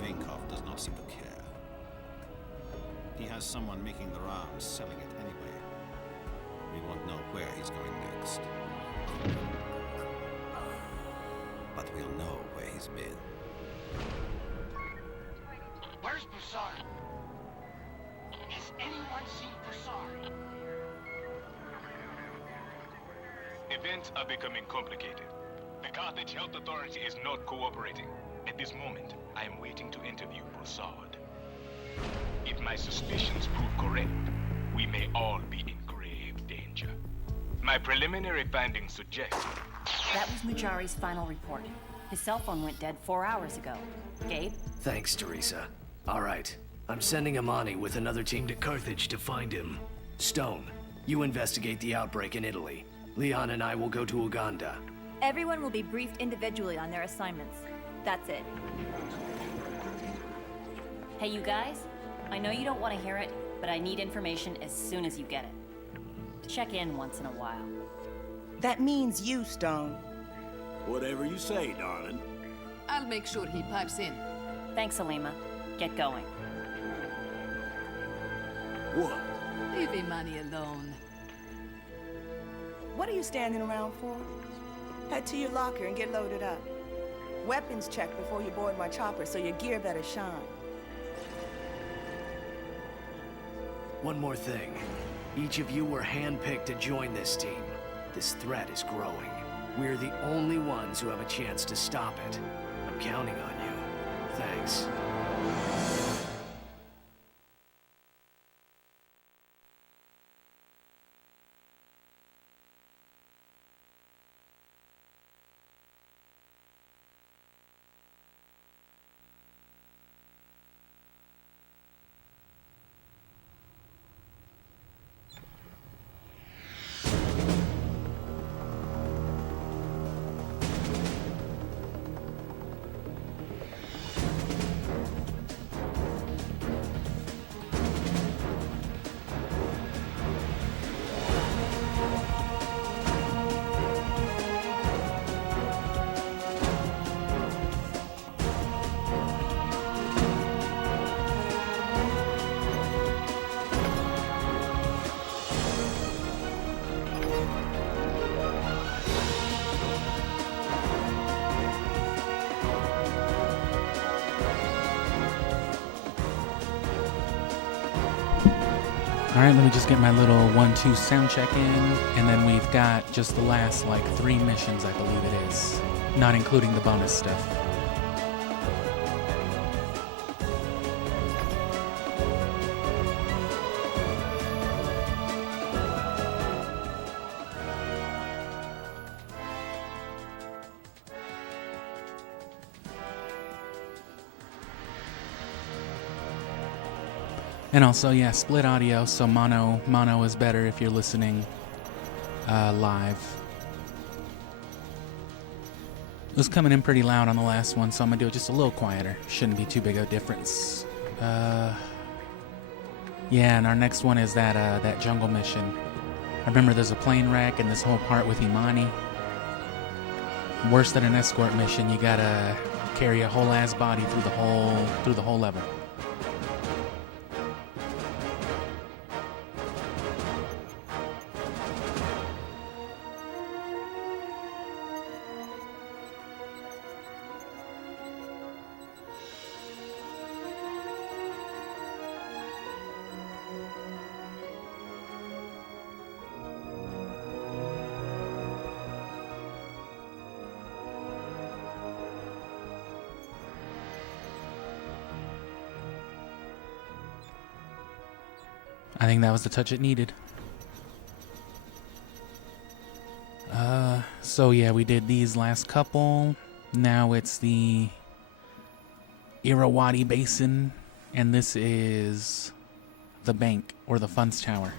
Vainkov does not seem to care. He has someone making the rounds, selling it anyway. We won't know where he's going next. But we'll know where he's been. Where's Broussard? Has anyone seen Broussard? Events are becoming complicated. The Carthage Health Authority is not cooperating. At this moment, I am waiting to interview Broussard. If my suspicions prove correct, we may all be in grave danger. My preliminary findings suggest... That was Mujari's final report. His cell phone went dead 4 hours ago. Gabe? Thanks, Teresa. All right. I'm sending Amani with another team to Carthage to find him. Stone, you investigate the outbreak in Italy. Leon and I will go to Uganda. Everyone will be briefed individually on their assignments. That's it. Hey, you guys? I know you don't want to hear it, but I need information as soon as you get it. Check in once in a while. That means you, Stone. Whatever you say, darling. I'll make sure he pipes in. Thanks, Alima. Get going. What? Leave Imani alone. What are you standing around for? Head to your locker and get loaded up. Weapons check before you board my chopper, so your gear better shine. One more thing. Each of you were handpicked to join this team. This threat is growing. We're the only ones who have a chance to stop it. I'm counting on you. Thanks. Alright, let me just get my little 1-2 sound check in, and then we've got just the last, 3 missions, I believe it is. Not including the bonus stuff. And also, yeah, split audio, so mono is better if you're listening live. It was coming in pretty loud on the last one, so I'm gonna do it just a little quieter. Shouldn't be too big of a difference. Yeah, and our next one is that jungle mission. I remember there's a plane wreck and this whole part with Imani. Worse than an escort mission, you gotta carry a whole ass body through the whole level. I think that was the touch it needed. So yeah, we did these last couple. Now it's the Irrawaddy Basin, and this is the bank or the funds tower.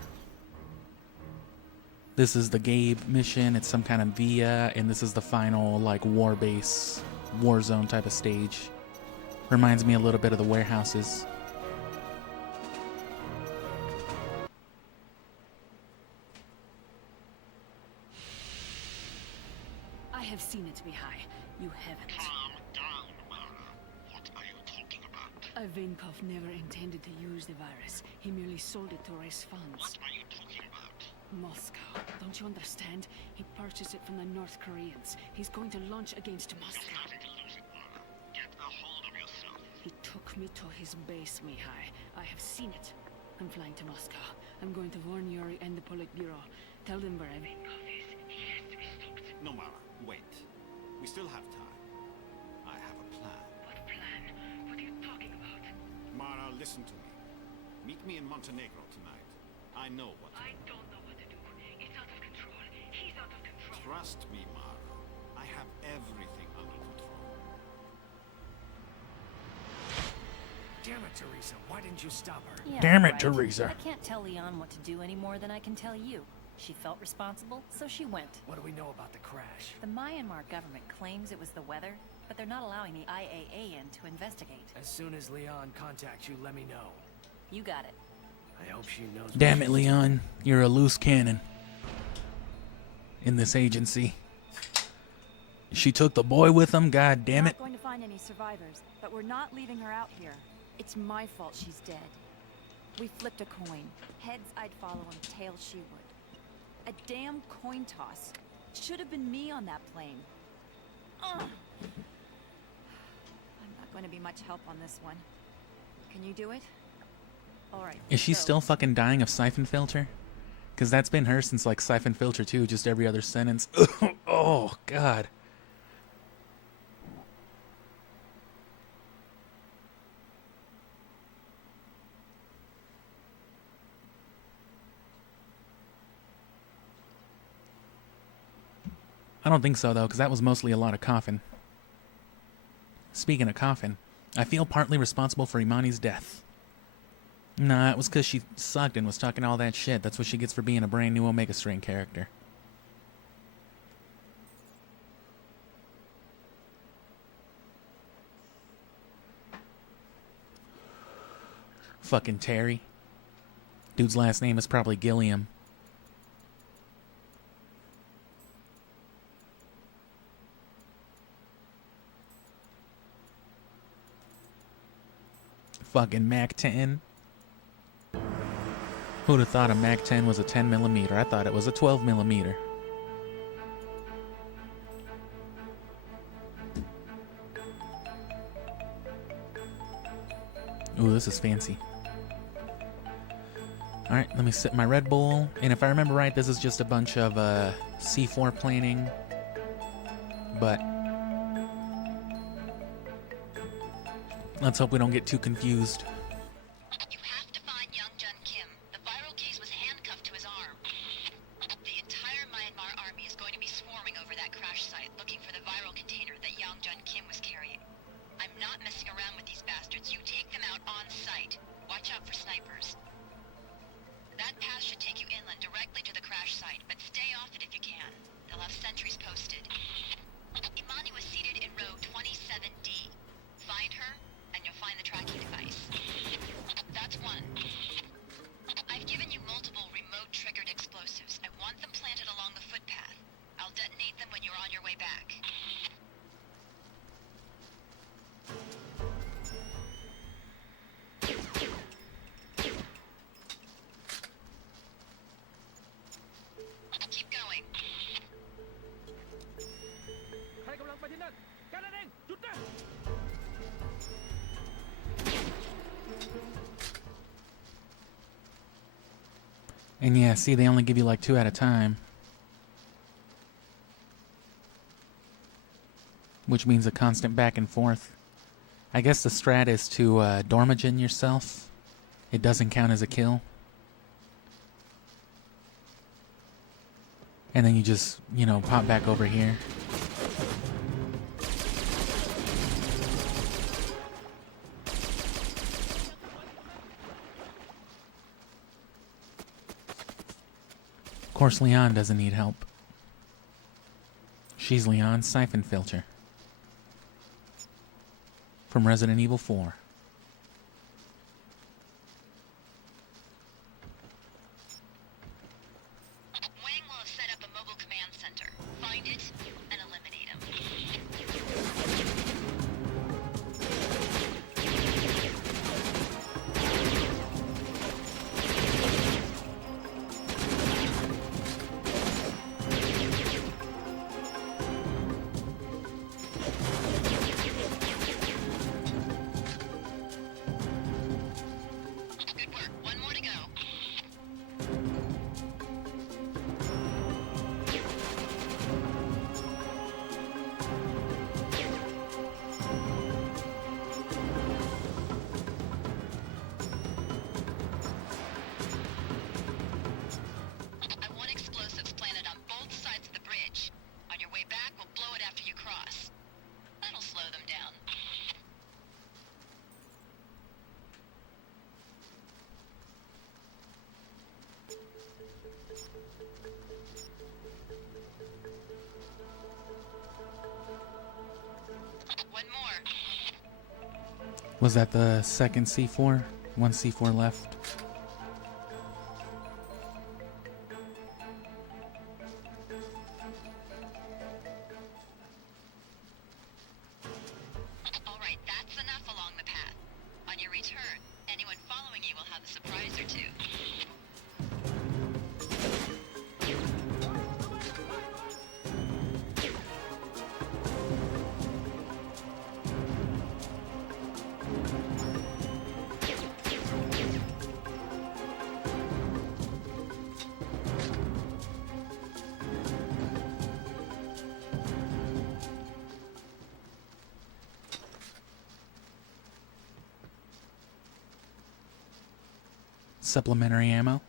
This is the Gabe mission. It's some kind of via, and this is the final war base, war zone type of stage. Reminds me a little bit of the warehouses. I have seen it, Mihai. You haven't. Calm down, Mara. What are you talking about? Ivankov never intended to use the virus. He merely sold it to raise funds. What are you talking about? Moscow. Don't you understand? He purchased it from the North Koreans. He's going to launch against Moscow. Nothing to lose it, Mara. Get a hold of yourself. He took me to his base, Mihai. I have seen it. I'm flying to Moscow. I'm going to warn Yuri and the Politburo. Tell them where Ivankov is. He has to be stopped. No, Mara, wait. We still have time. I have a plan. What plan? What are you talking about? Mara, listen to me. Meet me in Montenegro tonight. I know what to I don't know what to do. It's out of control. He's out of control. Trust me, Mara. I have everything under control. Damn it, Teresa. Why didn't you stop her? Yeah, Damn it, right. Teresa. I can't tell Leon what to do any more than I can tell you. She felt responsible, so she went. What do we know about the crash? The Myanmar government claims it was the weather, but they're not allowing the IAA in to investigate. As soon as Leon contacts you, let me know. You got it. I hope she knows. Damn it, Leon. You're a loose cannon in this agency. She took the boy with him, god damn We're it. not going to find any survivors, but we're not leaving her out here. It's my fault she's dead. We flipped a coin. Heads, I'd follow him. Tails, she would. A damn coin toss. Should have been me on that plane. Ugh. I'm not going to be much help on this one. Can you do it? All right. Is she so- still fucking dying of Syphon Filter? Because that's been her since like Syphon Filter 2, just every other sentence. Oh, God. I don't think so, though, because that was mostly a lot of coughing. Speaking of coughing, I feel partly responsible for Imani's death. Nah, it was because she sucked and was talking all that shit. That's what she gets for being a brand new Omega Strain character. Fucking Terry. Dude's last name is probably Gilliam. Fucking Mac 10. Who'd have thought a Mac 10 was a 10mm? I thought it was a 12mm. Ooh, this is fancy. Alright, let me sip my Red Bull. And if I remember right, this is just a bunch of C4 planning. But let's hope we don't get too confused. You have to find young Jun Kim. The viral case was handcuffed to his arm. The entire Myanmar army is going to be swarming over that crash site, looking for the viral container that young Jun Kim was carrying. I'm not messing around with these bastards. You take them out on sight. Watch out for snipers. That path should take you inland directly to the crash site, but stay off it if you can. They'll have sentries posted. Imani was seated in row 27D. Find her, and you'll find the tracking device. That's one. I've given you multiple remote-triggered explosives. I want them planted along the footpath. I'll detonate them when you're on your way back. Keep going. And yeah, see, they only give you like 2 at a time. Which means a constant back and forth. I guess the strat is to Dormagen yourself. It doesn't count as a kill. And then you just, you know, pop back over here. Of course, Leon doesn't need help. She's Leon's Syphon Filter. From Resident Evil 4. Wang will have set up a mobile command center. Find it and eliminate him. One more. Was that the second C4? One C4 left. All right, that's enough along the path. On your return, anyone following you will have a surprise or two. Supplementary ammo.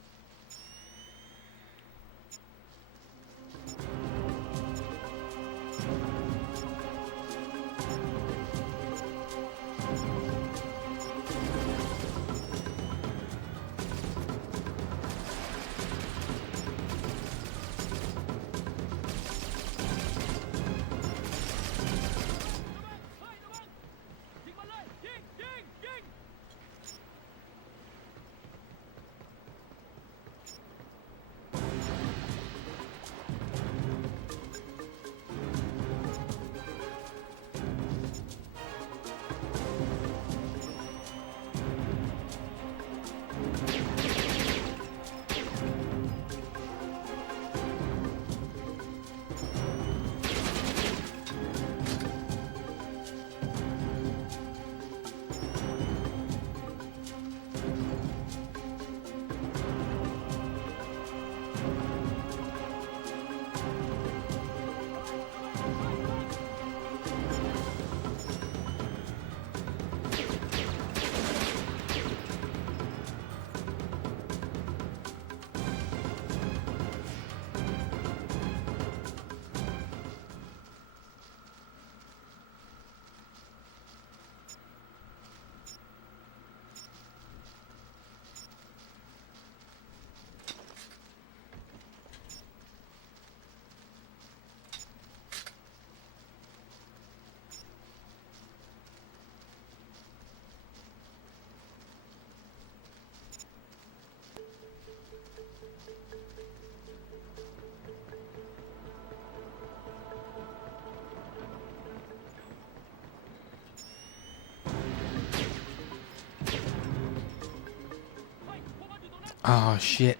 Oh shit.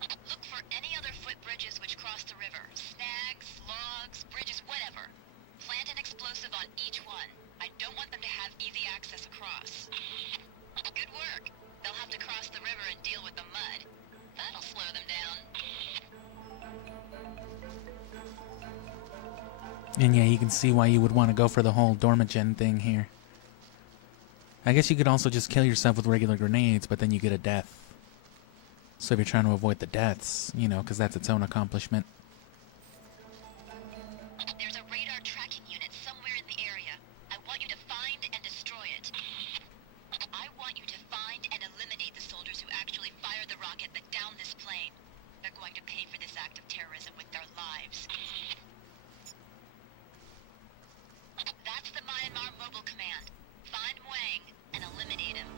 Look for any other footbridges which cross the river. Snags, logs, bridges, whatever. Plant an explosive on each one. I don't want them to have easy access across. Good work. They'll have to cross the river and deal with the mud. That'll slow them down. And yeah, you can see why you would want to go for the whole Dormagen thing here. I guess you could also just kill yourself with regular grenades, but then you get a death. So if you're trying to avoid the deaths, you know, because that's its own accomplishment. There's a radar tracking unit somewhere in the area. I want you to find and destroy it. I want you to find and eliminate the soldiers who actually fired the rocket that downed this plane. They're going to pay for this act of terrorism with their lives. That's the Myanmar Mobile Command. Find Wang and eliminate him.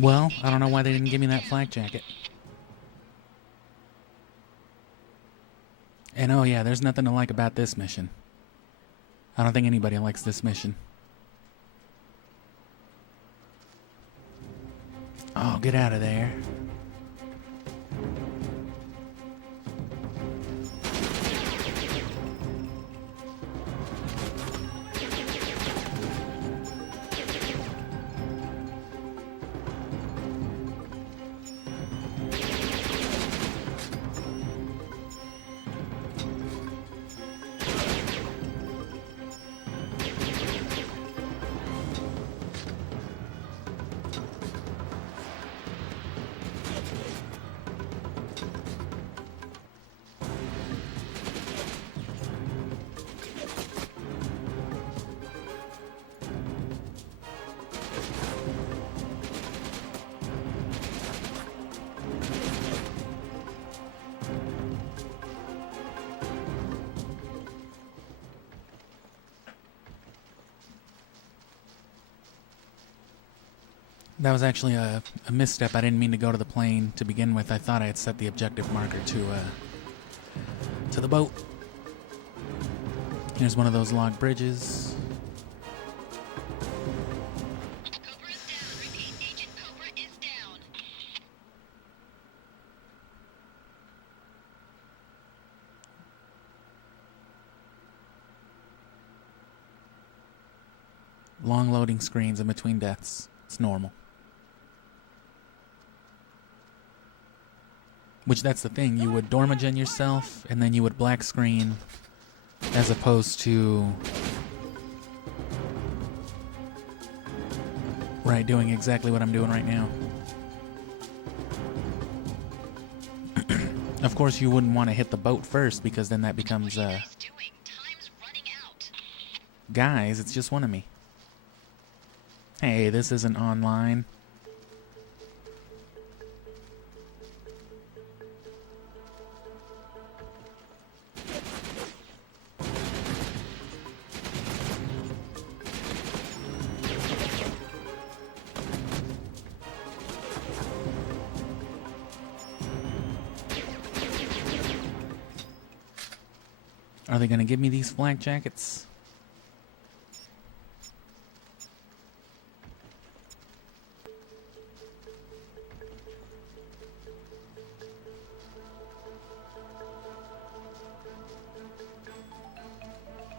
Well, I don't know why they didn't give me that flak jacket. And oh yeah, there's nothing to like about this mission. I don't think anybody likes this mission. Oh, get out of there. That was actually a misstep. I didn't mean to go to the plane to begin with. I thought I had set the objective marker to the boat. Here's one of those log bridges. Cobra is down. Repeat, Agent Cobra is down. Long loading screens in between deaths. It's normal. Which, that's the thing, you would Dormagen yourself, and then you would black screen, as opposed to... Right, doing exactly what I'm doing right now. Of course, you wouldn't want to hit the boat first, because then that becomes, What are you guys doing? Time's running out. Guys, it's just one of me. Hey, this isn't online. Are they gonna give me these flak jackets?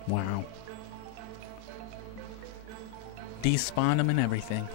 Wow. Despawn them and everything.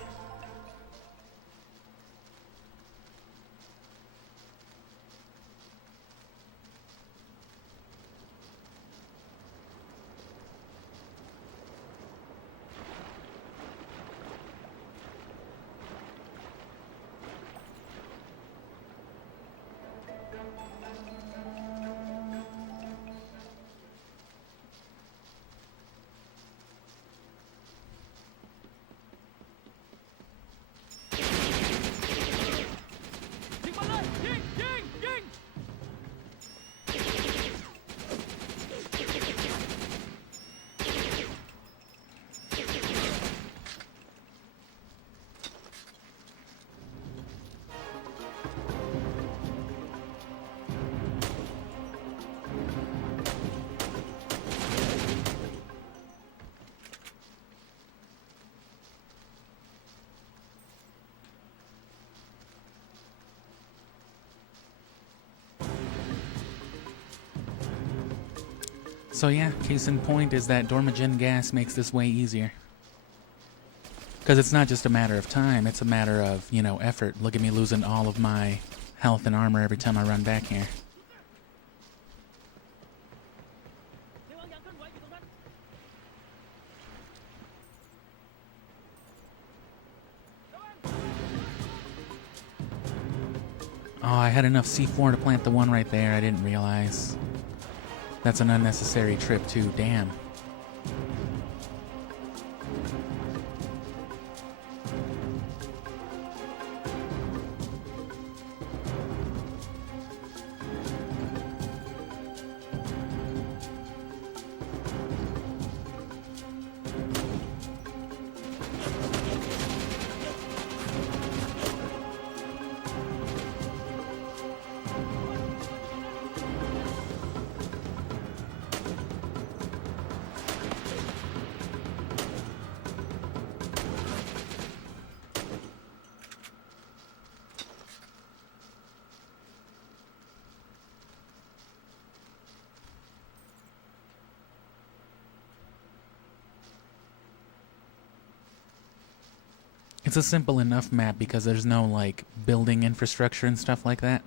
So yeah, case in point is that Dormagen gas makes this way easier. Because it's not just a matter of time, it's a matter of, you know, effort. Look at me losing all of my health and armor every time I run back here. Oh, I had enough C4 to plant the one right there. I didn't realize. That's an unnecessary trip too, damn. It's a simple enough map because there's no, like, building infrastructure and stuff like that.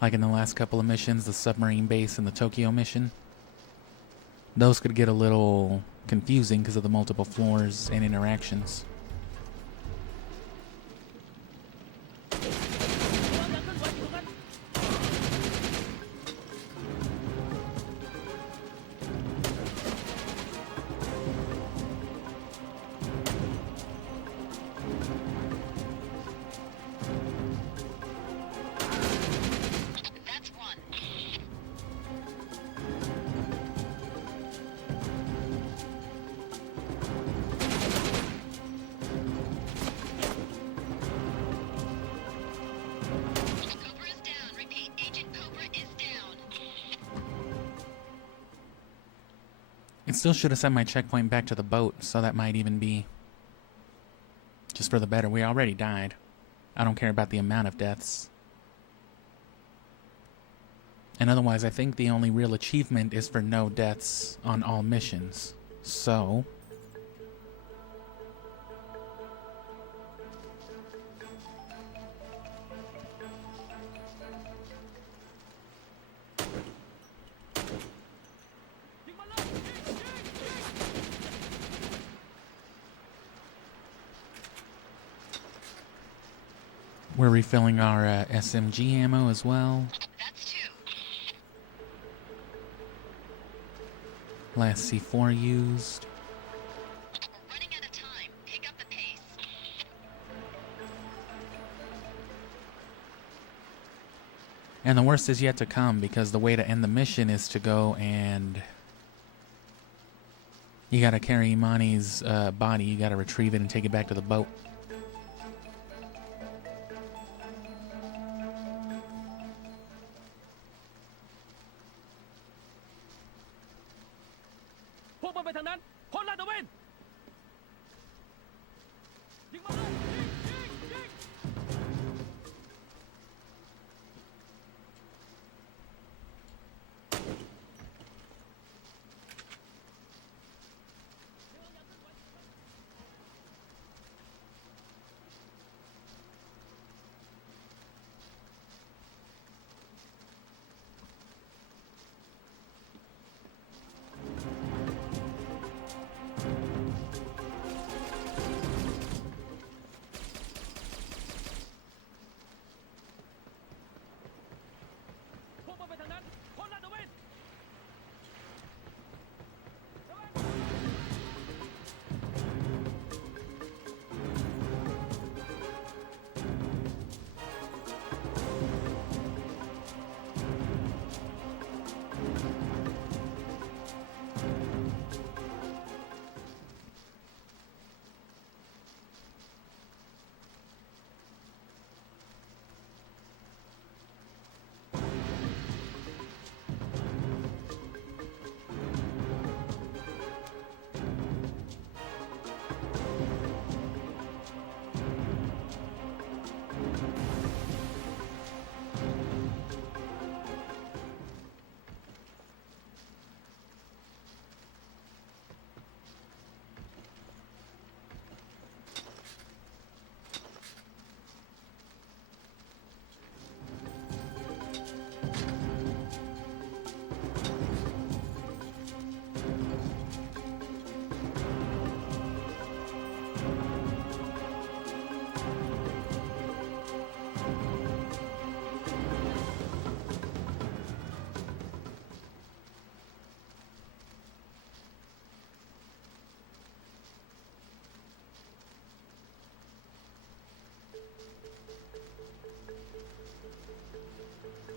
Like in the last couple of missions, the submarine base and the Tokyo mission. Those could get a little confusing because of the multiple floors and interactions. That's one. Cobra is down. Repeat, Agent Cobra is down. It still should have sent my checkpoint back to the boat, so that might even be just for the better. We already died. I don't care about the amount of deaths. And otherwise, I think the only real achievement is for no deaths on all missions. So we're refilling our SMG ammo as well. That's two. Last C4 used. We're running out of time. Pick up the pace. And the worst is yet to come, because the way to end the mission is to go and you gotta carry Imani's body. You gotta retrieve it and take it back to the boat.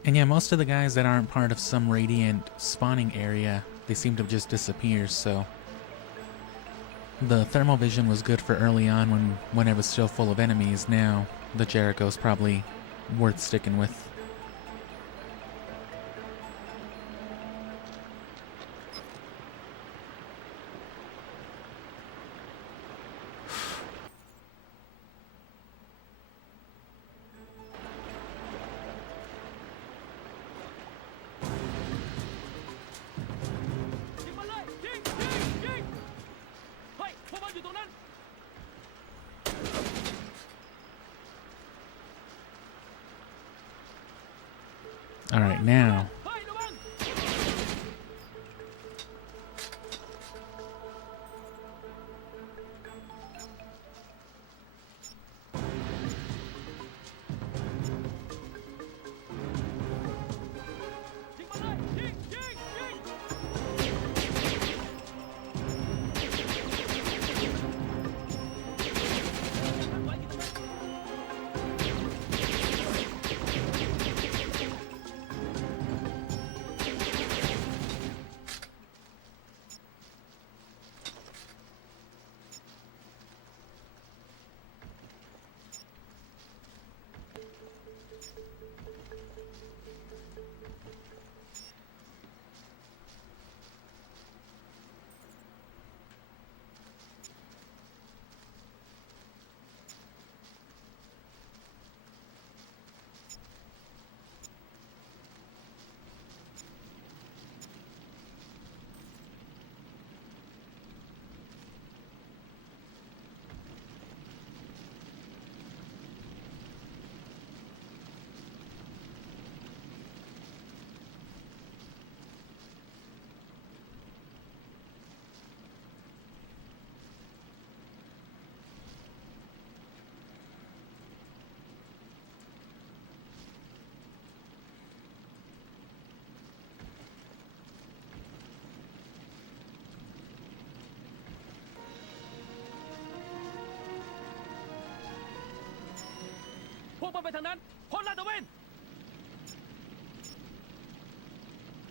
And yeah, most of the guys that aren't part of some Radiant spawning area, they seem to just disappear, so the thermal vision was good for early on when it was still full of enemies. Now the Jericho's probably worth sticking with. All right, now.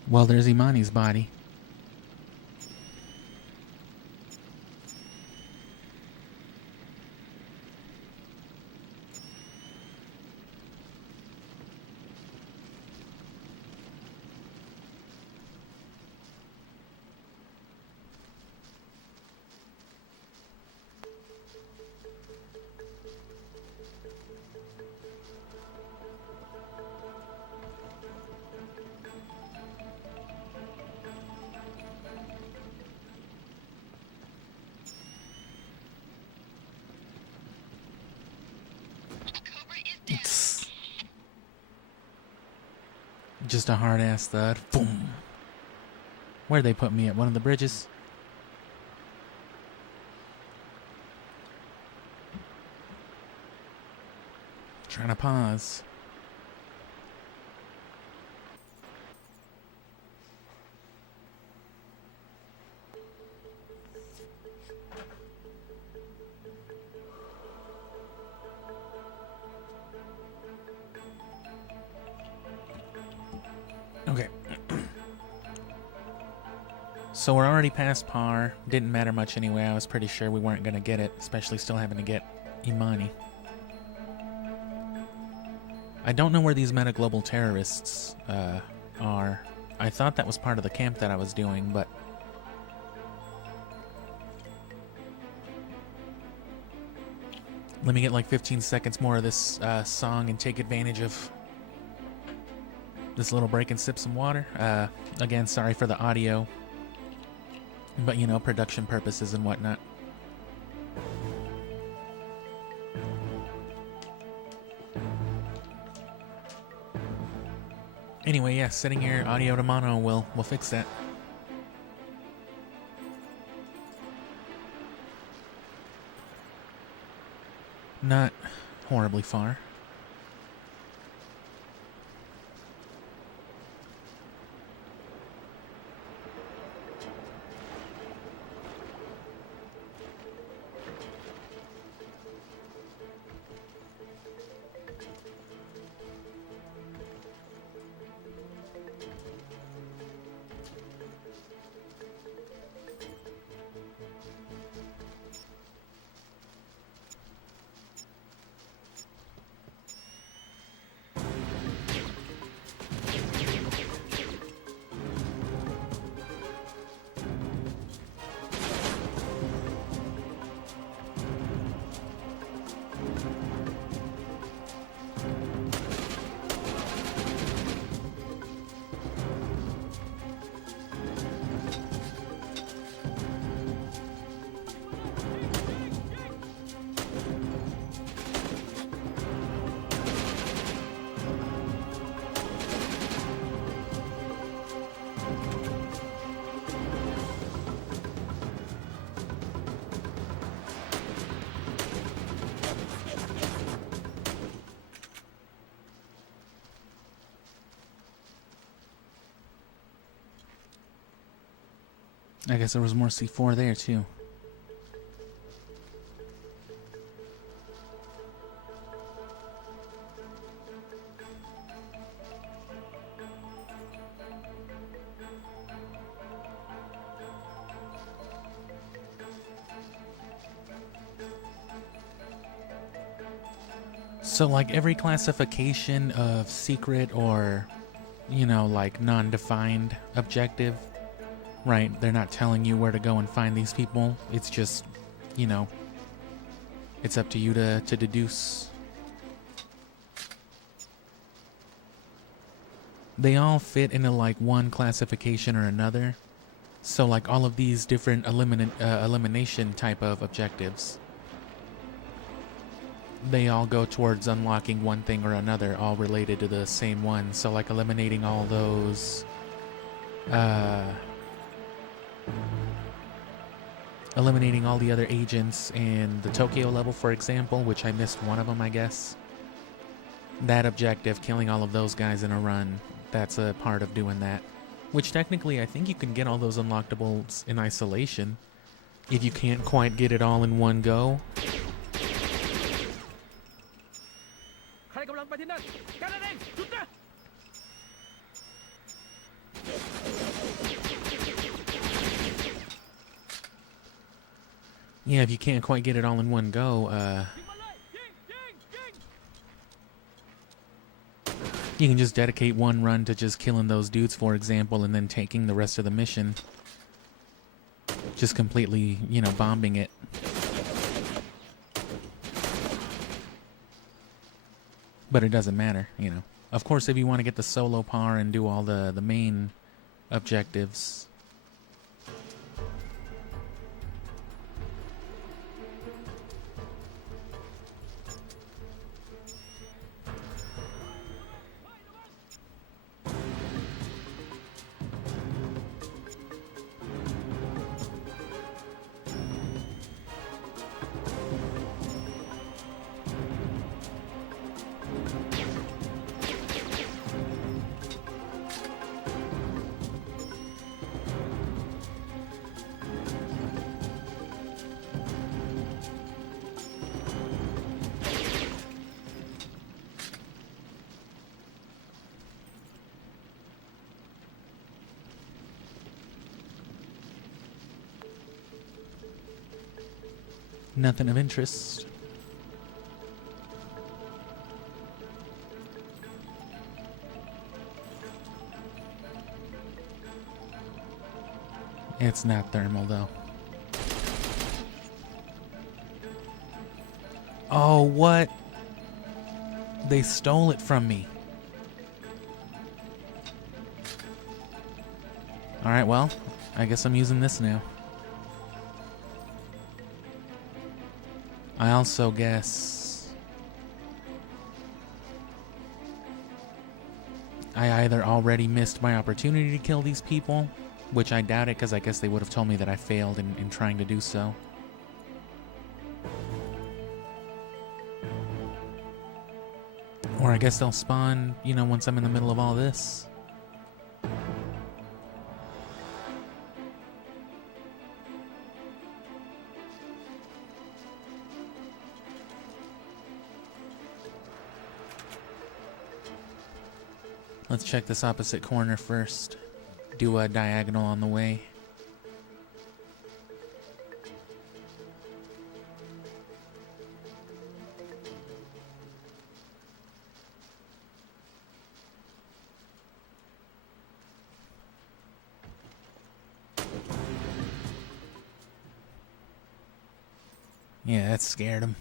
Well, there's Imani's body. It's just a hard-ass thud. Boom. Where'd they put me at? One of the bridges? Trying to pause. Okay. So we're already past par. Didn't matter much anyway. I was pretty sure we weren't going to get it, especially still having to get Imani. I don't know where these meta-global terrorists are. I thought that was part of the camp that I was doing, but... Let me get like 15 seconds more of this song and take advantage of this little break and sip some water. Again, sorry for the audio, but you know, production purposes and whatnot. Anyway, yeah, setting your audio to mono will fix that. Not horribly far. I guess there was more C4 there too. So like every classification of secret or, you know, like non-defined objective, right? They're not telling you where to go and find these people. It's just, you know, it's up to you to deduce. They all fit into like one classification or another. So like all of these different elimination type of objectives, they all go towards unlocking one thing or another, all related to the same one. So like eliminating all those eliminating all the other agents in the Tokyo level, for example, which I missed one of them, I guess. That objective, killing all of those guys in a run, that's a part of doing that. Which technically I think you can get all those unlockables in isolation if you can't quite get it all in one go. Yeah, if you can't quite get it all in one go, you can just dedicate one run to just killing those dudes, for example, and then taking the rest of the mission. Just completely, you know, bombing it. But it doesn't matter, you know. Of course, if you want to get the solo power and do all the main objectives. Nothing of interest. It's not thermal though. Oh, what? They stole it from me. Alright, well, I guess I'm using this now. I also guess I either already missed my opportunity to kill these people, which I doubt it because I guess they would have told me that I failed in trying to do so. Or I guess they'll spawn, you know, once I'm in the middle of all this. Let's check this opposite corner first. Do a diagonal on the way. Yeah, that scared him.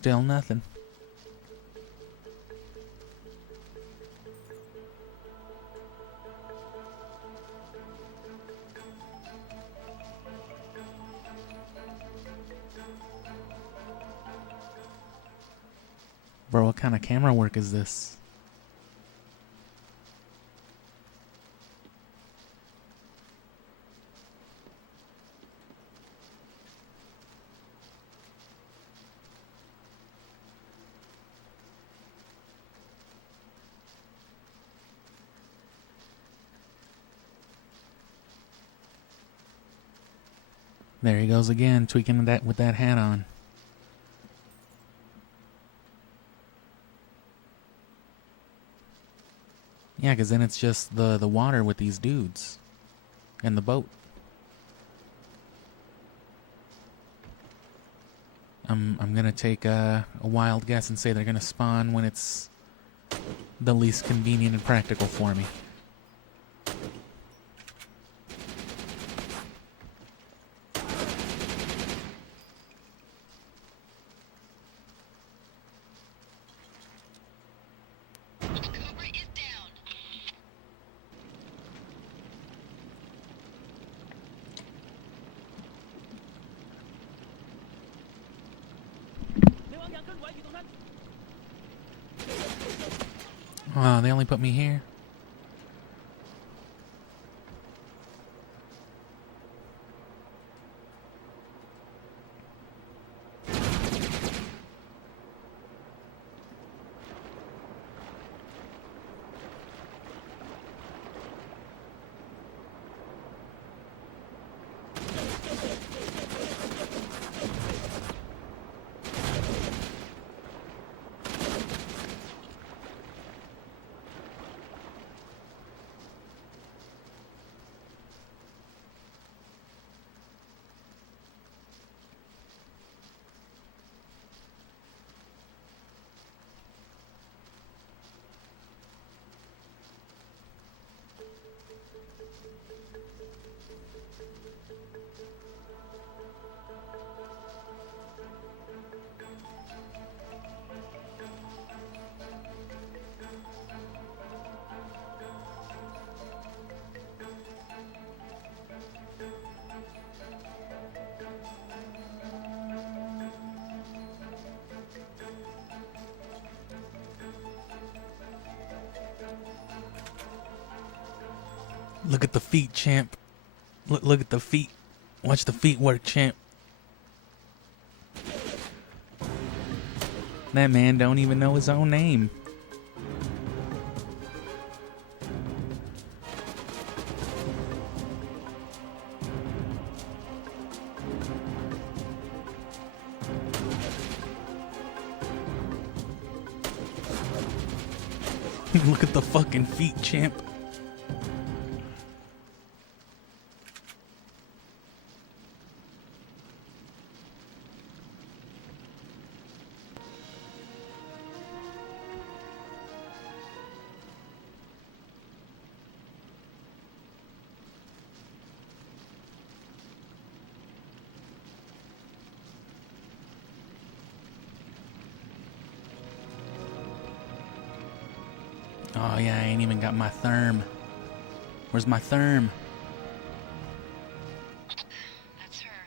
Still nothing. Bro, what kind of camera work is this? There he goes again, tweaking that with that hat on. Yeah, because then it's just the water with these dudes and the boat. I'm gonna take a wild guess and say they're gonna spawn when it's the least convenient and practical for me. Cobra is down. Oh, they only put me here. Look at the feet, champ. Look at the feet. Watch the feet work, champ. That man don't even know his own name. Look at the fucking feet, champ. Oh yeah, I ain't even got my therm. Where's my therm? That's her.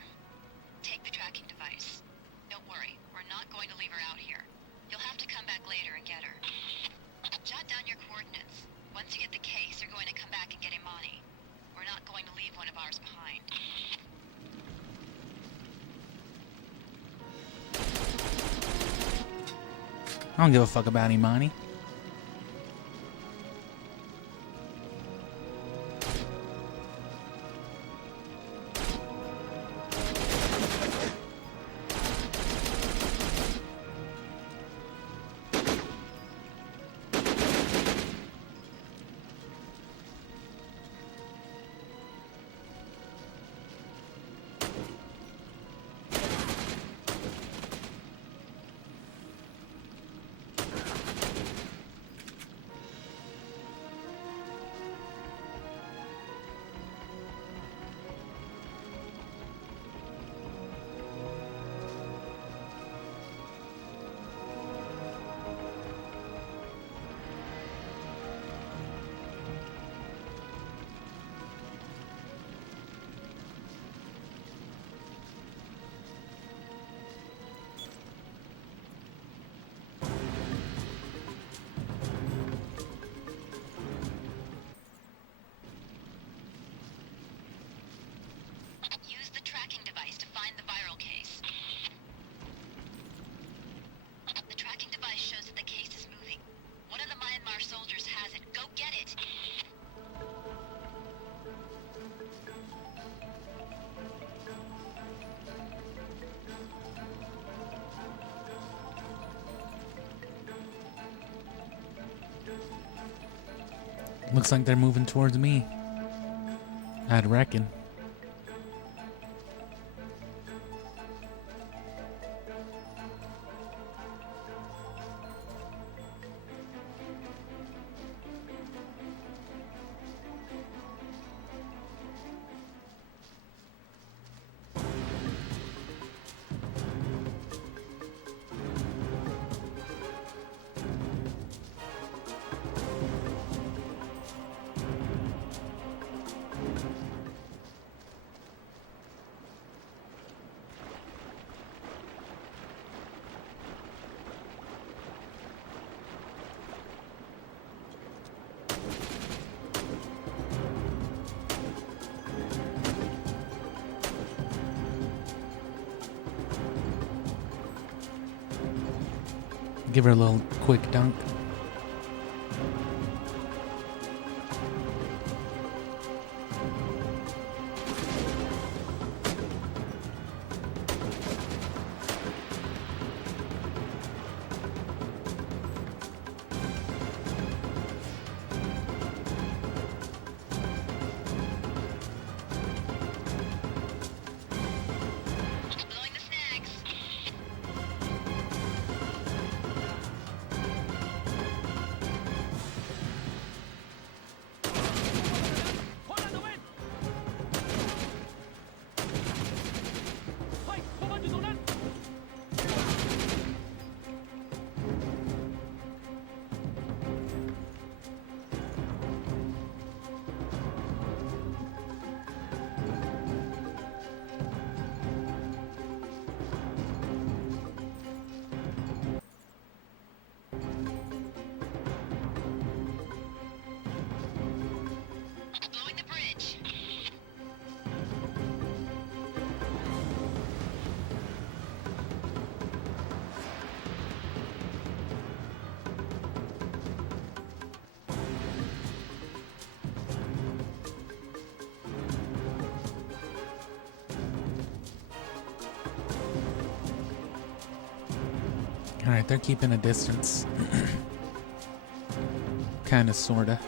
Take the tracking device. Don't worry, we're not going to leave her out here. You'll have to come back later and get her. Jot down your coordinates. Once you get the case, you're going to come back and get Imani. We're not going to leave one of ours behind. I don't give a fuck about Imani. Looks like they're moving towards me. I'd reckon. Give her a little quick dunk. Blowing the snags. Blowing the bridge. Alright, they're keeping a distance. Kinda, sorta.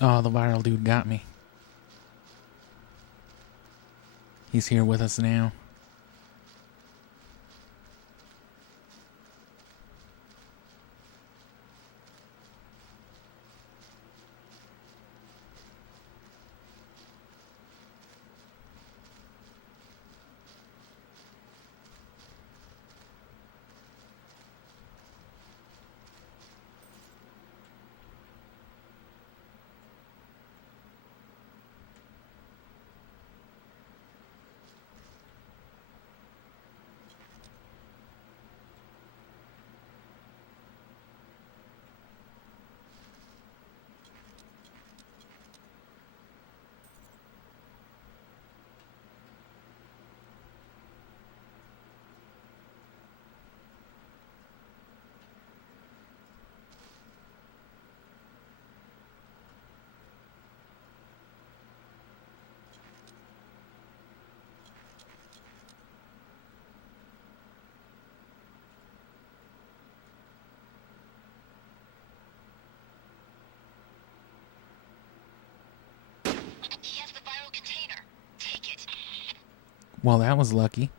Oh, the viral dude got me. He's here with us now. He has the viral container. Take it. Well, that was lucky.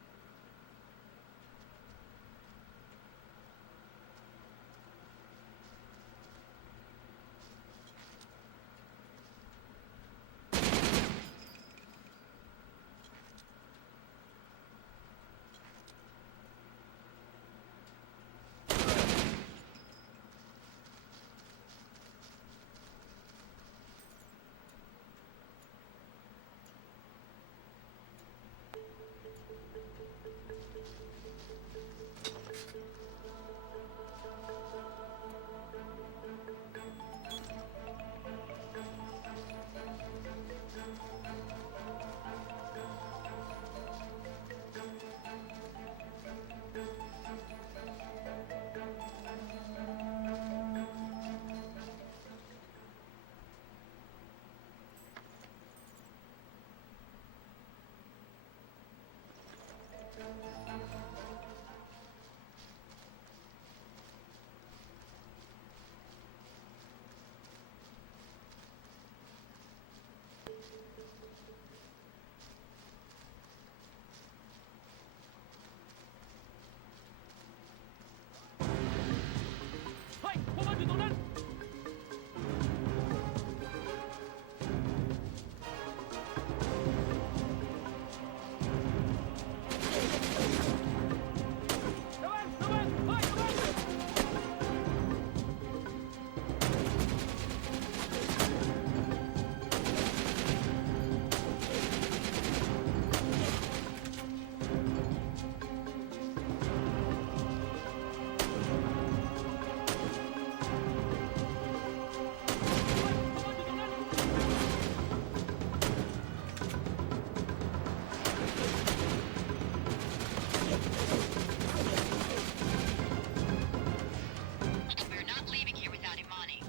We're not leaving here without Imani.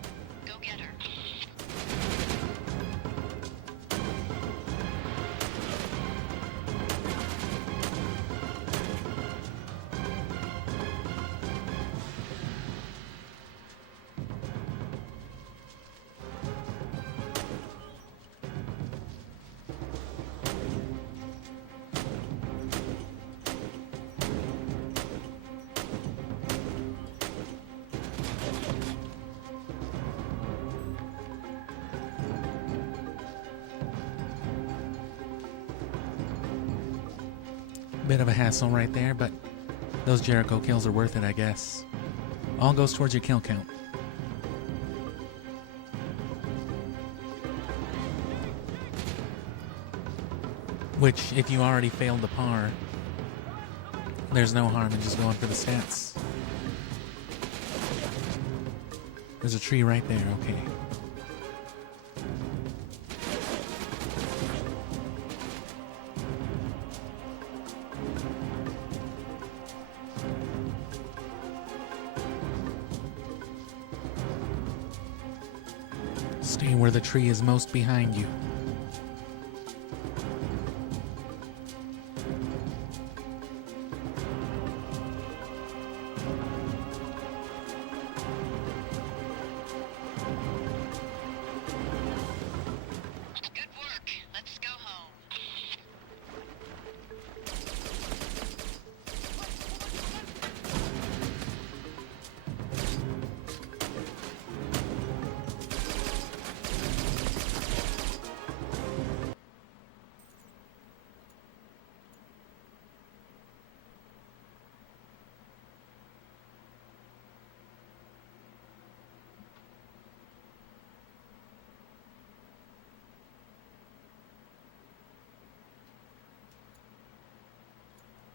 Go get her. Bit of a hassle right there, but those Jericho kills are worth it, I guess. All goes towards your kill count. Which, if you already failed the par, there's no harm in just going for the stats. There's a tree right there, okay. Stay where the tree is most behind you. Good work. Let's go home.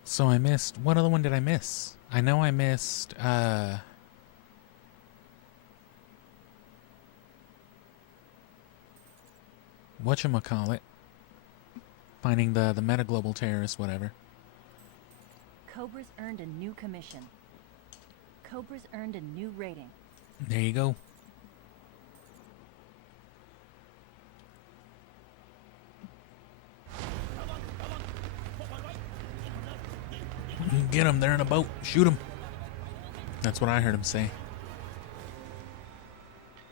So I missed... What other one did I miss? I know I missed, whatchamacallit? Finding the meta-global terrorist, whatever. Cobra's earned a new commission. Cobra's earned a new rating. There you go. Get them, they're in a boat. Shoot them. That's what I heard him say.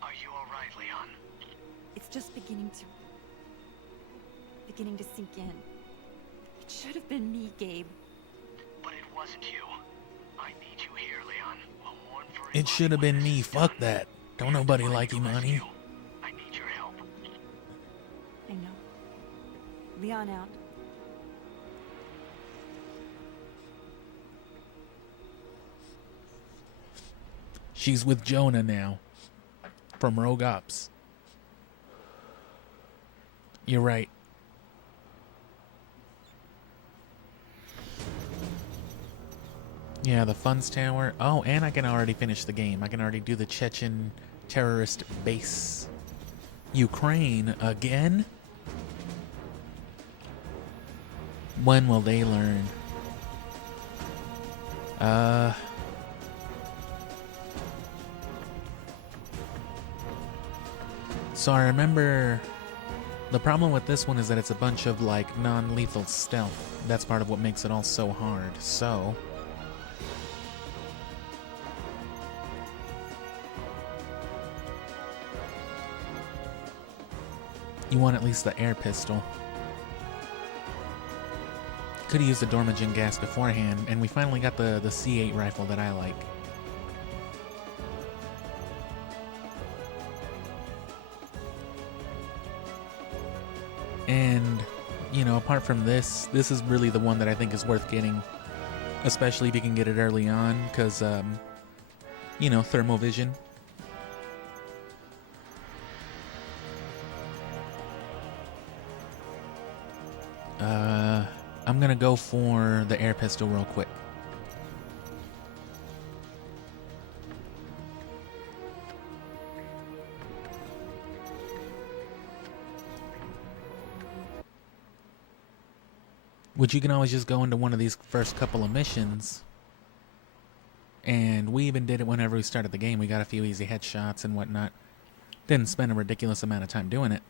Are you alright, Leon? It's just beginning to sink in. It should have been me, Gabe. But it wasn't you. I need you here, Leon. A warrant for It should have been me. Fuck that. Don't nobody like Imani. I need your help. I know. Leon out. She's with Jonah now. From Rogue Ops. You're right. Yeah, the funds tower. Oh, and I can already finish the game. I can already do the Chechen terrorist base. Ukraine again? When will they learn? So I remember The problem with this one is that it's a bunch of, like, non-lethal stealth. That's part of what makes it all so hard. So... you want at least the air pistol. Could have used the Dormagen gas beforehand, and we finally got the C8 rifle that I like. And, you know, apart from this is really the one that I think is worth getting. Especially if you can get it early on, because, you know, thermal vision. I'm gonna go for the air pistol real quick. Which you can always just go into one of these first couple of missions. And we even did it whenever we started the game. We got a few easy headshots and whatnot. Didn't spend a ridiculous amount of time doing it.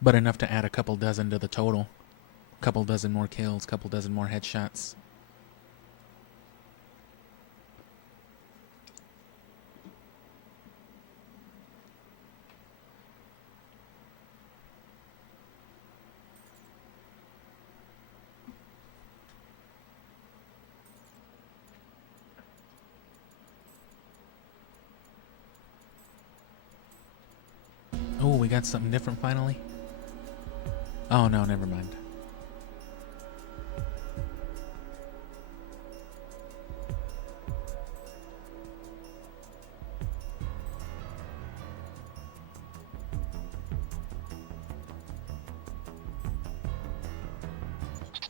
But enough to add a couple dozen to the total. Couple dozen more kills, couple dozen more headshots. Oh, we got something different finally? Oh no, never mind.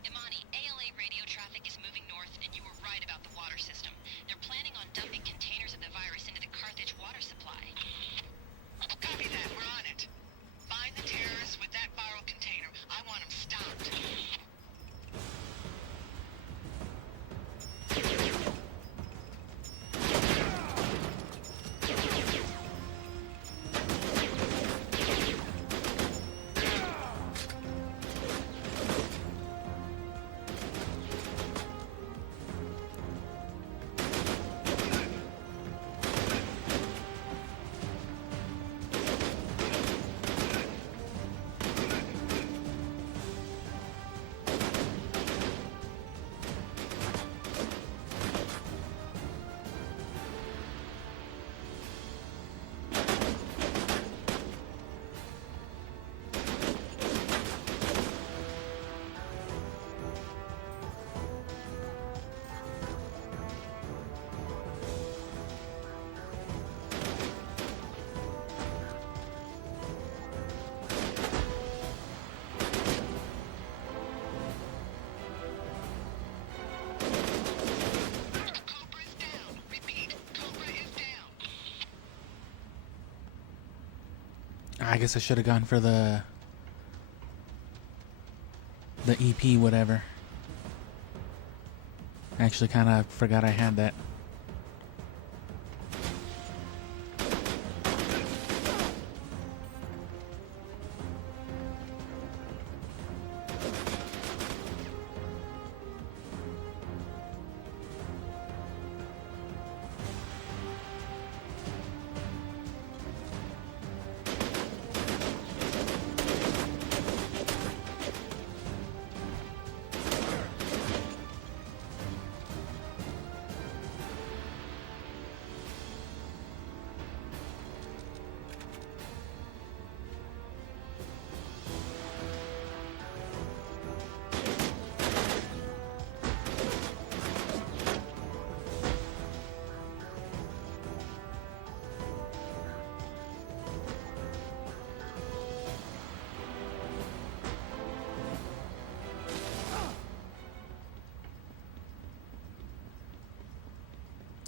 Imani, ALA radio traffic is moving north, and you were right about the water system. They're planning on dumping containers of the virus into the Carthage water supply. Copy that. We're on it. Find the terrorists with that viral container. I want them stopped. Cobra's down. Repeat. Cobra is down. I guess I should have gone for the EP whatever. I actually kind of forgot I had that.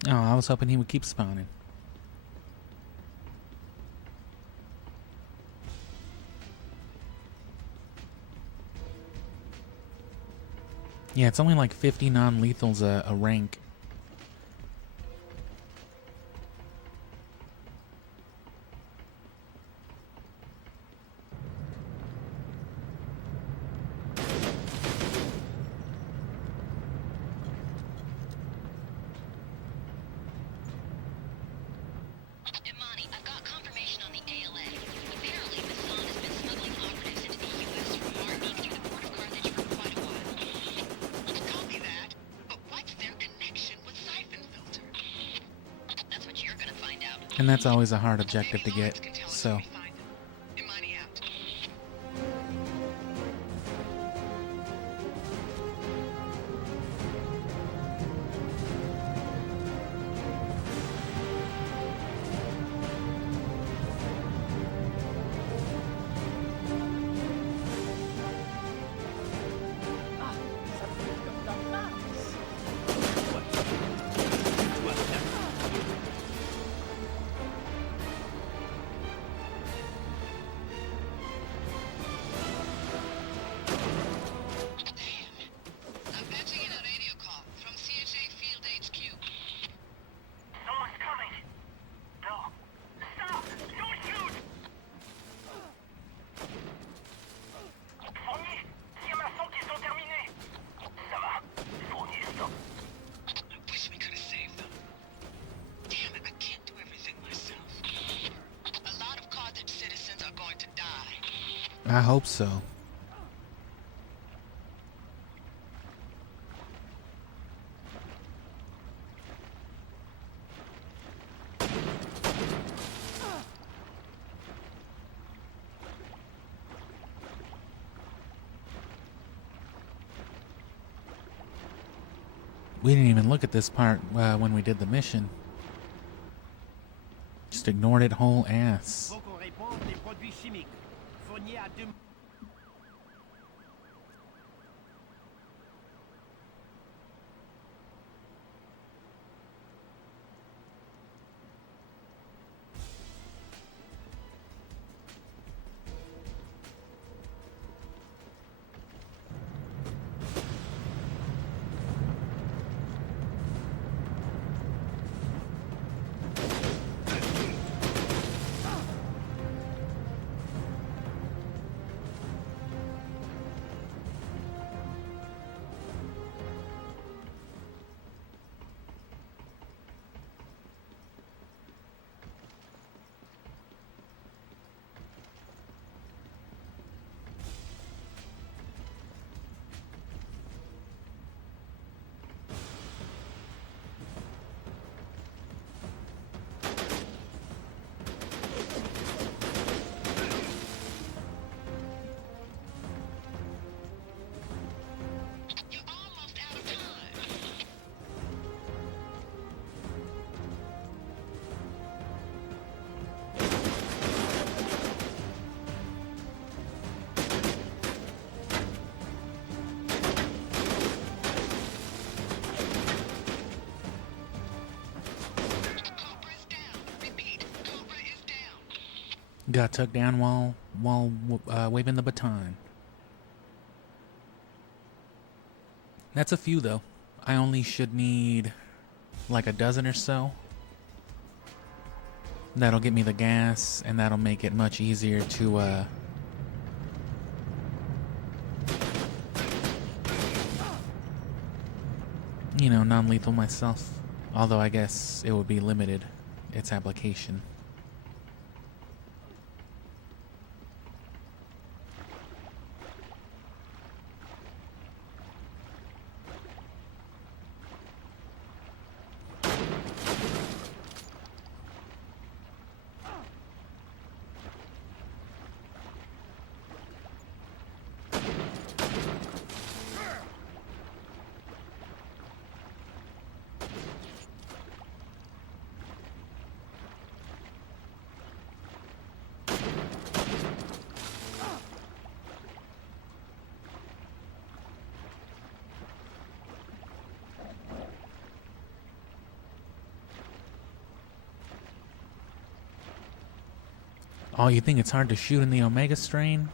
Oh, I was hoping he would keep spawning. Yeah, it's only like 50 non-lethals a rank. And that's always a hard objective to get, so... Imani out. I'm patching in a radio call from CHA Field HQ. Someone's coming! No! Stop! Don't shoot! Fournier! Dis à Masson qu'ils sont terminés! Ça va? Fournier, stop! I wish we could have saved them. Damn it, I can't do everything myself. A lot of Carthage citizens are going to die. I hope so. We didn't even look at this part when we did the mission. Just ignored it whole ass. Faut qu'on réponde des produits chimiques. Fournier à 2... You're almost out of time. Cobra is down. Repeat, Cobra is down. Got tucked down while waving the baton. That's a few though. I only should need like a dozen or so. That'll get me the gas, and that'll make it much easier to you know, non-lethal myself. Although I guess it would be limited, its application. Oh, you think it's hard to shoot in the Omega strain?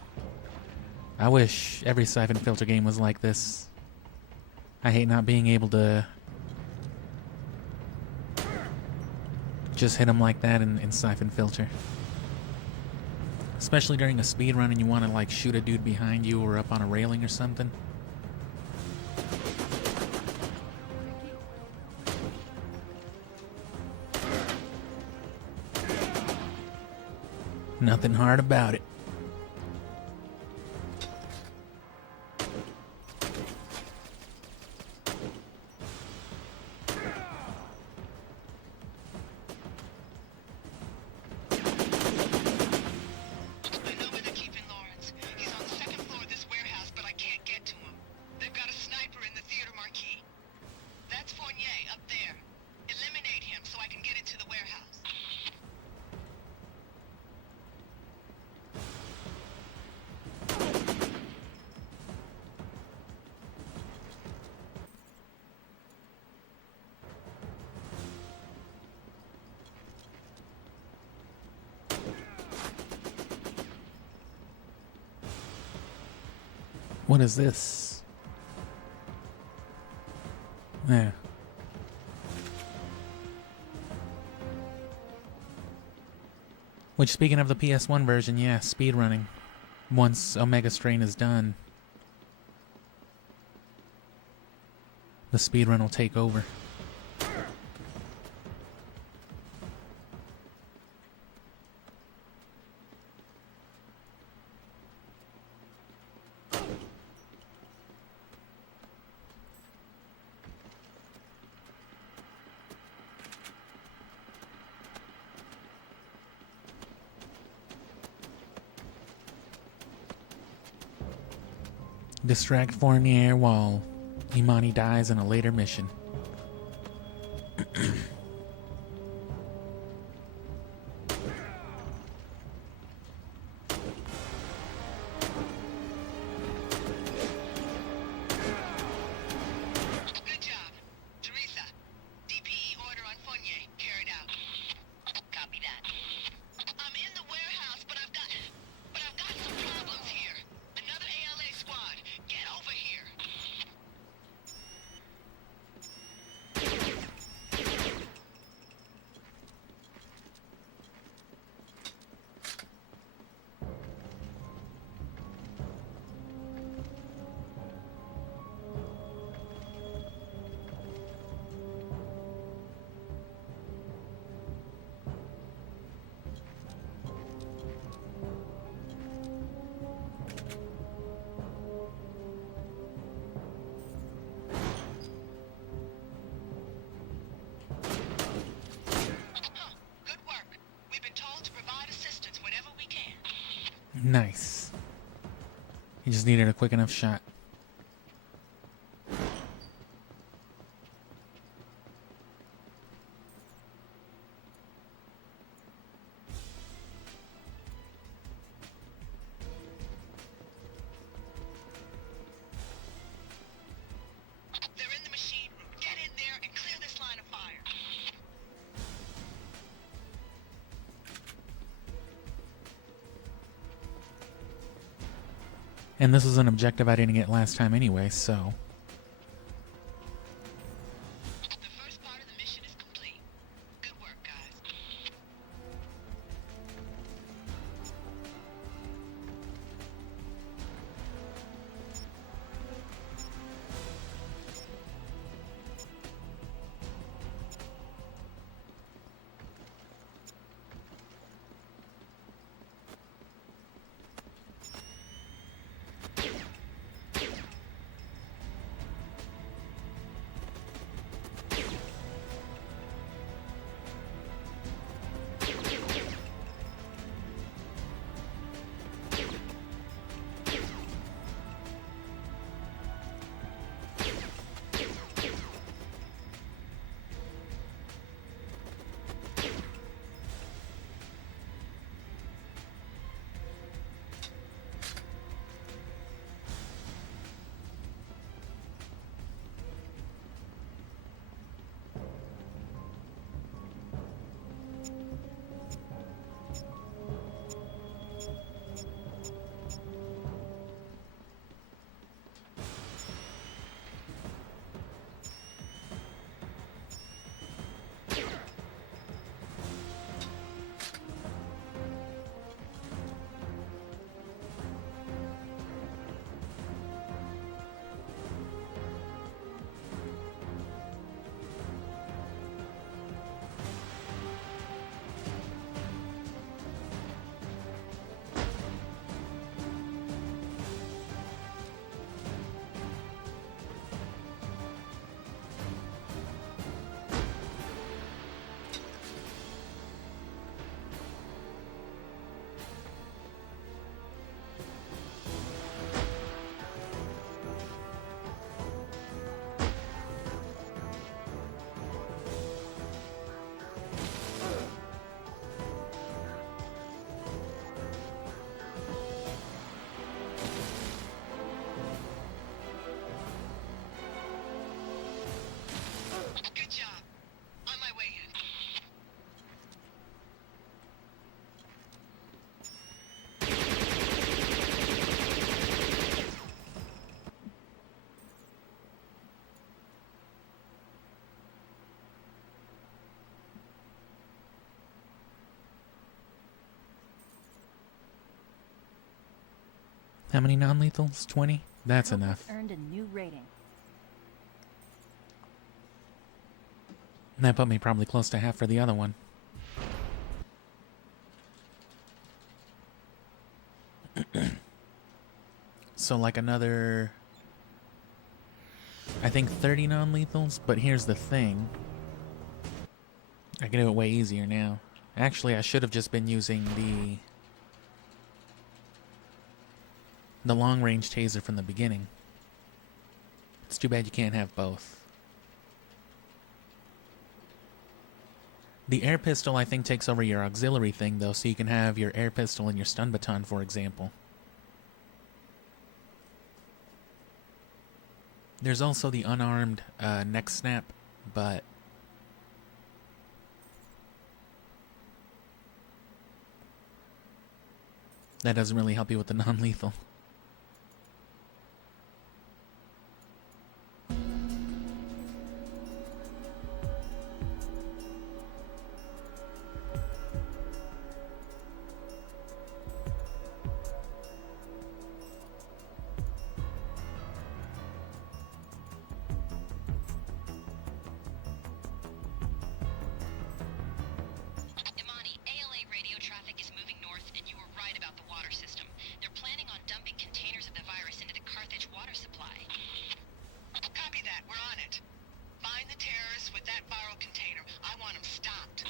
I wish every Syphon Filter game was like this. I hate not being able to just hit him like that in Syphon Filter. Especially during a speedrun and you want to like shoot a dude behind you or up on a railing or something. Nothing hard about it. marquee. That's Fournier up there. Eliminate him so I can get into the warehouse. What is this? There. Which, speaking of the PS1 version, yeah, speedrunning. Once Omega Strain is done, the speedrun will take over. Distract Fournier while Imani dies in a later mission. Good job. Teresa, DPE order on Fournier. Carried out. Copy that. I'm in the warehouse, but I've got some problems here. Another ALA squad. Get over here. Good work. We've been told to provide assistance whenever we can. Nice. He just needed a quick enough shot. They're in the machine room. Get in there and clear this line of fire. And this is an objective I didn't get last time anyway, so... The first part of the mission is complete. Good work, guys. How many non-lethals? 20? That's enough. Earned a new rating. That put me probably close to half for the other one. So like another, I think 30 non-lethals, but here's the thing. I can do it way easier now. Actually, I should have just been using the long-range taser from the beginning. It's too bad you can't have both. The air pistol, I think, takes over your auxiliary thing, though, so you can have your air pistol and your stun baton, for example. There's also the unarmed neck snap, but that doesn't really help you with the non-lethal. Imani, ALA radio traffic is moving north, and you were right about the water system. They're planning on dumping containers of the virus into the Carthage water supply. Copy that. We're on it. Find the terrorists with that viral container. I want them stopped.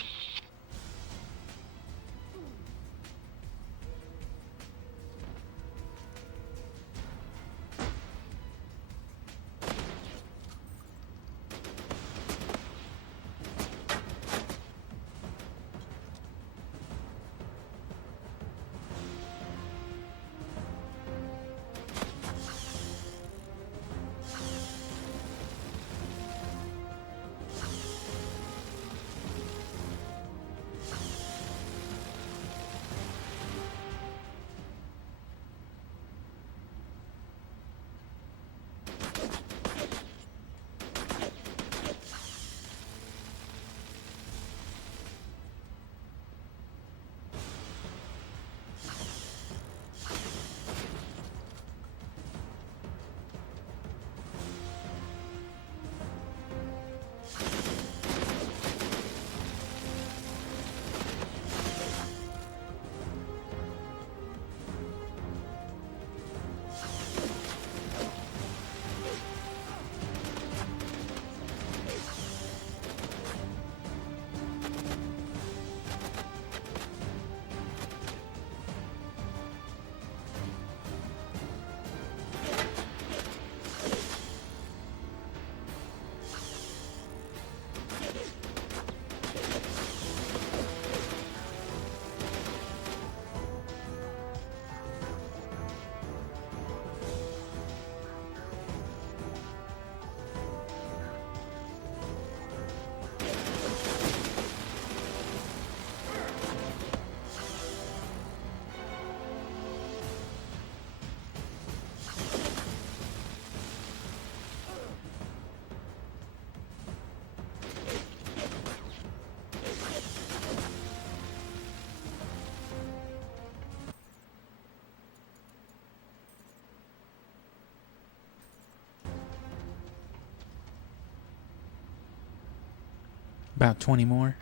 About 20 more.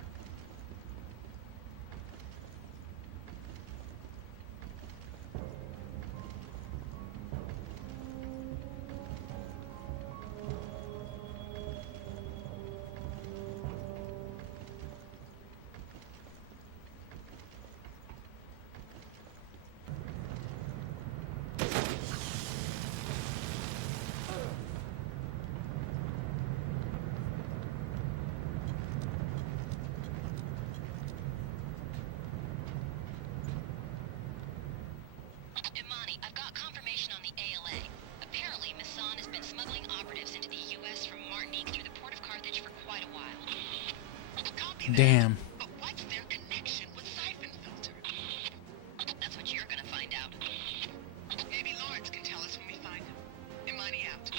Imani, I've got confirmation on the ALA. Apparently, Masson has been smuggling operatives into the U.S. from Martinique through the port of Carthage for quite a while. Copy that. Damn. But what's their connection with Syphon Filter? That's what you're gonna find out. Maybe Lawrence can tell us when we find him. Imani out.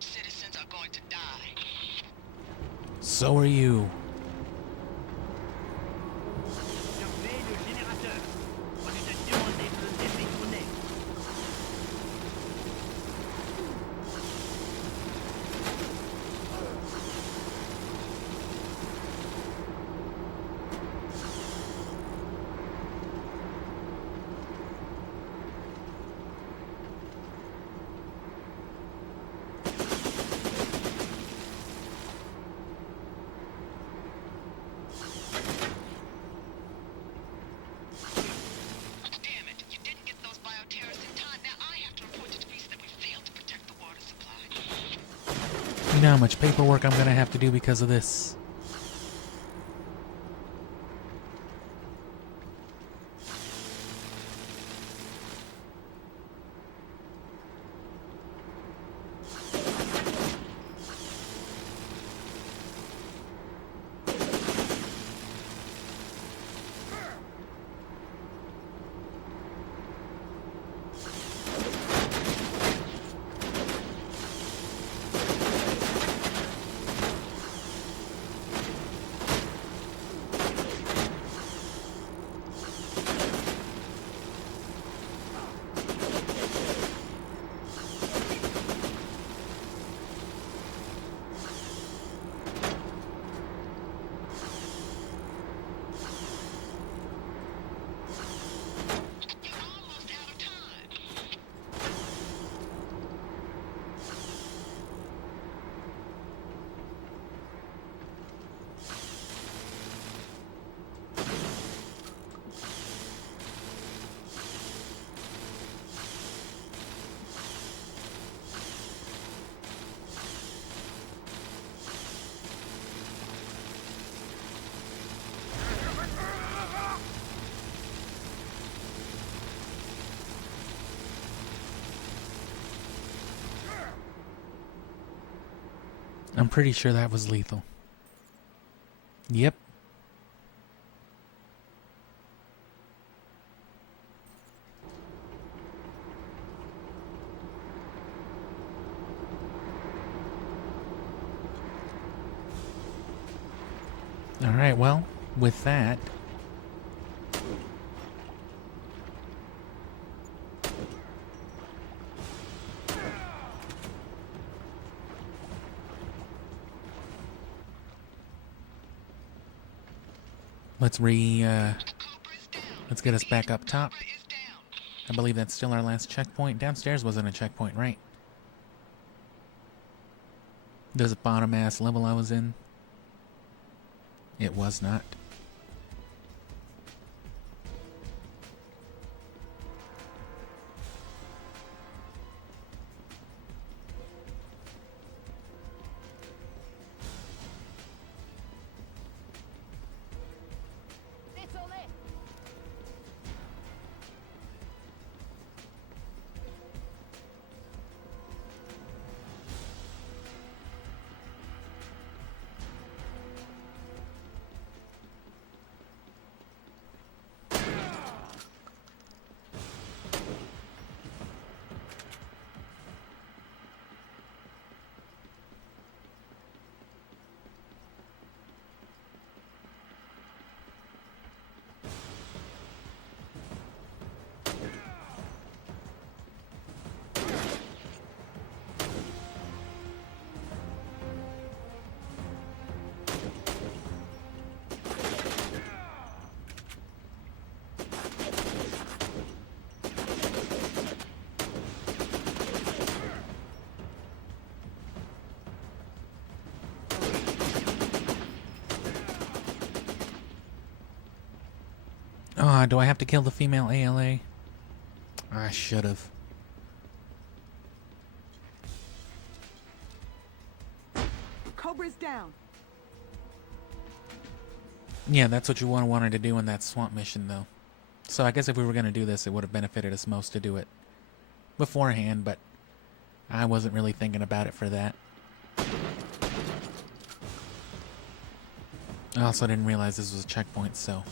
Citizens are going to die. So are you. Surveille le générateur. On lui a demandé de le détonner. Damn it, you didn't get those bioterrorists in time. Now I have to report to police that we failed to protect the water supply. You know how much paperwork I'm gonna have to do because of this. You're almost out of time. I'm pretty sure that was lethal. Yep. All right, well, with that, let's get us back up top. I believe that's still our last checkpoint. Downstairs wasn't a checkpoint, right? This bottom ass level I was in. It was not. Do I have to kill the female ALA? I should have. Cobra's down. Yeah, that's what you wanted to do in that swamp mission, though. So I guess if we were going to do this, it would have benefited us most to do it beforehand, but I wasn't really thinking about it for that. I also didn't realize this was a checkpoint, so...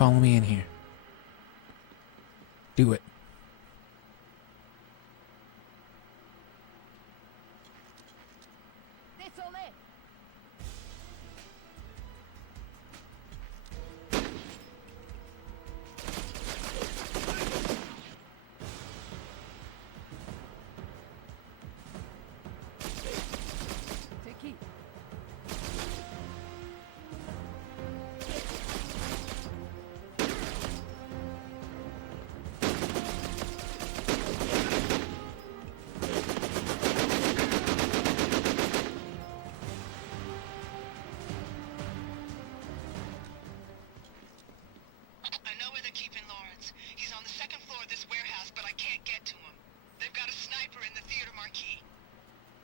Follow me in here. Do it. I know where they're keeping Lawrence. He's on the second floor of this warehouse, but I can't get to him. They've got a sniper in the theater marquee.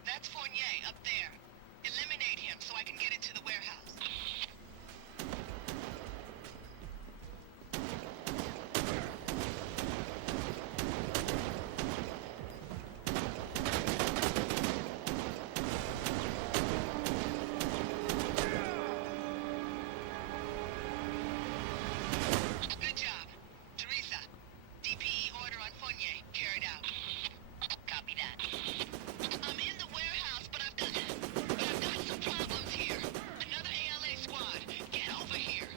That's Fournier up there. Eliminate him so I can get into the warehouse. Good job. Teresa, DPE order on Fournier. Carried out. Copy that. I'm in the warehouse, but I've got some problems here. Another ALA squad. Get over here.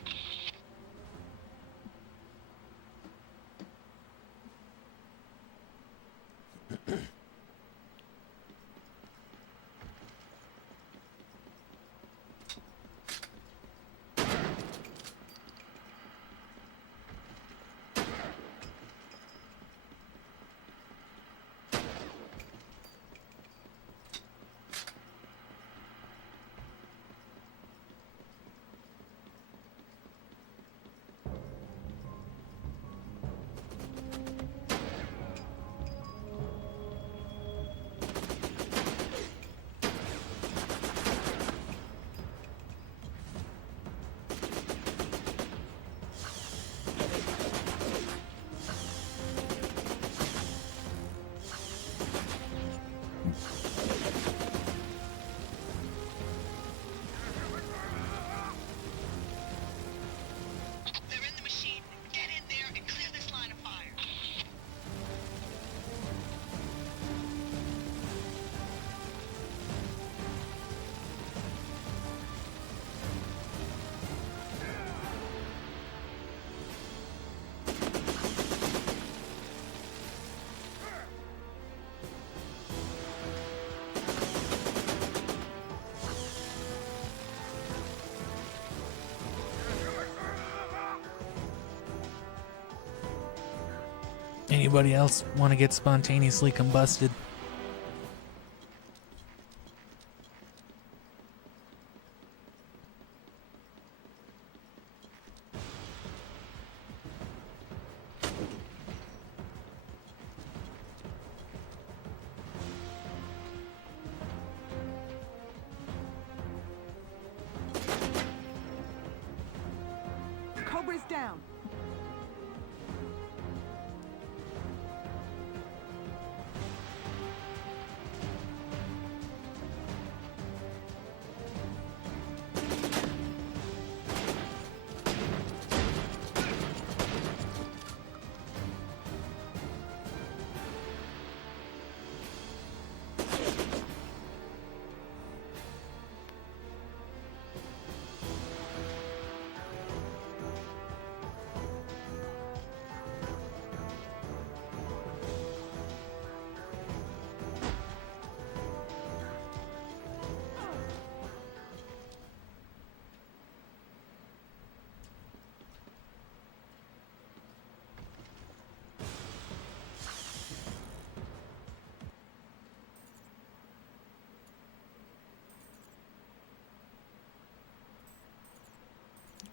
They're in the machine. Get in there and clear this line of fire. Anybody else want to get spontaneously combusted? Cobra's down.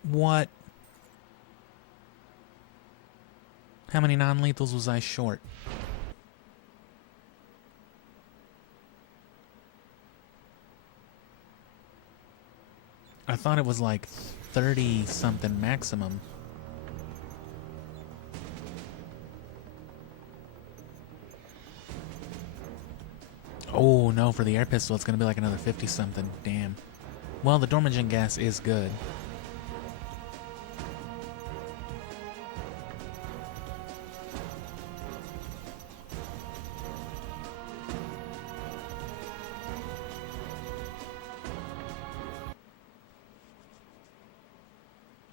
What? How many non-lethals was I short? I thought it was like 30 something maximum. Oh no, for the air pistol it's gonna be like another 50 something. Damn. Well, the Dormagen gas is good.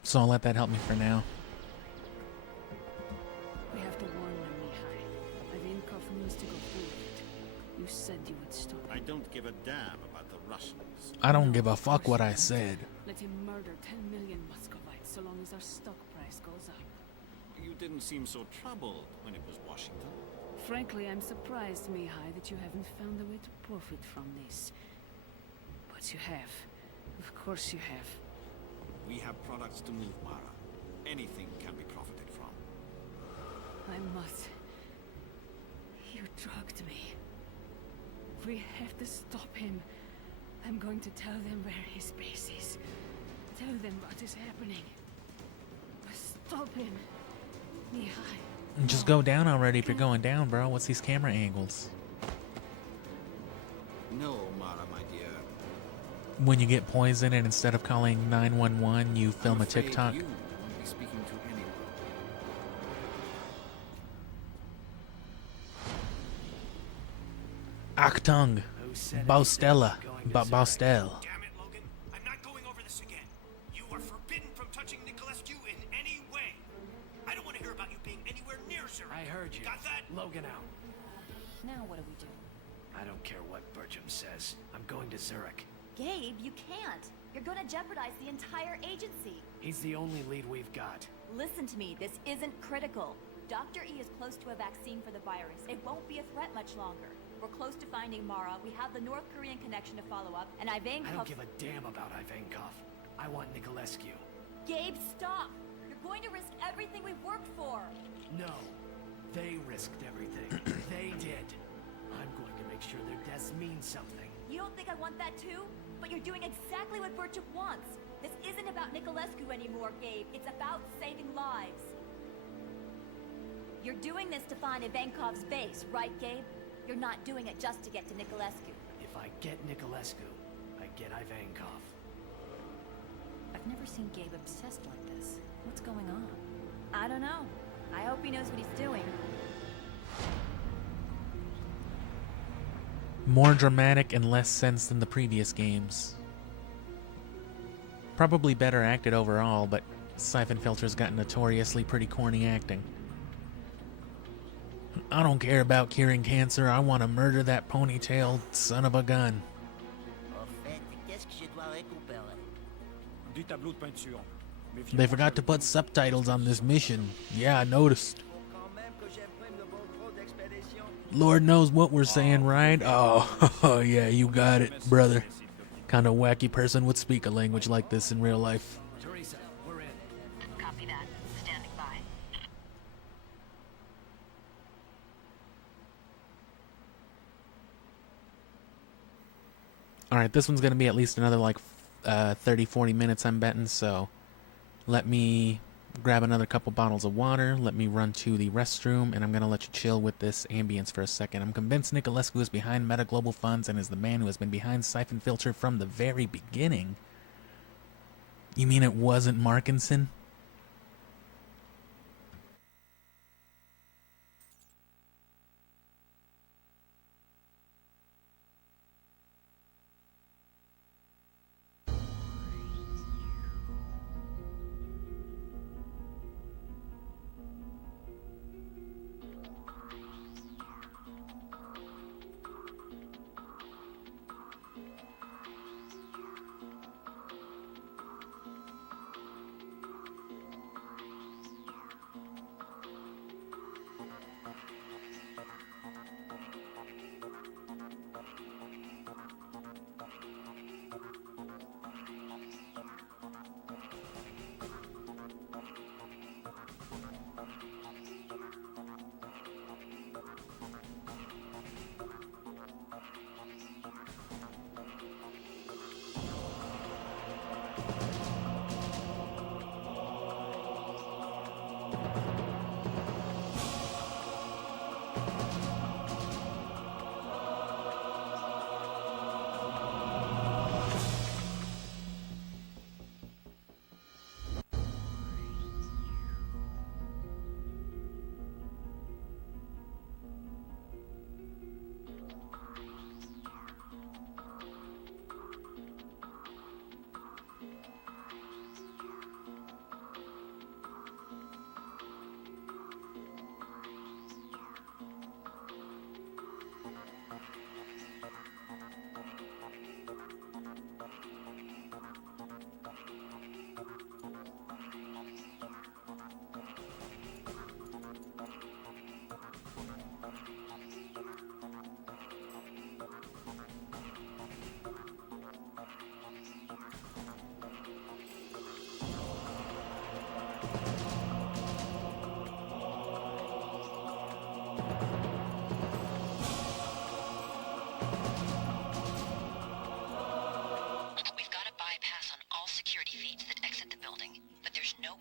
So I'll let that help me for now. We have to warn them, Mihai. Ivankov needs to go through with it. You said you would stop I him. don't give a damn about the Russians. I don't give a fuck what I said. Let him murder 10 million Muscovites so long as our stock price goes up. You didn't seem so troubled when it was Washington. Frankly, I'm surprised, Mihai, that you haven't found a way to profit from this. But you have. Of course you have. We have products to move, Mara. Anything can be profited from. I must. You drugged me. We have to stop him. I'm going to tell them where his base is. Tell them what is happening. Stop him. Mihai. Just go down already if you're going down, bro. What's these camera angles? No, Mara, my dear. When you get poisoned and instead of calling 911, you film a TikTok. You won't be speaking to anyone. Achtung. Baustella. Baustel. Damn it, Logan. I'm not going over this again. You are forbidden from touching Nicolescu in any way. I don't want to hear about you being anywhere near Zurich. I heard you. Got that? Logan out. Now what do we do? I don't care what Bertram says. I'm going to Zurich. Gabe, you can't. You're gonna jeopardize the entire agency. He's the only lead we've got. Listen to me, this isn't critical. Dr. E is close to a vaccine for the virus. It won't be a threat much longer. We're close to finding Mara. We have the North Korean connection to follow up, and Ivankov... I don't give a damn about Ivankov. I want Nicolescu. Gabe, stop! You're going to risk everything we've worked for! No. They risked everything. They did. I'm going to make sure their deaths mean something. You don't think I want that too? But you're doing exactly what Bertram wants. This isn't about Nicolescu anymore, Gabe. It's about saving lives. You're doing this to find Ivankov's base, right, Gabe? You're not doing it just to get to Nicolescu. If I get Nicolescu, I get Ivankov. I've never seen Gabe obsessed like this. What's going on? I don't know. I hope he knows what he's doing. More dramatic and less sense than the previous games. Probably better acted overall, but Syphon Filter's got notoriously pretty corny acting. I don't care about curing cancer. I want to murder that ponytailed son of a gun. They forgot to put subtitles on this mission. Yeah, I noticed. Lord knows what we're saying, right? Oh, yeah, you got it, brother. Kind of wacky person would speak a language like this in real life. Teresa, we're in. Copy that. Standing by. Alright, this one's going to be at least another like 30-40 minutes, I'm betting, so let me grab another couple bottles of water, let me run to the restroom, and I'm going to let you chill with this ambience for a second. I'm convinced Nicolescu is behind Meta Global Funds and is the man who has been behind Syphon Filter from the very beginning. You mean it wasn't Markinson?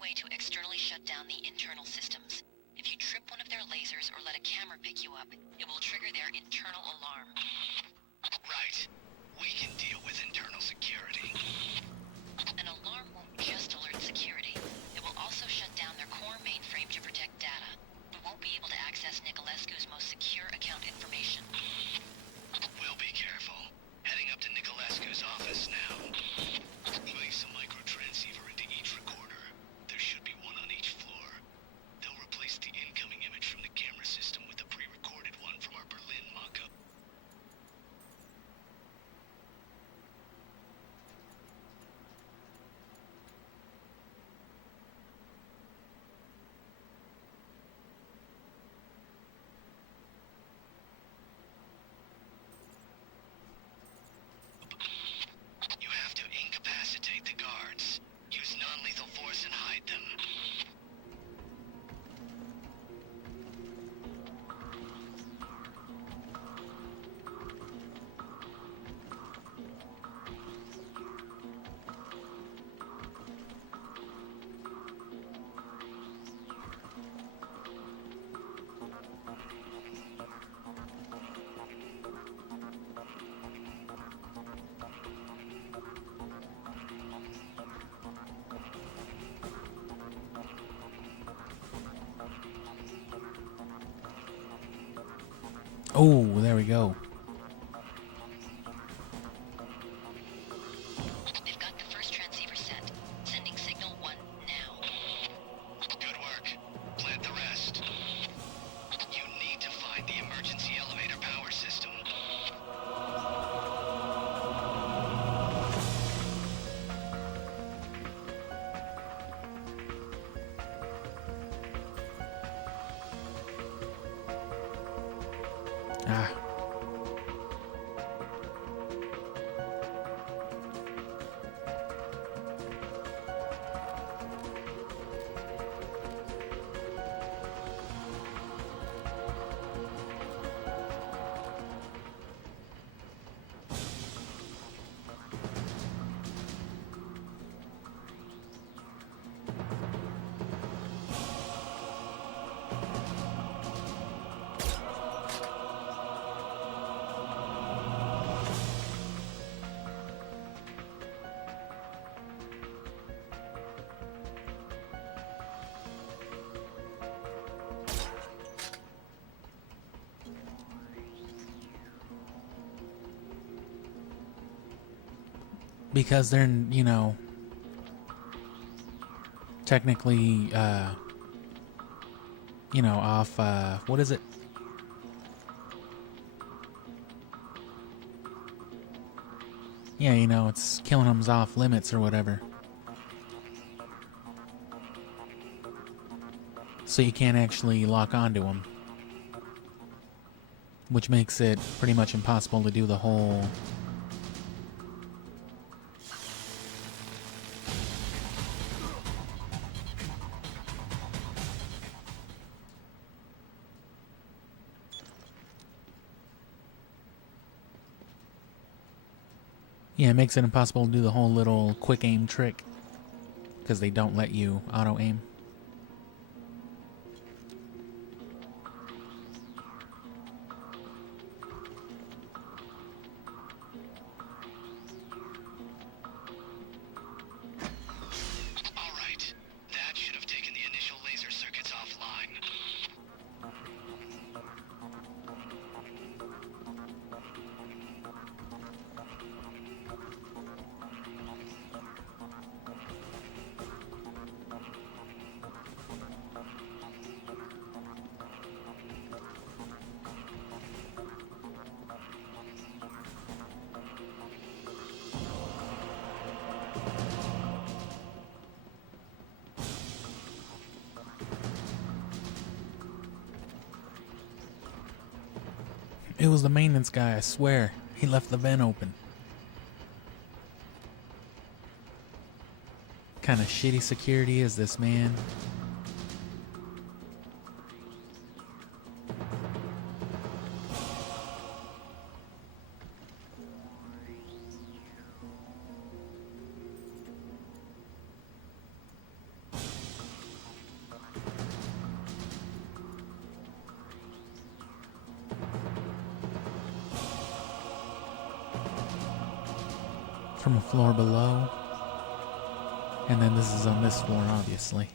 way to externally shut down the internal systems. If you trip one of their lasers or let a camera pick you up, it will trigger their internal alarm. Right. We can deal with internal security. An alarm won't just alert security. It will also shut down their core mainframe to protect data. We won't be able to access Nicolescu's most secure account information. We'll be careful. Heading up to Nicolescu's office now. Place a micro-transceiver into each recorder. There should be one on each floor. They'll replace the incoming image from the camera system with a pre-recorded one from our Berlin mock-up. You have to incapacitate the guards. Use non-lethal force and hide them. Oh, there we go. They've got the first transceiver set. Sending signal 1 now. Good work. Plant the rest. You need to find the emergency elevator power system. Ah. Because they're, you know, technically, you know, off, what is it? Yeah, you know, it's killing them off limits or whatever. So you can't actually lock onto them. Which makes it pretty much impossible to do the whole... Yeah, it makes it impossible to do the whole little quick aim trick. Because they don't let you auto aim. All right. That should have taken the initial laser circuits offline. It was the maintenance guy, I swear. He left the vent open. What kind of shitty security is this, man? from a floor below. And then this is on this floor, obviously.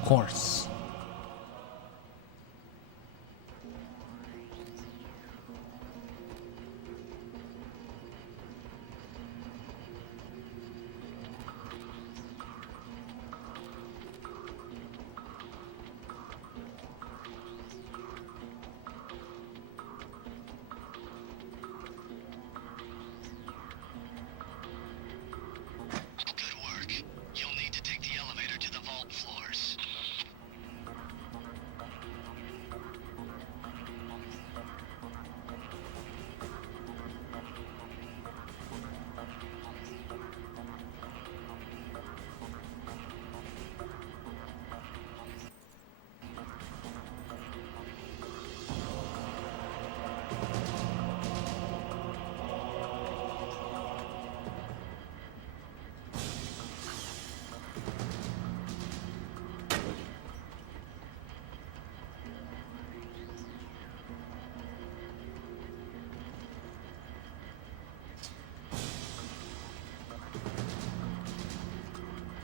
Of course. Good work. You'll need to take the elevator to the vault floors.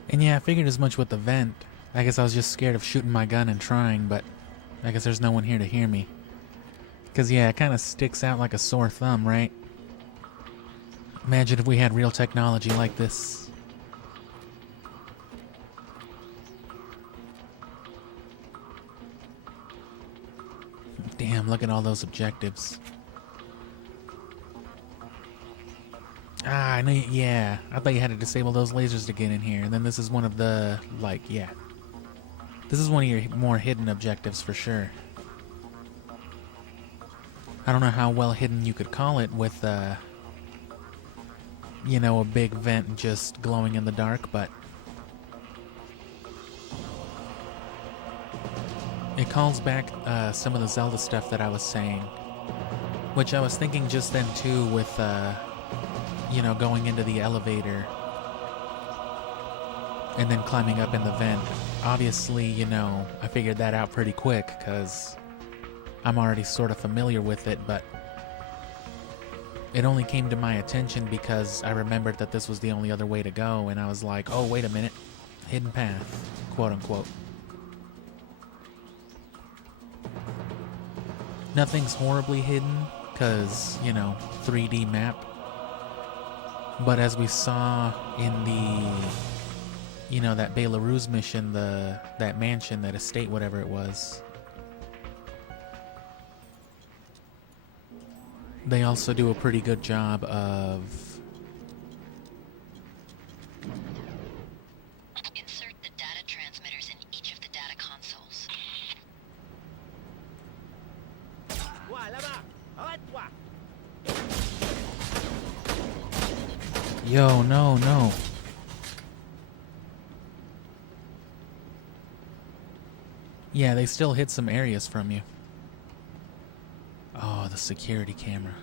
And yeah, I figured as much with the vent. I guess I was just scared of shooting my gun and trying, but I guess there's no one here to hear me. Because yeah, it kind of sticks out like a sore thumb, right? Imagine if we had real technology like this. Damn, look at all those objectives. Ah, I know. Yeah, I thought you had to disable those lasers to get in here. And then this is one of the, like, yeah. This is one of your more hidden objectives for sure. I don't know how well hidden you could call it with, you know, a big vent just glowing in the dark, but it calls back some of the Zelda stuff that I was saying, which I was thinking just then too with, you know, going into the elevator and then climbing up in the vent. Obviously, you know, I figured that out pretty quick because I'm already sort of familiar with it, but it only came to my attention because I remembered that this was the only other way to go, and I was like, oh, wait a minute, hidden path, quote unquote. Nothing's horribly hidden because, you know, 3D map. But as we saw in the, you know, that Belarus mission, that mansion, that estate, whatever it was, they also do a pretty good job of Insert the data transmitters in each of the data consoles. Yo, no. Yeah, they still hit some areas from you. Oh, the security camera.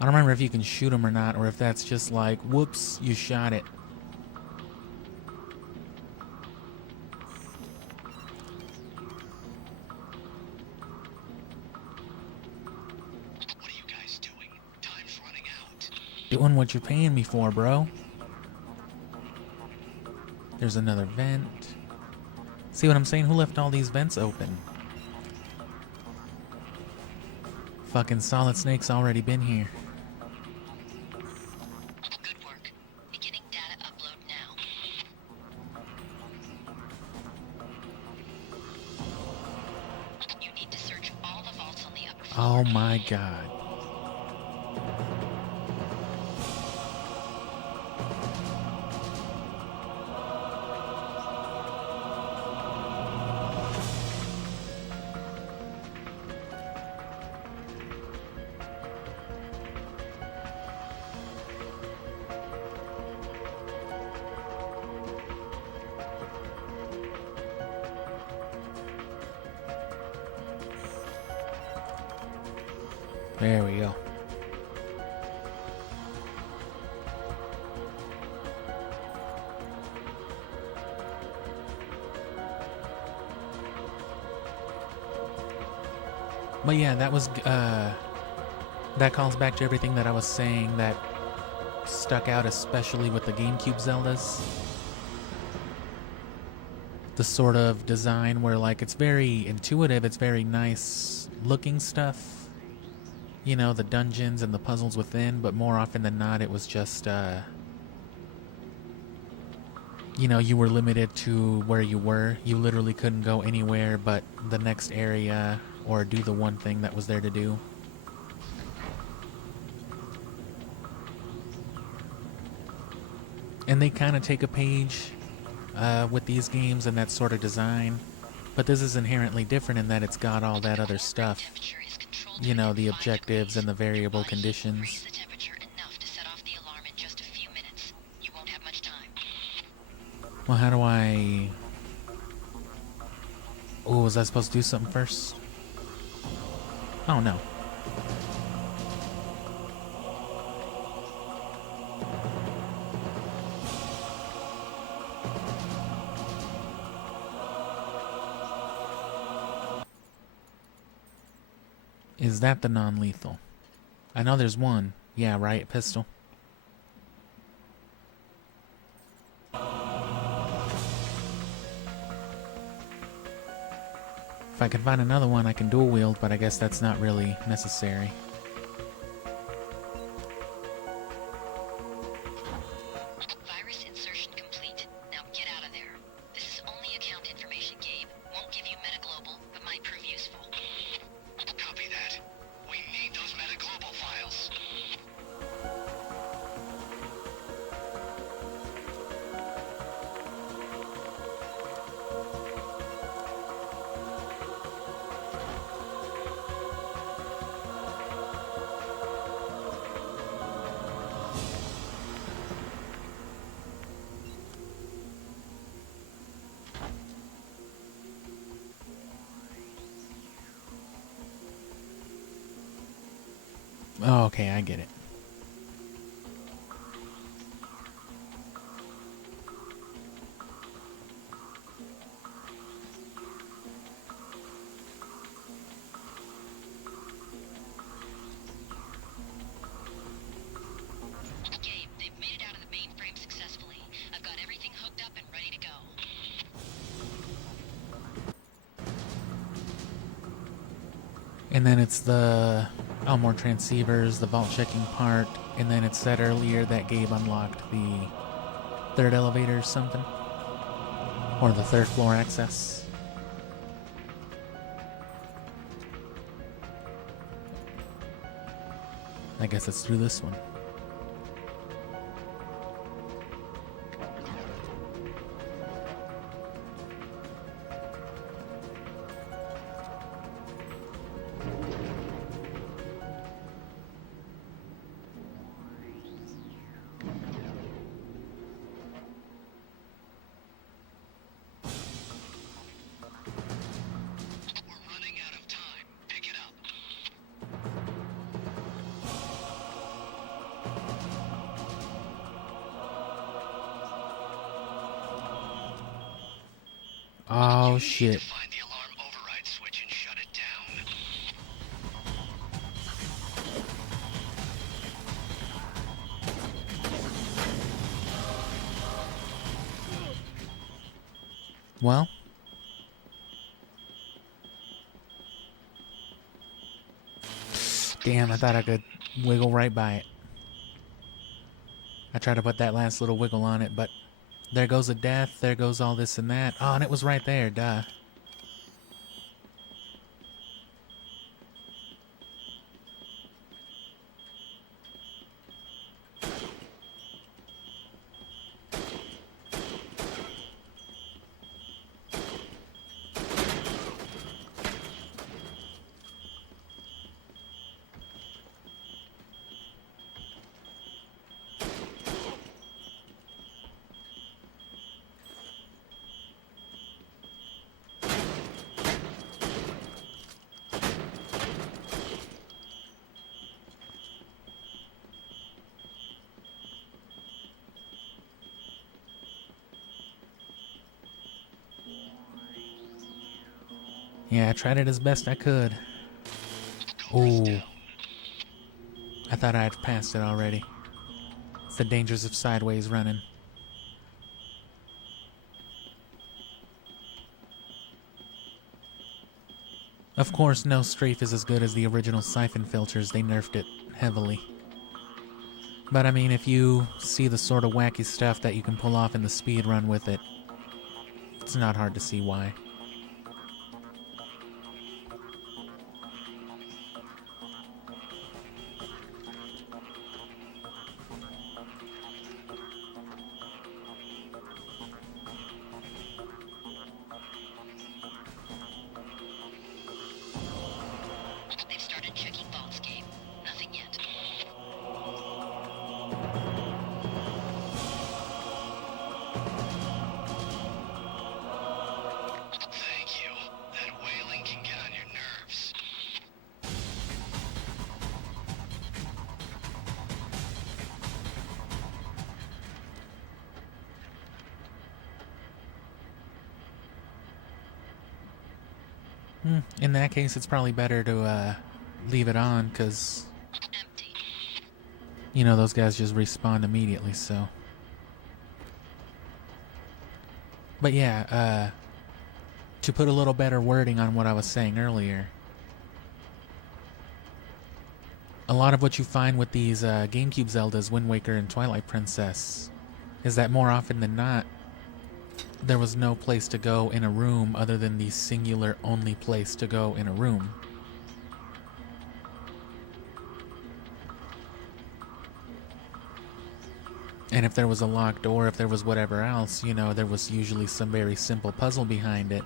I don't remember if you can shoot them or not, or if that's just like, whoops, you shot it. What are you guys doing? Time's running out. Doing what you're paying me for, bro. There's another vent. See what I'm saying? Who left all these vents open? Fucking Solid Snake's already been here. Good work. Beginning data upload now. You need to search all the vaults on the upper floor. Oh my god. There we go. But yeah, that was that calls back to everything that I was saying that stuck out, especially with the GameCube Zeldas. The sort of design where, like, it's very intuitive, it's very nice looking stuff. You know, the dungeons and the puzzles within, but more often than not, it was just, you know, you were limited to where you were. You literally couldn't go anywhere but the next area or do the one thing that was there to do. And they kind of take a page with these games and that sort of design. But this is inherently different in that it's got all that other stuff. You know, the objectives and the variable conditions. Well, how do I... Oh, was I supposed to do something first? Oh, no. Is that the non-lethal? I know there's one. Yeah, right, pistol. If I can find another one, I can dual wield, but I guess that's not really necessary. Virus insertion complete. Now get out of there. This is only account information, Gabe. Won't give you metaglobal, but might prove useful. Copy that. We need those metaglobal files. Oh, okay, I get it. Gabe, they've made it out of the mainframe successfully. I've got everything hooked up and ready to go. And then it's the... Oh, more transceivers, the vault checking part, and then it said earlier that Gabe unlocked the third elevator or something. Or the third floor access. I guess it's through this one. We're running out of time. Pick it up. Oh, shit. Find the alarm override switch and shut it down. Well. Damn, I thought I could wiggle right by it. I tried to put that last little wiggle on it, but there goes a death, there goes all this and that. Oh, and it was right there, duh. Yeah, I tried it as best I could. Ooh. I thought I had passed it already. It's the dangers of sideways running. Of course, no strafe is as good as the original Syphon Filters. They nerfed it heavily. But I mean, if you see the sort of wacky stuff that you can pull off in the speedrun with it, it's not hard to see why. They've started checking vaults, Gabe. Nothing yet. Thank you. That wailing can get on your nerves. In that case, it's probably better to leave it on, because, Empty. you know, those guys just respawn immediately, so. But yeah, to put a little better wording on what I was saying earlier, a lot of what you find with these GameCube Zeldas, Wind Waker and Twilight Princess, is that more often than not, there was no place to go in a room other than the singular only place to go in a room. And if there was a locked door, if there was whatever else, you know, there was usually some very simple puzzle behind it.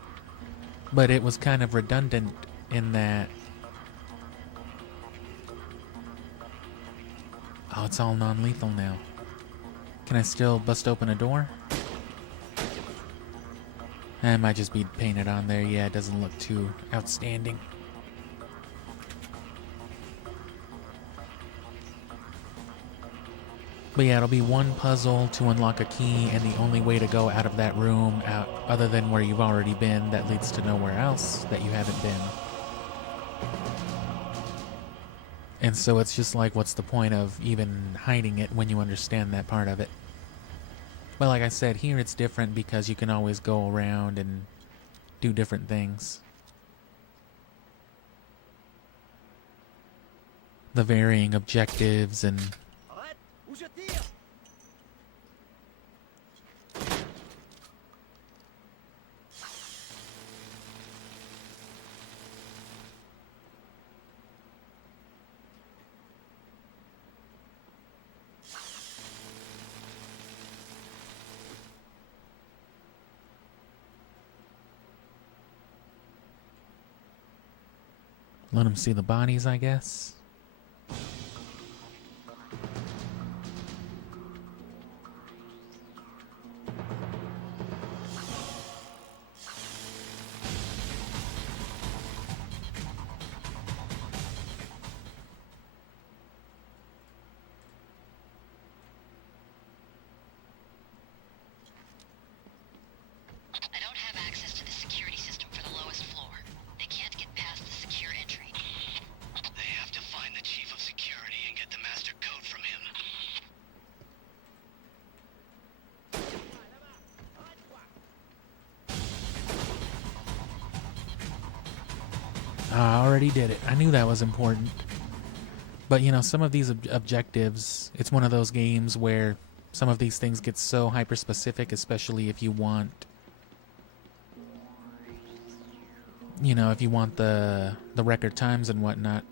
But it was kind of redundant in that... Oh, it's all non-lethal now. Can I still bust open a door? It might just be painted on there. Yeah, it doesn't look too outstanding. But yeah, it'll be one puzzle to unlock a key, and the only way to go out of that room, out other than where you've already been, that leads to nowhere else that you haven't been. And so it's just like, what's the point of even hiding it when you understand that part of it? But like I said, here it's different because you can always go around and do different things. The varying objectives and... Let them see the bodies, I guess. I don't have access to the security system for the lowest floor. They can't get past the secure entry. They have to find the chief of security and get the master code from him. I already did it. I knew that was important. But, you know, some of these objectives, it's one of those games where some of these things get so hyper-specific, especially if you want... You know, if you want the record times and whatnot.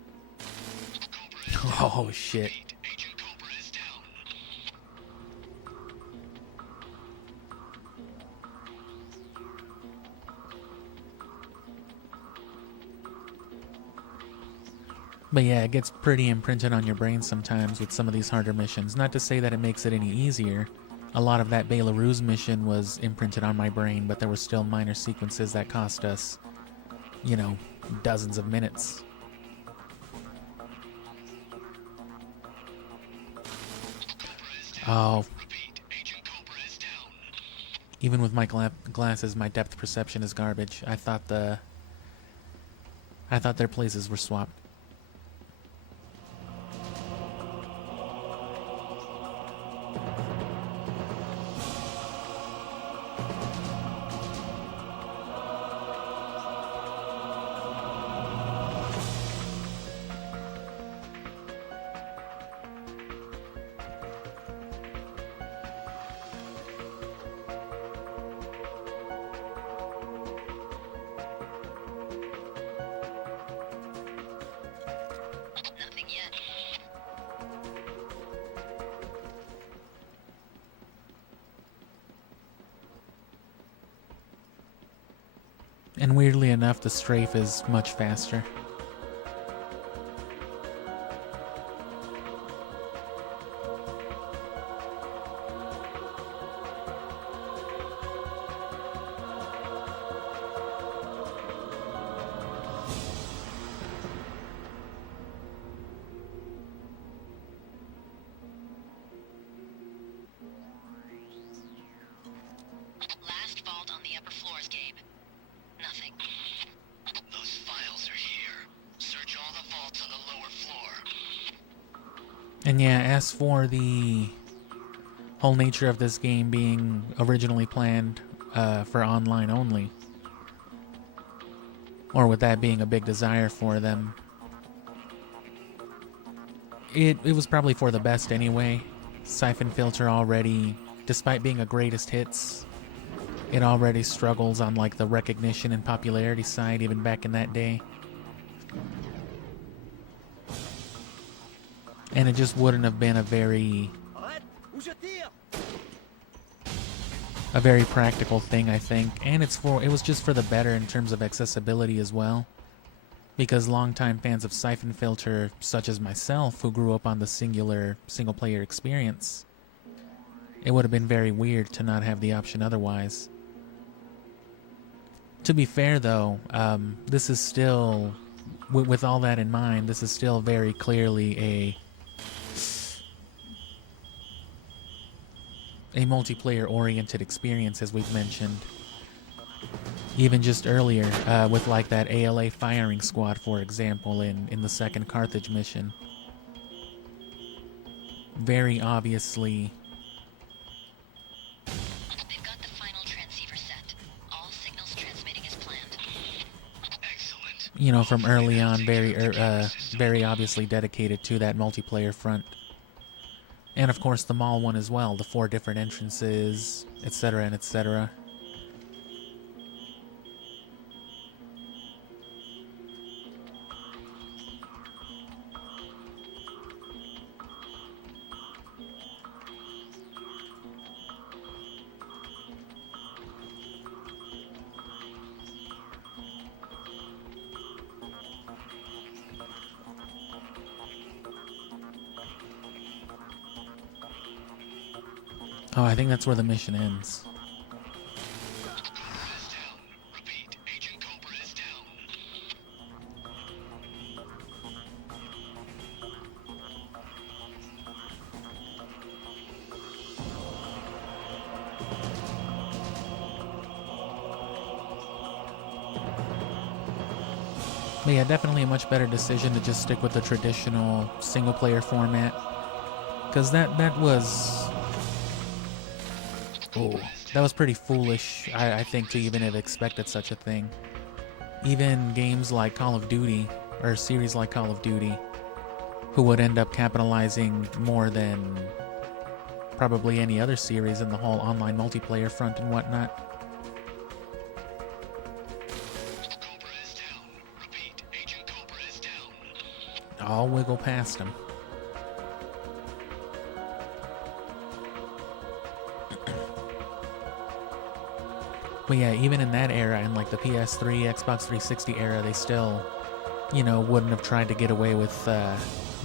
Oh, shit. Agent Cobra is down. But yeah, it gets pretty imprinted on your brain sometimes with some of these harder missions. Not to say that it makes it any easier. A lot of that Belarus mission was imprinted on my brain, but there were still minor sequences that cost us, you know, dozens of minutes. Oh. Repeat, Agent Cobra is down. Even with my glasses, my depth perception is garbage. I thought the I thought their places were swapped. Nothing yet. And weirdly enough, the strafe is much faster. Last vault on the upper floors, Gabe. Nothing. Those files are here. Search all the vaults on the lower floor. And yeah, as for the whole nature of this game being originally planned for online only, or with that being a big desire for them, it was probably for the best anyway. Syphon Filter already, despite being a greatest hits, it already struggles on like the recognition and popularity side even back in that day. And it just wouldn't have been a very practical thing, I think. And it was just for the better in terms of accessibility as well. Because longtime fans of Syphon Filter, such as myself, who grew up on the single-player experience, it would have been very weird to not have the option otherwise. To be fair, though, this is still, with all that in mind, this is still very clearly a multiplayer-oriented experience, as we've mentioned. Even just earlier, with like that ALA firing squad, for example, in the second Carthage mission. Very obviously, They've got the final transceiver set. All signals transmitting as planned. Excellent. you know, from early on, very obviously dedicated to that multiplayer front. And of course the mall one as well, the 4 different entrances, etc. and etc. Oh, I think that's where the mission ends. Cobra is down. Repeat, Agent Cobra is down. But yeah, definitely a much better decision to just stick with the traditional single-player format. Because that was... Oh, that was pretty foolish, I think, to even have expected such a thing. Even games like Call of Duty, or a series like Call of Duty, who would end up capitalizing more than probably any other series in the whole online multiplayer front and whatnot. Cobra is down. Repeat, Agent Cobra is down. I'll wiggle past him. But yeah, even in that era, in like the PS3, Xbox 360 era, they still, you know, wouldn't have tried to get away with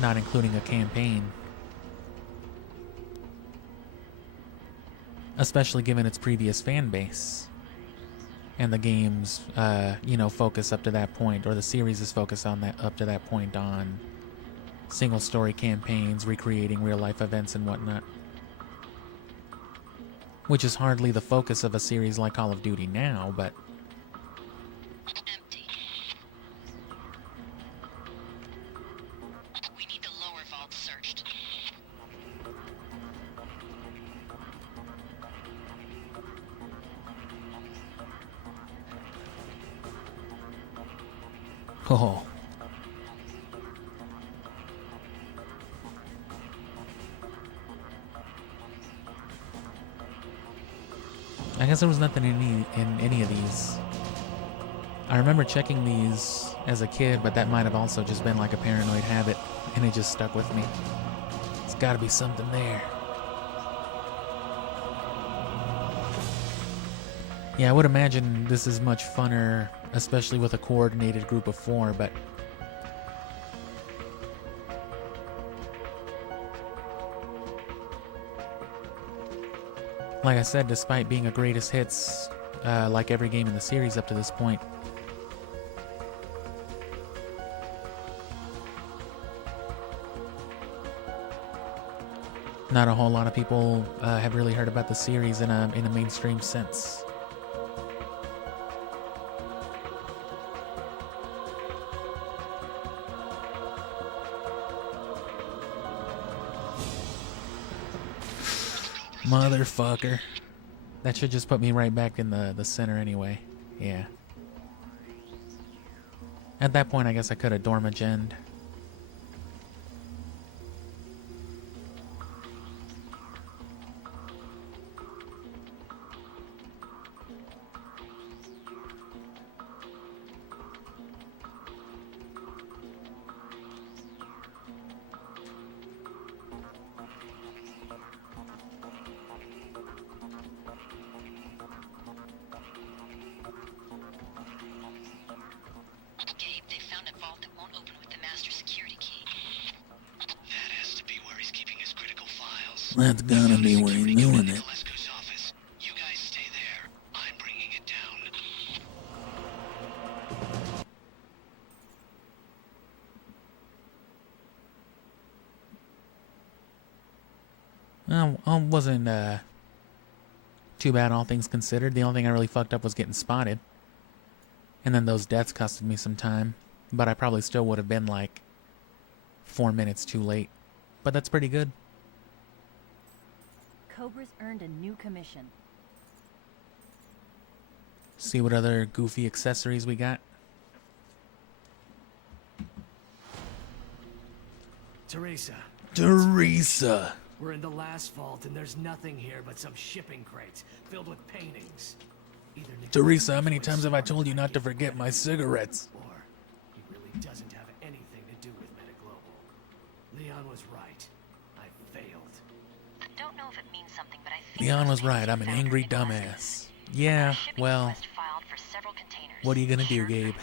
not including a campaign. Especially given its previous fan base. And the game's, you know, focus up to that point, or the series' focus on that up to that point on single story campaigns, recreating real life events and whatnot. Which is hardly the focus of a series like Call of Duty now, but... Empty. searched. Oh. I guess there was nothing in any of these. I remember checking these as a kid, but that might have also just been like a paranoid habit, and it just stuck with me. There's gotta be something there. Yeah, I would imagine this is much funner, especially with a coordinated group of 4, but like I said, despite being a greatest hits, like every game in the series up to this point, not a whole lot of people have really heard about the series in a mainstream sense. Motherfucker. That should just put me right back in the center anyway. Yeah. At that point, I guess I could have dormagened. Gabe, they found a vault that won't open with the master security key. That has to be where he's keeping his critical files. That's gonna be where he's doing it. Nicolescu's office. You guys stay there. I'm bringing it down. Wasn't too bad, all things considered. The only thing I really fucked up was getting spotted. And then those deaths costed me some time. But I probably still would have been like 4 minutes too late. But that's pretty good. Cobra's earned a new commission. See what other goofy accessories we got. Teresa. Teresa! We're in the last vault, and there's nothing here but some shipping crates filled with paintings. Either Teresa, how many times have I told you not to forget my cigarettes? Or he really doesn't have anything to do with Metaglobal. Leon was right. I failed. Don't know if it means something, but I think Leon was right, I'm an angry dumbass. Yeah, well, what are you gonna do, Gabe?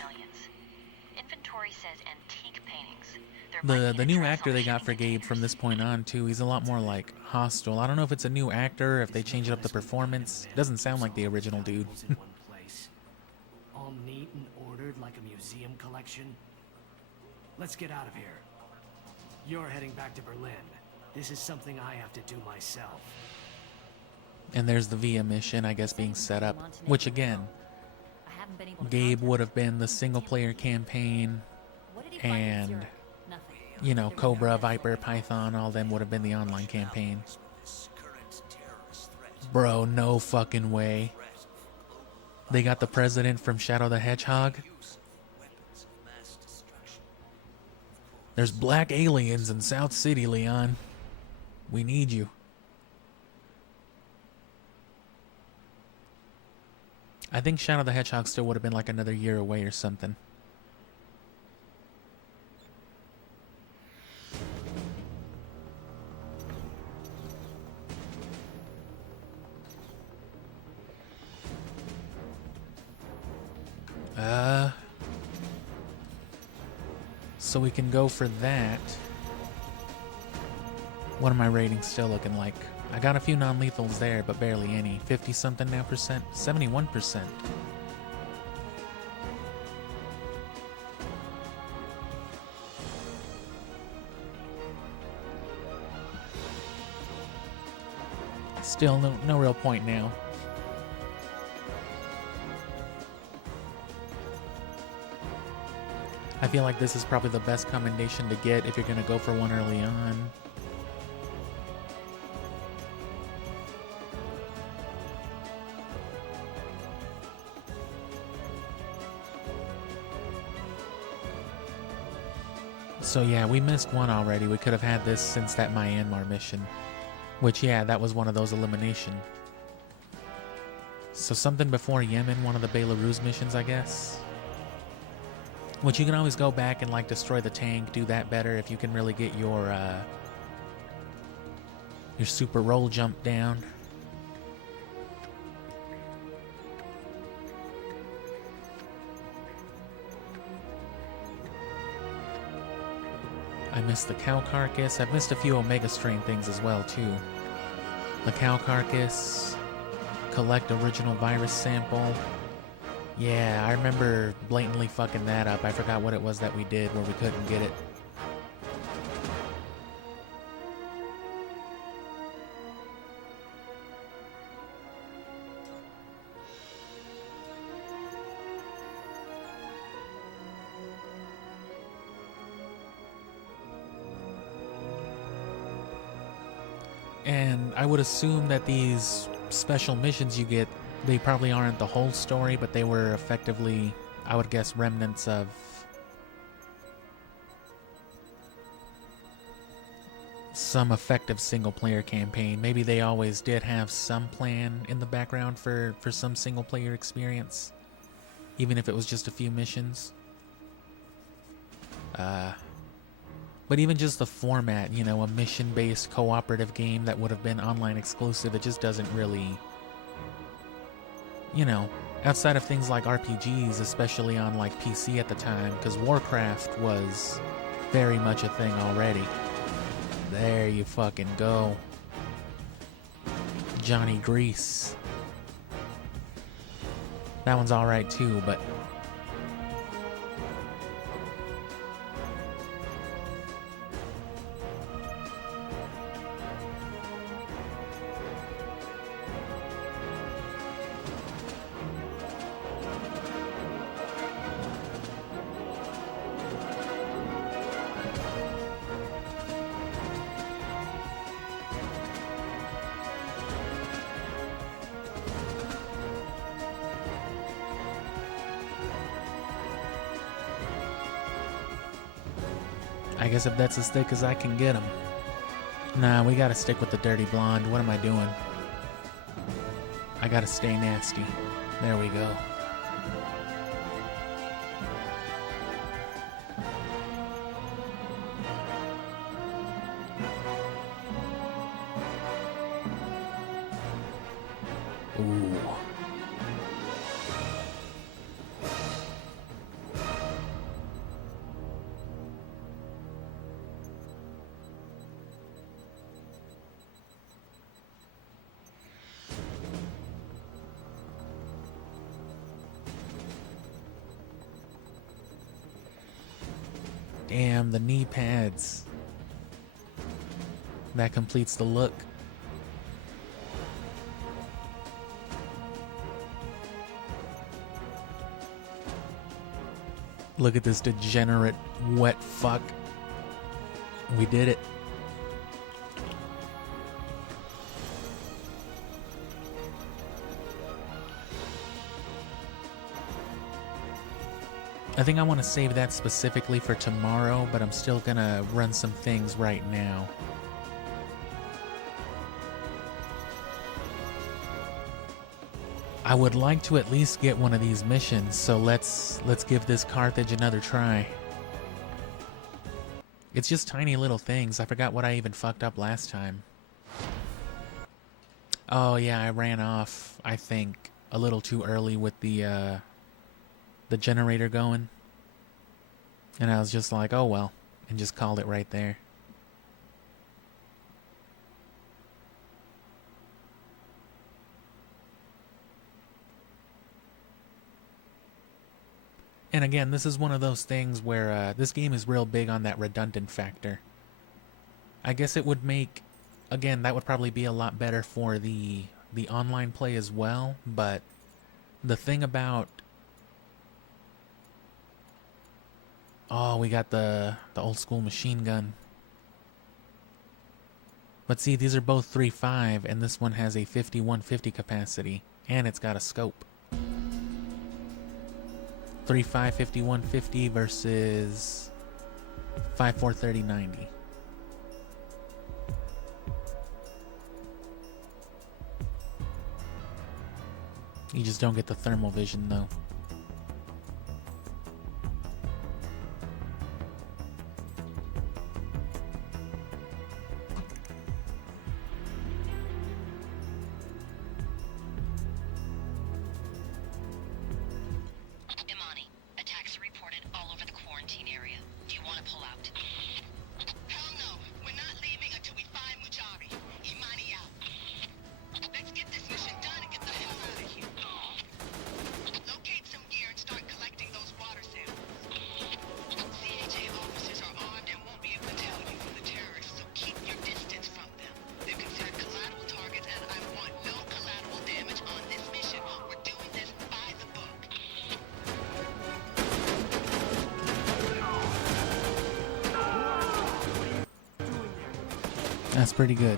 Inventory says antique paintings. The new actor they got for Gabe from this point on, too, he's a lot more, like, hostile. I don't know if it's a new actor, if they changed up the performance. Doesn't sound like the original dude. in one place. All neat and ordered like a museum collection. Let's get out of here. You're heading back to Berlin. This is something I have to do myself. And there's the Via mission, I guess, being set up. Which, again, Gabe would have been the single-player campaign, and, you know, Cobra, Viper, Python, all them would have been the online campaign. Bro, no fucking way. They got the president from Shadow the Hedgehog. There's black aliens in South City, Leon. We need you. I think Shadow the Hedgehog still would have been like another year away or something. So we can go for that. What are my ratings still looking like? I got a few non-lethals there, but barely any. 50-something now percent. 71%. Still no real point now. I feel like this is probably the best commendation to get if you're going to go for one early on. So yeah, we missed one already. We could have had this since that Myanmar mission. Which, yeah, that was one of those elimination. So something before Yemen, one of the Belarus missions, I guess. Which you can always go back and, like, destroy the tank, do that better if you can really get your super roll jump down. I missed the cow carcass. I've missed a few Omega Strain things as well, too. The cow carcass, collect original virus sample. Yeah, I remember blatantly fucking that up. I forgot what it was that we did where we couldn't get it. And I would assume that these special missions you get, they probably aren't the whole story, but they were effectively, I would guess, remnants of some effective single-player campaign. Maybe they always did have some plan in the background for some single-player experience, even if it was just a few missions. But even just the format, you know, a mission-based cooperative game that would have been online exclusive, it just doesn't really, you know, outside of things like RPGs, especially on like PC at the time, because Warcraft was very much a thing already. There you fucking go. Johnny Grease. That one's alright too, but I guess if that's as thick as I can get them. Nah, we gotta stick with the dirty blonde. What am I doing? I gotta stay nasty. There we go. Ooh. Damn, the knee pads. That completes the look. Look at this degenerate wet fuck. We did it. I think I want to save that specifically for tomorrow, but I'm still gonna run some things right now. I would like to at least get one of these missions, so let's give this Carthage another try. It's just tiny little things. I forgot what I even fucked up last time. Oh yeah, I ran off, I think, a little too early with the generator going. And I was just like, oh well, and just called it right there. And again, this is one of those things where this game is real big on that redundant factor. I guess it would make, again, that would probably be a lot better for the online play as well, but the thing about Oh, we got the old school machine gun. But see, these are both 3.5, and this one has a 50-150 capacity, and it's got a scope. 3.5 50-150 versus 5.4 30-90. You just don't get the thermal vision though. Imani, attacks are reported all over the quarantine area. Do you want to pull out? Hell no. We're not leaving until we find Mujari. Imani out. Let's get this mission done and get the hell out of here. Locate some gear and start collecting those water samples. CHA officers are armed and won't be able to tell you from the terrorists, so keep your distance from them. They're considered collateral targets, and I want no collateral damage on this mission. We're doing this by the book. That's pretty good.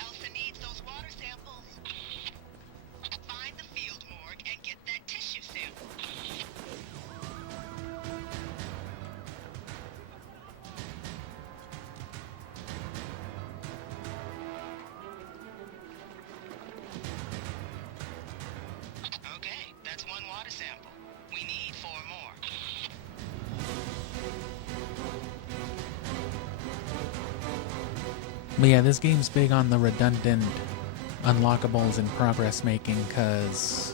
Elsa needs those water samples. Find the field morgue and get that tissue sample. Okay, that's one water sample. We need 4 more. But yeah, this game's big on the redundant unlockables and progress making, because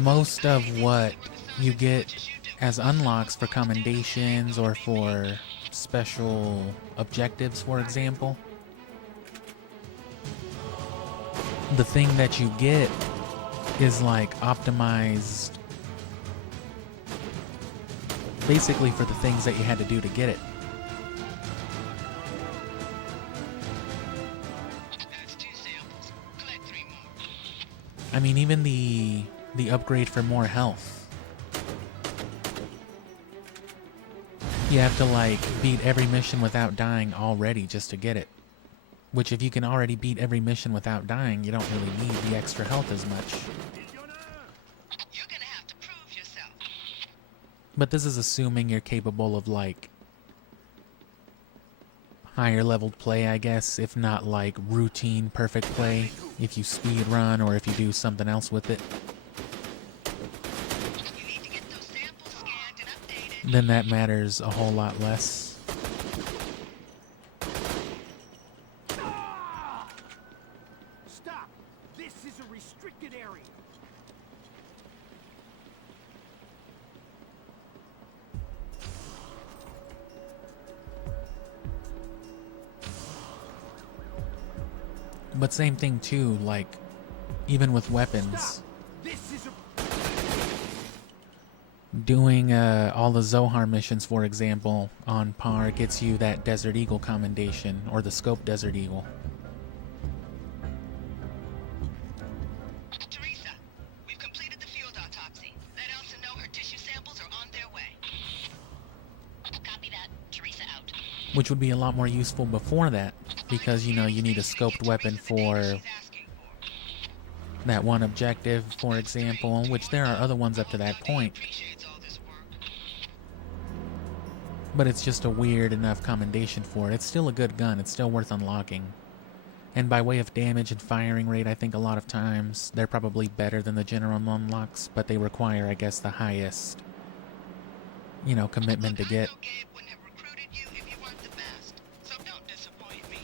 most of what you get as unlocks for commendations or for special objectives, for example, the thing that you get is like optimized basically for the things that you had to do to get it. That's 2 samples. Collect 3 more. I mean, even the upgrade for more health. You have to like beat every mission without dying already just to get it. Which if you can already beat every mission without dying, you don't really need the extra health as much. You're gonna have to prove yourself. But this is assuming you're capable of like higher leveled play, I guess, if not like routine perfect play, if you speed run or if you do something else with it. You need to get those samples scanned and updated. Then that matters a whole lot less. Stop! This is a restricted area. But same thing too, like even with weapons. Stop! This is a... Doing all the Zohar missions, for example, on par gets you that Desert Eagle commendation, or the Scope Desert Eagle. Teresa, we've completed the field autopsy. Let Elsa know her tissue samples are on their way. Copy that. Teresa out. Which would be a lot more useful before that, because, you know, you need a scoped weapon for She's asking for. that one objective, for example, which there are other ones up to that point. Appreciates all this work. But it's just a weird enough commendation for it. It's still a good gun. It's still worth unlocking. And by way of damage and firing rate, I think a lot of times they're probably better than the general unlocks, but they require, I guess, the highest, you know, commitment to get. I know Gabe wouldn't have recruited you if you weren't the best, so don't disappoint me.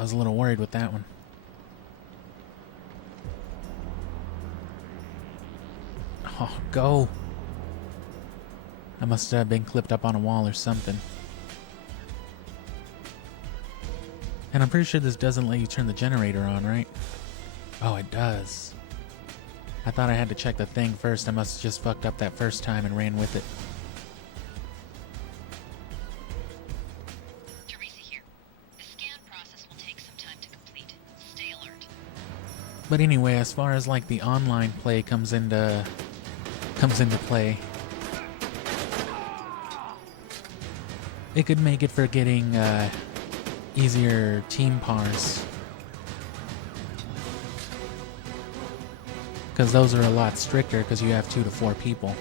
I was a little worried with that one. Oh, go. I must have been clipped up on a wall or something. And I'm pretty sure this doesn't let you turn the generator on, right? Oh, it does. I thought I had to check the thing first. I must have just fucked up that first time and ran with it. Teresa here. The scan process will take some time to complete. Stay alert. But anyway, as far as like the online play comes into play, it could make it for getting easier team pars. Because those are a lot stricter because you have 2 to 4 people.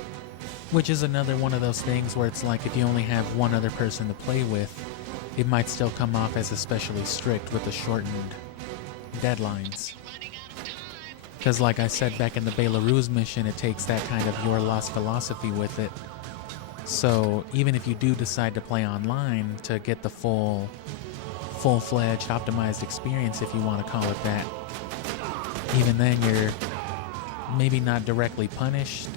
Which is another one of those things where it's like if you only have one other person to play with, it might still come off as especially strict with the shortened deadlines. Because like I said back in the Belarus mission, it takes that kind of your loss philosophy with it. So even if you do decide to play online to get the full-fledged optimized experience, if you want to call it that, even then you're maybe not directly punished,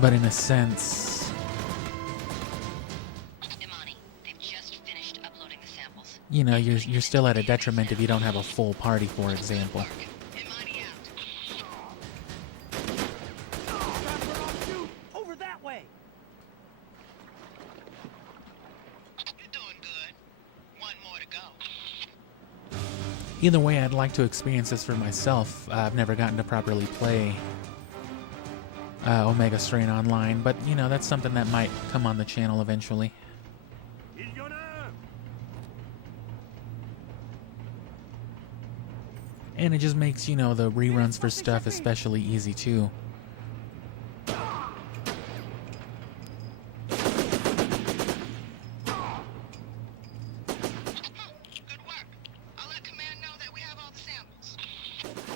but in a sense, Imani, they've just finished uploading the samples. you know, you're still at a detriment if you don't have a full party, for example. Imani out. Over that way. You're doing good. One more to go. Either way, I'd like to experience this for myself. I've never gotten to properly play Omega Strain online, but you know, that's something that might come on the channel eventually. And it just makes, you know, the reruns for stuff especially easy too.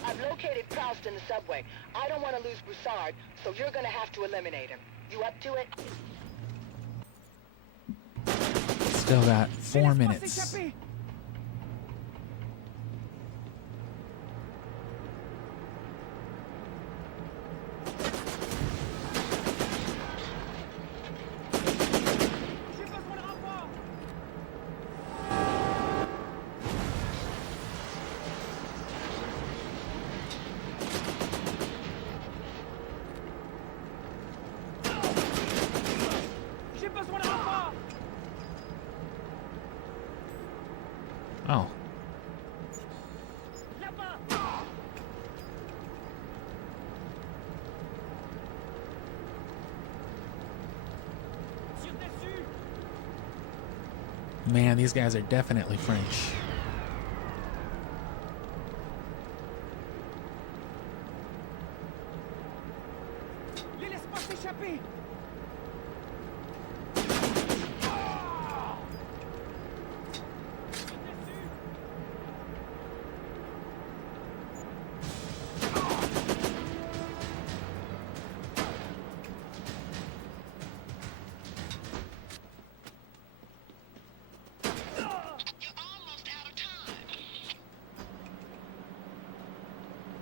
I've located Proust in the subway. I don't want to lose Broussard, so you're gonna have to eliminate him. You up to it? Still got 4 minutes. Oh. Man, these guys are definitely French.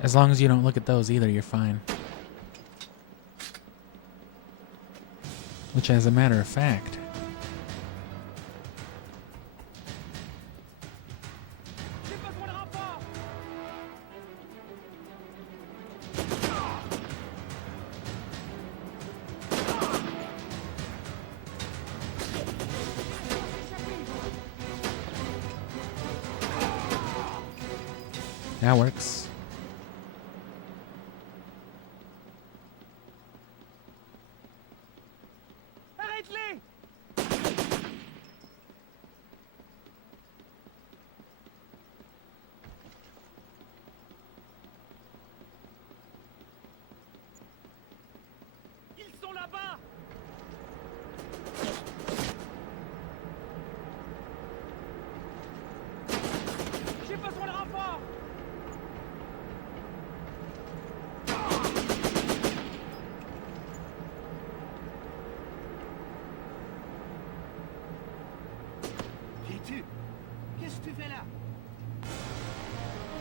As long as you don't look at those either, you're fine. Which, as a matter of fact, that works.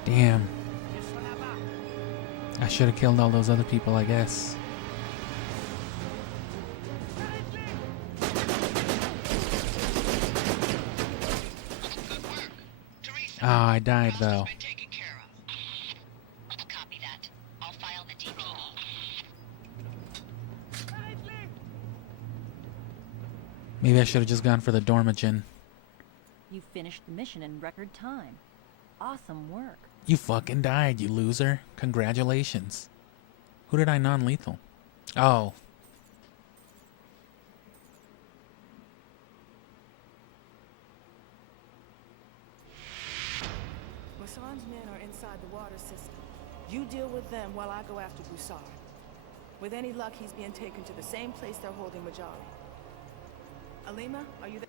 Damn. I should have killed all those other people, I guess. Oh, I died though. Copy that. I'll file the DPE. Maybe I should have just gone for the Dormagen. You finished the mission in record time. Awesome work. You fucking died, you loser. Congratulations. Who did I non-lethal? Oh. Massan's men are inside the water system. You deal with them while I go after Broussard. With any luck, he's being taken to the same place they're holding Majari. Alima, are you there?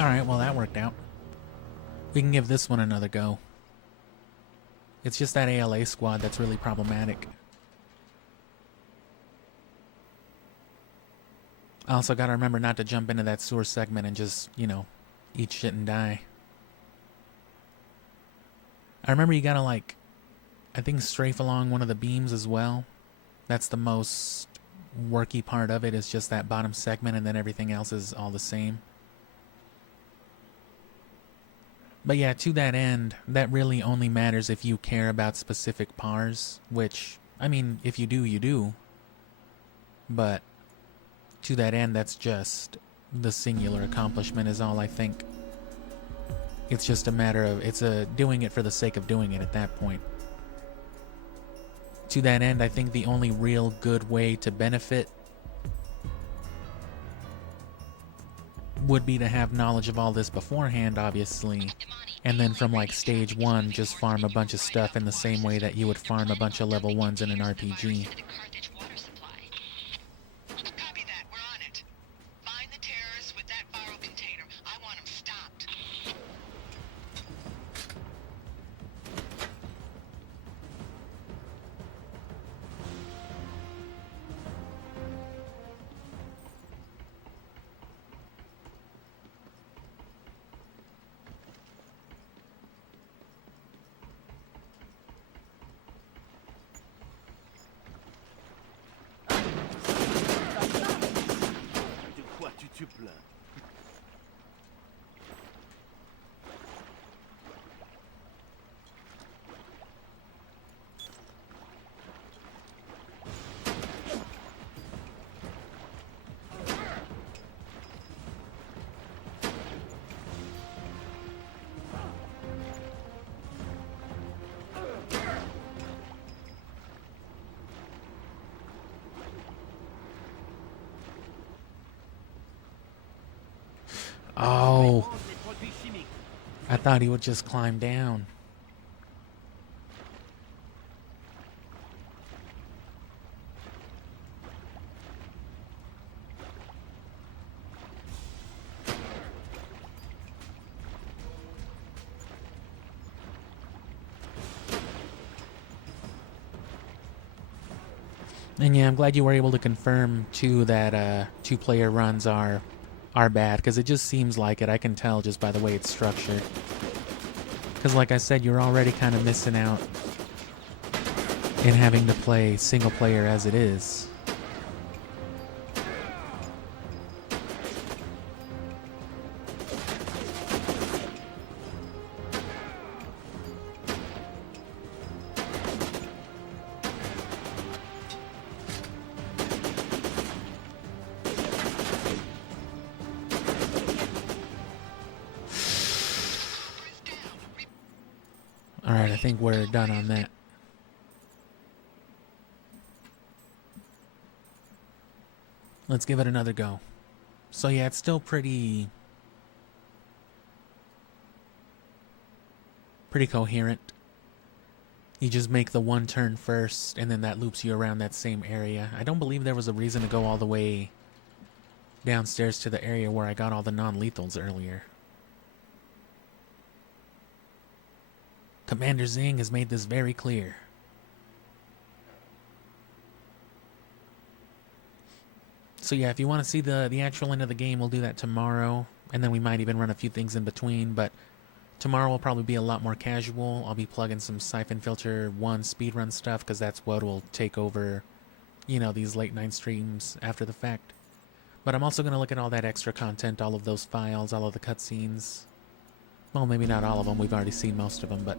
Alright, well that worked out. We can give this one another go. It's just that ALA squad that's really problematic. I also gotta remember not to jump into that sewer segment and just, you know, eat shit and die. I remember you gotta, like, I think strafe along one of the beams as well. That's the most worky part of it, is just that bottom segment, and then everything else is all the same. But yeah, to that end, that really only matters if you care about specific pars, which, I mean, if you do, you do. But to that end, that's just the singular accomplishment is all I think. It's just a matter of, it's doing it for the sake of doing it at that point. To that end, I think the only real good way to benefit would be to have knowledge of all this beforehand, obviously, and then from like stage 1 just farm a bunch of stuff in the same way that you would farm a bunch of level 1s in an RPG. Copy that. We're on it. Find the terrorists with that viral container. I want them stopped. De quoi tu te plains? Oh, I thought he would just climb down. And yeah, I'm glad you were able to confirm too that 2-player runs are bad, because it just seems like it. I can tell just by the way it's structured. Because like I said, you're already kind of missing out in having to play single player as it is. Alright, I think we're done on that. Let's give it another go. So yeah, it's still pretty coherent. You just make the one turn first, and then that loops you around that same area. I don't believe there was a reason to go all the way downstairs to the area where I got all the non-lethals earlier. Commander Zing has made this very clear. So yeah, if you want to see the actual end of the game, we'll do that tomorrow. And then we might even run a few things in between. But tomorrow will probably be a lot more casual. I'll be plugging some Syphon Filter 1 speedrun stuff, because that's what will take over, you know, these late night streams after the fact. But I'm also going to look at all that extra content, all of those files, all of the cutscenes. Well, maybe not all of them. We've already seen most of them, but...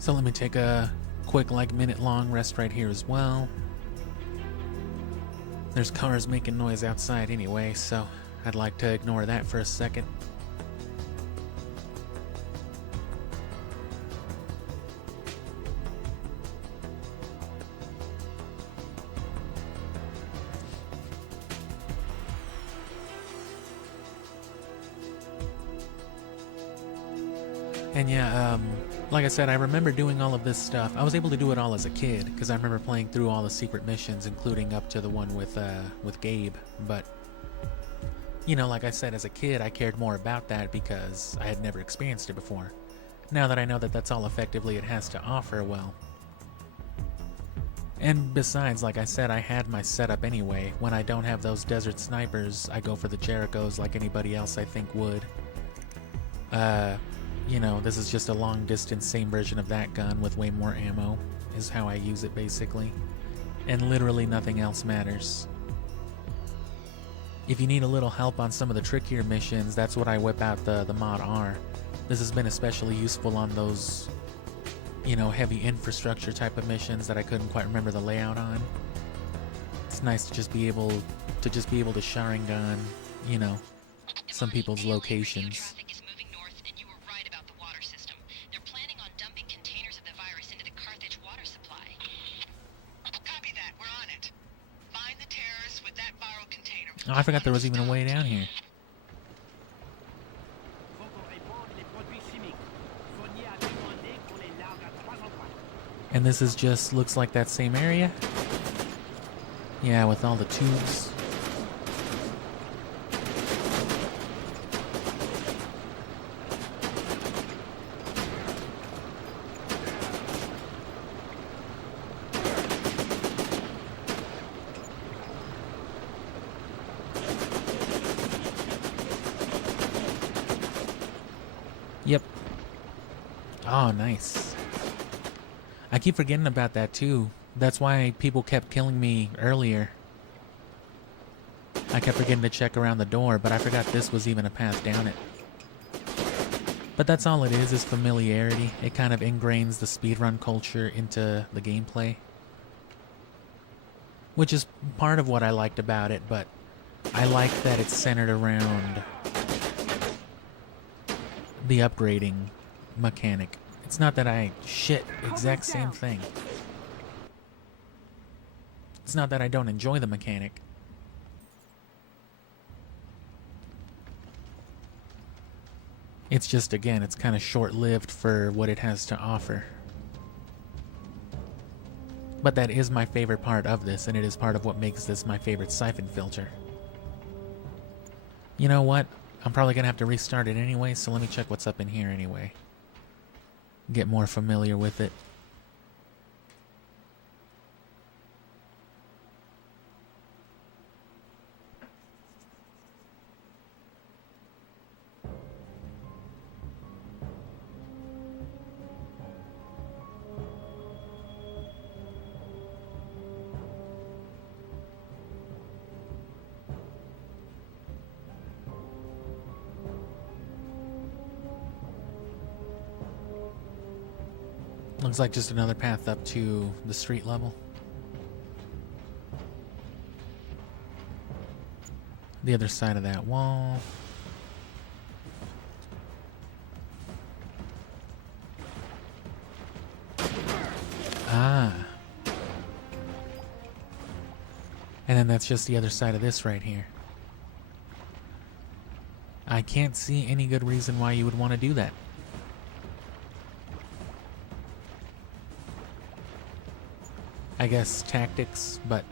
So let me take a quick, like, minute-long rest right here as well. There's cars making noise outside anyway, so I'd like to ignore that for a second. And yeah, like I said, I remember doing all of this stuff. I was able to do it all as a kid, because I remember playing through all the secret missions, including up to the one with Gabe. But, you know, like I said, as a kid, I cared more about that because I had never experienced it before. Now that I know that that's all effectively it has to offer, well... And besides, like I said, I had my setup anyway. When I don't have those desert snipers, I go for the Jerichos like anybody else I think would. You know, this is just a long distance, same version of that gun with way more ammo, is how I use it basically. And literally nothing else matters. If you need a little help on some of the trickier missions, that's what I whip out the Mod R. This has been especially useful on those, you know, heavy infrastructure type of missions that I couldn't quite remember the layout on. It's nice to just be able to Sharingan, you know, some people's locations. Oh, I forgot there was even a way down here. And this is just, looks like that same area? Yeah, with all the tubes. Yep. Oh, nice. I keep forgetting about that too. That's why people kept killing me earlier. I kept forgetting to check around the door, but I forgot this was even a path down it. But that's all it is familiarity. It kind of ingrains the speedrun culture into the gameplay. Which is part of what I liked about it, but I like that it's centered around the upgrading mechanic. It's not that exact same thing. It's not that I don't enjoy the mechanic. It's just, again, it's kind of short-lived for what it has to offer. But that is my favorite part of this, and it is part of what makes this my favorite Syphon Filter. You know what? I'm probably gonna have to restart it anyway, so let me check what's up in here anyway. Get more familiar with it. Looks like just another path up to the street level. The other side of that wall. Ah. And then that's just the other side of this right here. I can't see any good reason why you would want to do that. I guess tactics, but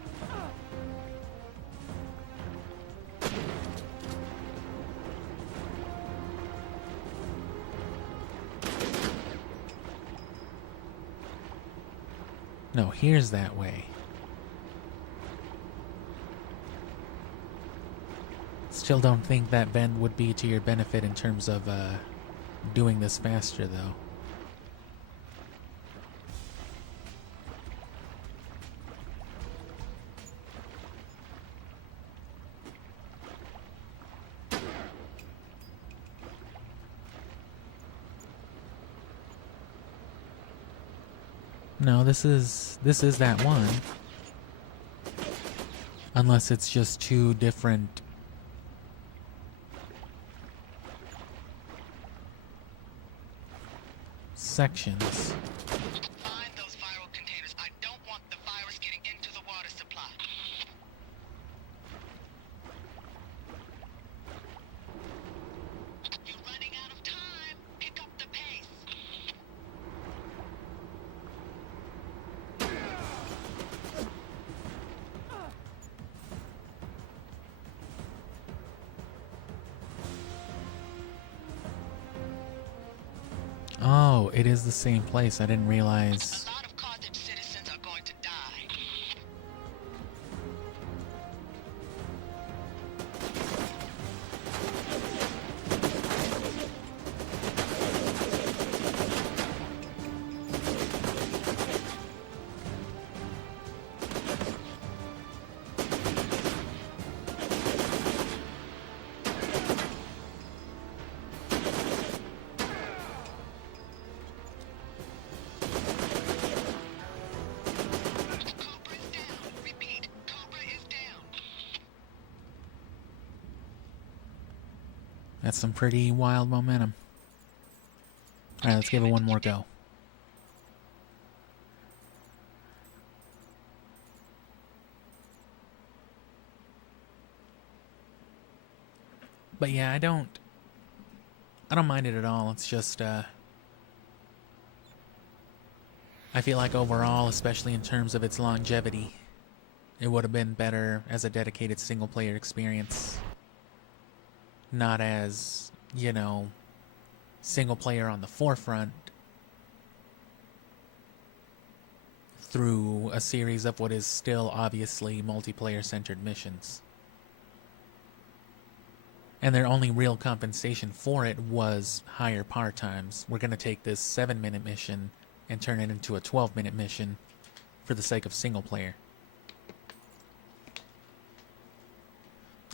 no, here's that way. Still don't think that bend would be to your benefit in terms of doing this faster, though. No, this is that one. Unless it's just two different sections. Find those viral containers. I don't want the virus getting into the water supply. You're running out of time. Pick up the pace. Oh, it is the same place. I didn't realize. A lot of Carthage citizens are going to die. Cobra is down. Repeat, Cobra is down. That's some pretty wild momentum. Alright, let's give it one more go. But yeah, I don't mind it at all. It's just I feel like overall, especially in terms of its longevity, it would have been better as a dedicated single player experience. Not as, you know, single player on the forefront through a series of what is still obviously multiplayer centered missions. And their only real compensation for it was higher par times. We're going to take this 7-minute mission and turn it into a 12-minute mission for the sake of single player.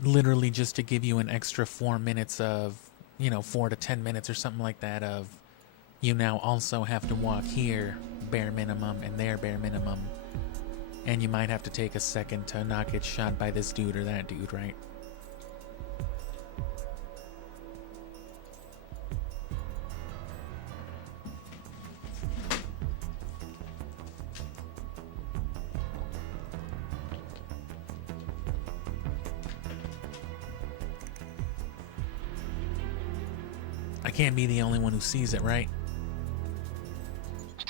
Literally just to give you an extra 4 minutes of, 4 to 10 minutes or something like that of, you now also have to walk here, bare minimum, and there, bare minimum. And you might have to take a second to not get shot by this dude or that dude, right? I can't be the only one who sees it, right?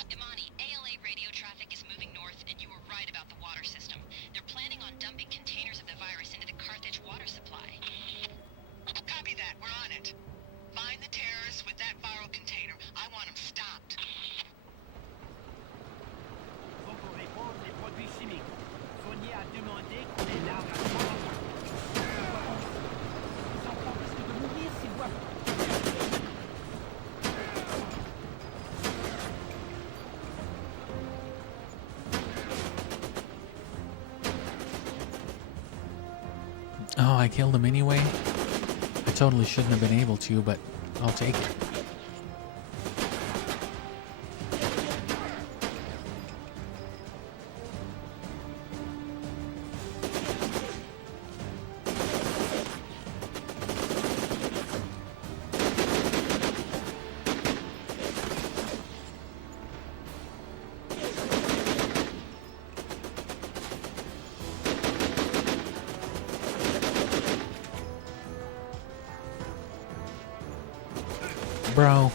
Imani, ALA radio traffic is moving north, and you were right about the water system. They're planning on dumping containers of the virus into the Carthage water supply. Copy that. We're on it. Find the terrorists with that viral container. I want them stopped. Faut qu'on réponde les produits chimiques. Fournier a demandé qu'on ait l'arme à trois. Les enfants risquent de mourir s'ils voient. Oh, I killed him anyway? I totally shouldn't have been able to, but I'll take it. bro.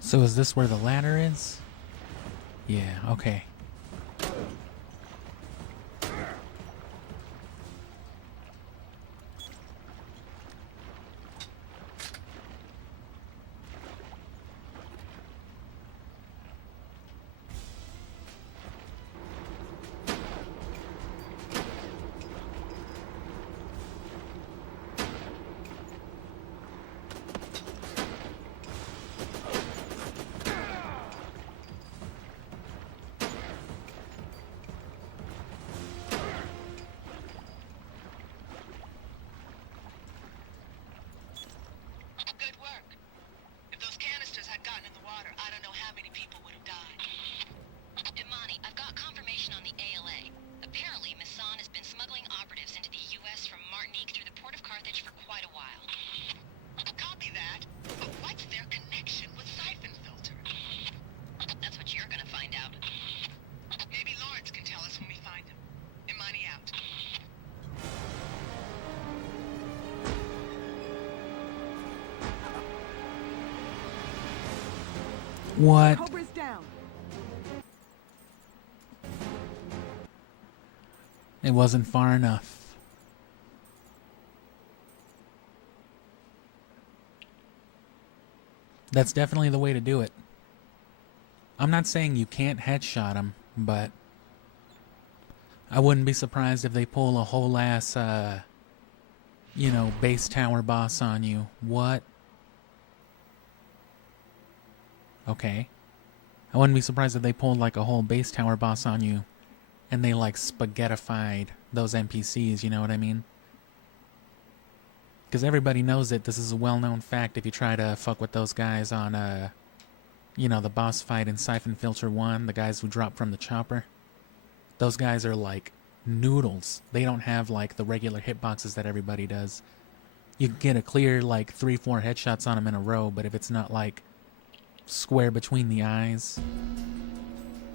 So is this where the ladder is? Yeah, okay. Good work. If those canisters had gotten in the water, I don't know how many people would have died. Imani, I've got confirmation on the ALA. Apparently, Masson has been smuggling operatives into the U.S. from Martinique through the port of Carthage for quite a while. Copy that. But what's their connection with Syphon Filter? That's what you're gonna find out. Maybe Lawrence can tell us when we find him. Imani out. What? Cobra's down. It wasn't far enough. That's definitely the way to do it. I'm not saying you can't headshot him, but I wouldn't be surprised if they pull a whole ass, you know, base tower boss on you. What? Okay. I wouldn't be surprised if they pulled like a whole base tower boss on you and they like spaghettified those NPCs, you know what I mean? Because everybody knows that this is a well-known fact if you try to fuck with those guys on, you know, the boss fight in Syphon Filter 1, the guys who drop from the chopper. Those guys are like noodles. They don't have like the regular hitboxes that everybody does. You can get a clear like 3-4 headshots on them in a row, but if it's not like square between the eyes,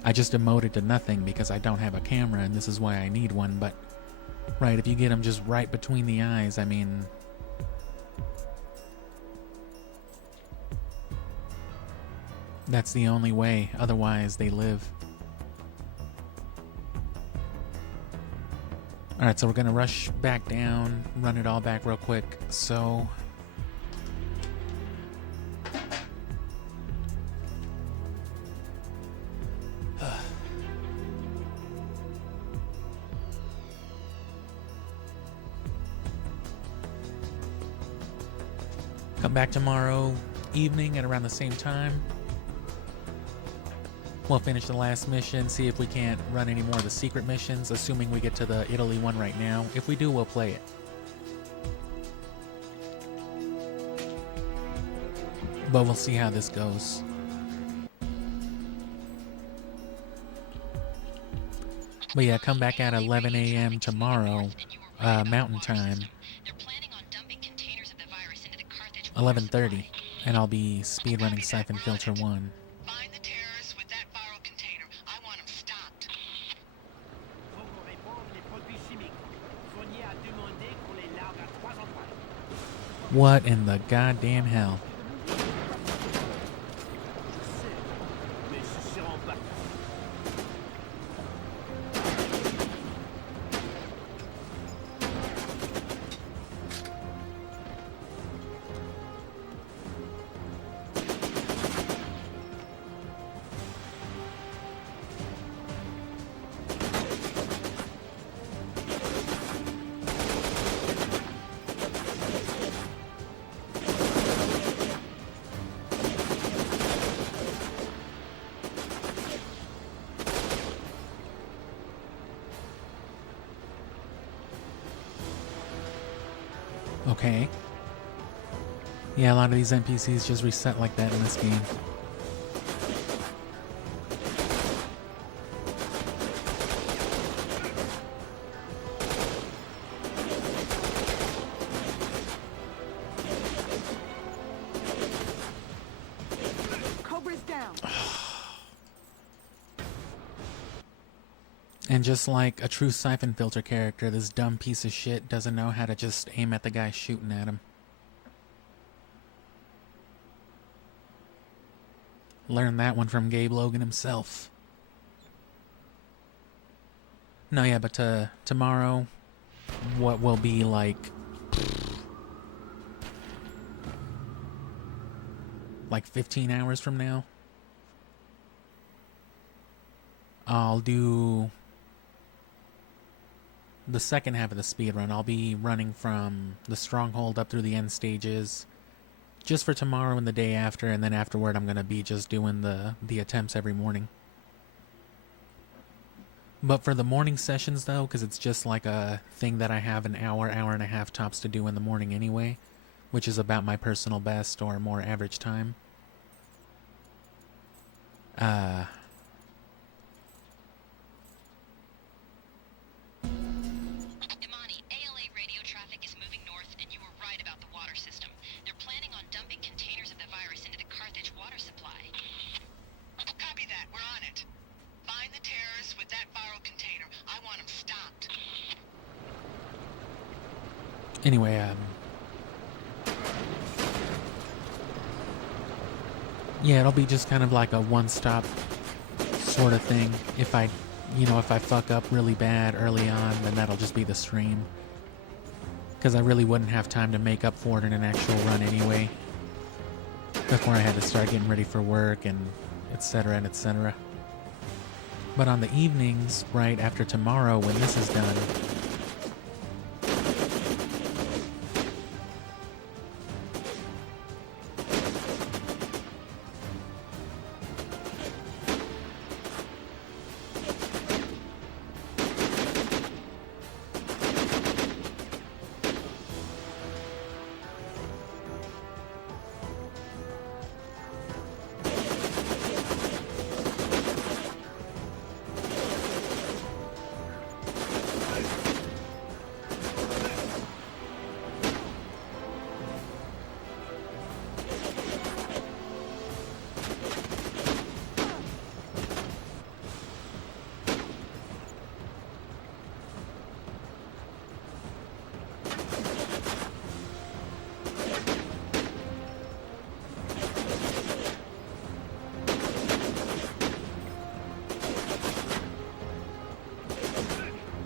I just emoted to nothing because I don't have a camera and this is why I need one. But right, if you get them just right between the eyes, I mean, that's the only way, otherwise they live. Alright, so we're gonna rush back down, run it all back real quick. So come back tomorrow evening at around the same time. We'll finish the last mission, see if we can't run any more of the secret missions, assuming we get to the Italy one right now. If we do, we'll play it. But we'll see how this goes. But yeah, come back at 11 a.m. tomorrow, Mountain Time. 11:30, and I'll be speedrunning Syphon Filter 1. Find the terrorists with that viral container. I want them stopped. What in the goddamn hell? Okay. Yeah, a lot of these NPCs just reset like that in this game. Cobra's down. And just like a true Syphon Filter character, this dumb piece of shit doesn't know how to just aim at the guy shooting at him. Learned that one from Gabe Logan himself. No, yeah, but tomorrow, what will be like 15 hours from now, I'll do the second half of the speedrun. I'll be running from the stronghold up through the end stages just for tomorrow and the day after, and then afterward I'm going to be just doing the attempts every morning. But for the morning sessions though, because it's just like a thing that I have an hour and a half tops to do in the morning anyway, which is about my personal best or more average time. Imani, ALA radio traffic is moving north, and you were right about the water system. They're planning on dumping containers of the virus into the Carthage water supply. Copy that. We're on it. Find the terrorists with that viral container. I want them stopped. Anyway, yeah, it'll be just kind of like a one-stop sort of thing. If I fuck up really bad early on, then that'll just be the stream. Because I really wouldn't have time to make up for it in an actual run anyway. Before I had to start getting ready for work and etc. and etc. But on the evenings, right after tomorrow, when this is done,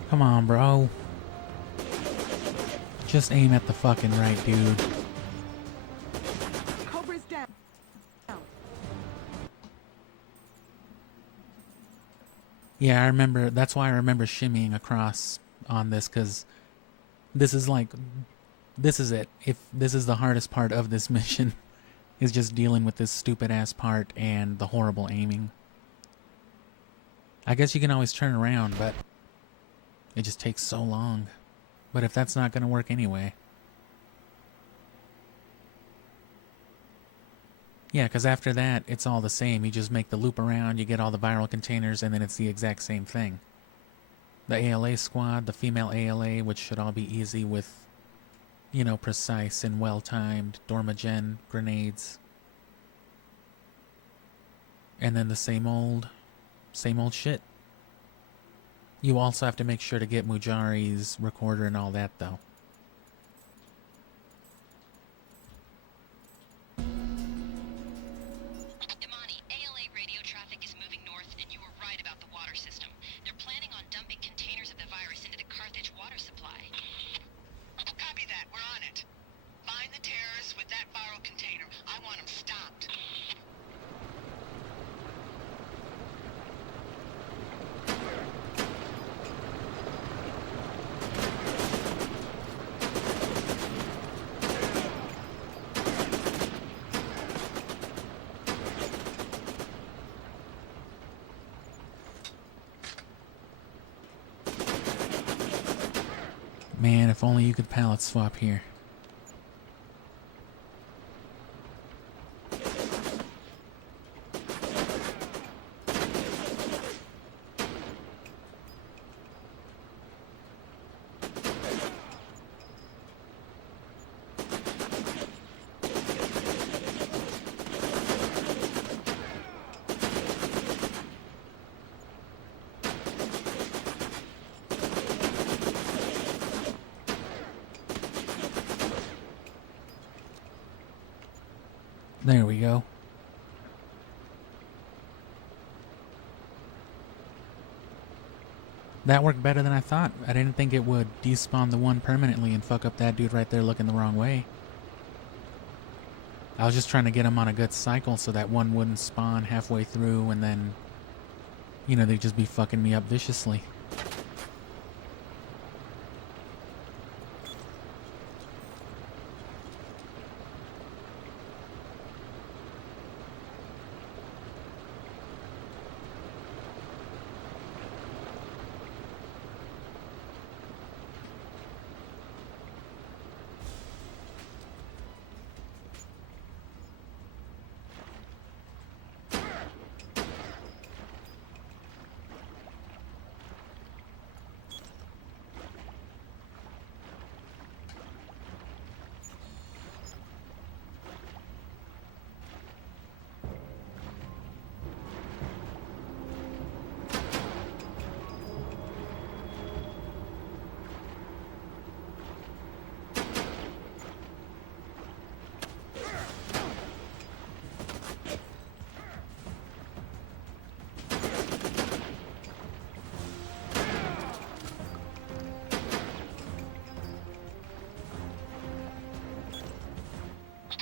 come on, bro. Just aim at the fucking right dude. Cobra's down. Yeah, I remember. That's why I remember shimmying across on this, because this is it. If this is the hardest part of this mission, is just dealing with this stupid ass part and the horrible aiming. I guess you can always turn around, but it just takes so long. But if that's not going to work anyway. Yeah, because after that, it's all the same. You just make the loop around, you get all the viral containers, and then it's the exact same thing. The ALA squad, the female ALA, which should all be easy with, you know, precise and well-timed Dormagen grenades. And then the same old shit. You also have to make sure to get Mujari's recorder and all that, though. Imani, ALA radio traffic is moving north, and you were right about the water system. They're planning on dumping containers of the virus into the Carthage water supply. Copy that. We're on it. Find the terrorists with that viral container. I want them stopped. Man, if only you could pallet swap here. There we go. That worked better than I thought. I didn't think it would despawn the one permanently and fuck up that dude right there looking the wrong way. I was just trying to get him on a good cycle so that one wouldn't spawn halfway through and then, you know, they'd just be fucking me up viciously.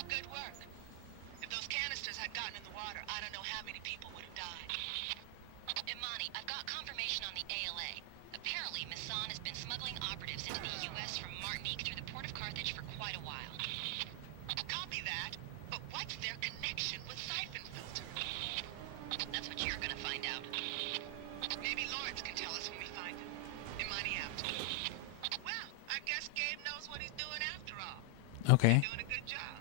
Good work. If those canisters had gotten in the water, I don't know how many people would have died. Imani, I've got confirmation on the ALA. Apparently, Masson has been smuggling operatives into the U.S. from Martinique through the port of Carthage for quite a while. Copy that. But what's their connection with Syphon Filter? That's what you're gonna find out. Maybe Lawrence can tell us when we find him. Imani out. Well, I guess Gabe knows what he's doing after all. Okay. Doing a good job.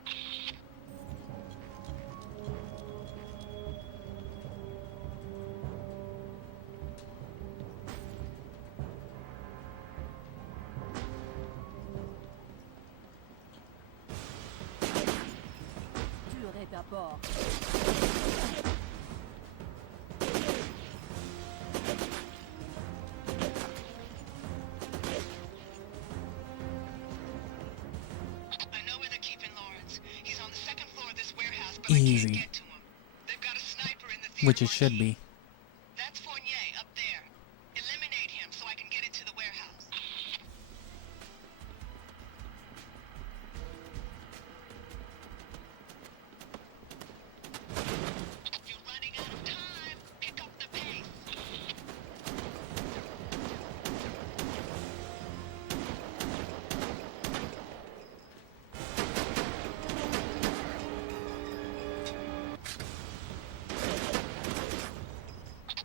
Tuerai d'abord. I know where they're keeping Lawrence. He's on the second floor of this warehouse, but Easy. I can't get to him. They've got a sniper in the theater. Which it should be. That's Fournier up there. Eliminate him so I can get into the warehouse. You're running out of time. Pick up the pace.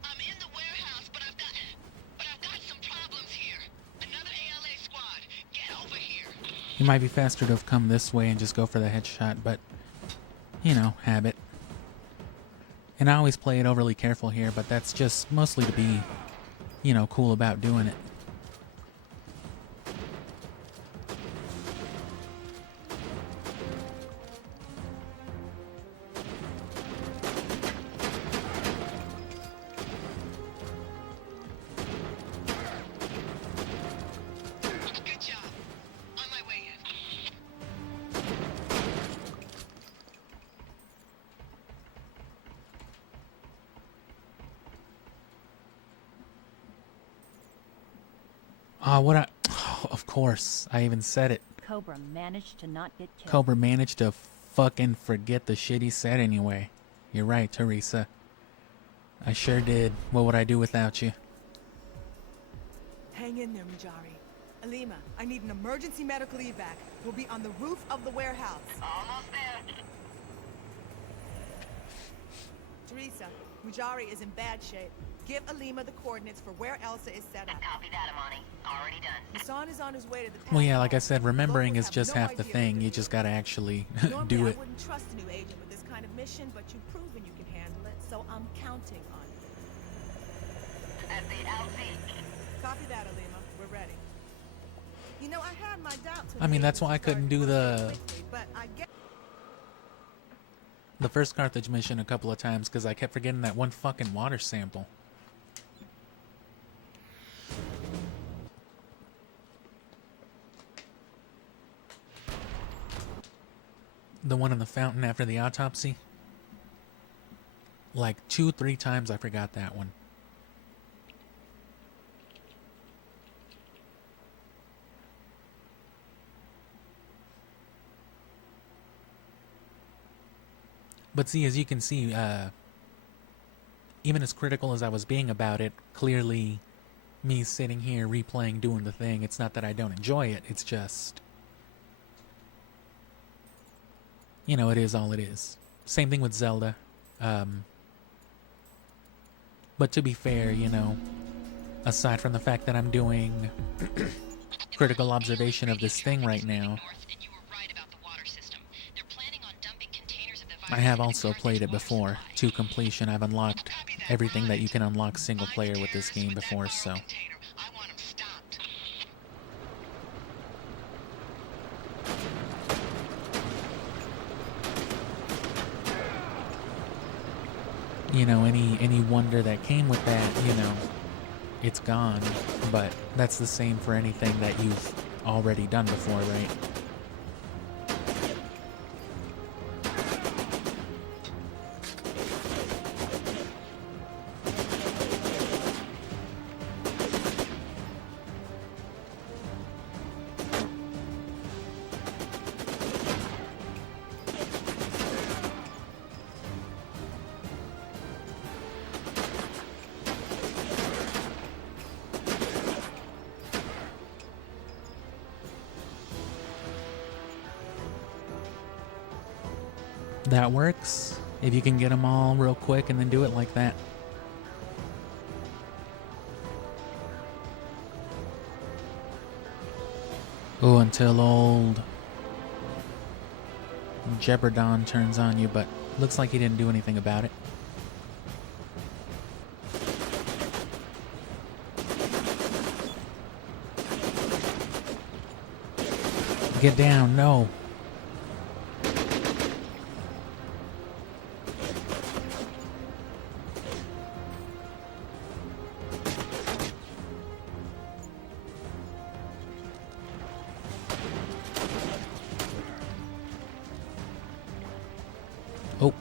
I'm in the warehouse, but I've got some problems here. Another ALA squad. Get over here. It might be faster to have come this way and just go for the headshot, but, you know, habit. And I always play it overly careful here, but that's just mostly to be, you know, cool about doing it. Good job. On my way in. Of course, I even said it. Cobra managed to not get killed. Cobra managed to fucking forget the shit he said anyway. You're right, Teresa. I sure did. What would I do without you? Hang in there, Mujari. Alima, I need an emergency medical evac. We'll be on the roof of the warehouse. Almost there. Teresa, Mujari is in bad shape. Give Alima the coordinates for where Elsa is set up. Copy that, Imani. Already done. Hassan is on his way to the Well, yeah, palace. like I said, remembering Locals is have just no half the idea thing. what You to just do. gotta actually Normally, do I it. wouldn't trust a new agent with this kind of mission, but you've proven you can handle it, so I'm counting on you. At the LZ. Copy that, Alima. We're ready. You know, I had my doubts. when I mean, the that's why I agents couldn't started do working the quickly, but I get first Carthage mission a couple of times because I kept forgetting that one fucking water sample. The one in the fountain after the autopsy? Like 2-3 times I forgot that one. But see, as you can see, even as critical as I was being about it, clearly me sitting here replaying, doing the thing, it's not that I don't enjoy it, it's just, you know, it is all it is. Same thing with Zelda. But to be fair, you know, aside from the fact that I'm doing critical observation of this thing right now, I have also played it before to completion. I've unlocked everything that you can unlock single player with this game before, so. You know, any wonder that came with that, you know, it's gone. But that's the same for anything that you've already done before, right? That works, if you can get them all real quick and then do it like that. Oh, until old Jeberdon turns on you, but looks like he didn't do anything about it. Get down, no. Oh.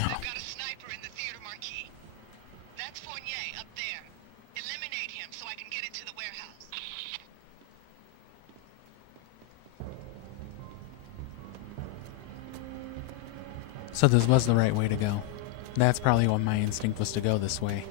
I've got a sniper in the theater marquee. That's Fournier up there. Eliminate him so I can get into the warehouse. So this was the right way to go. That's probably what my instinct was, to go this way.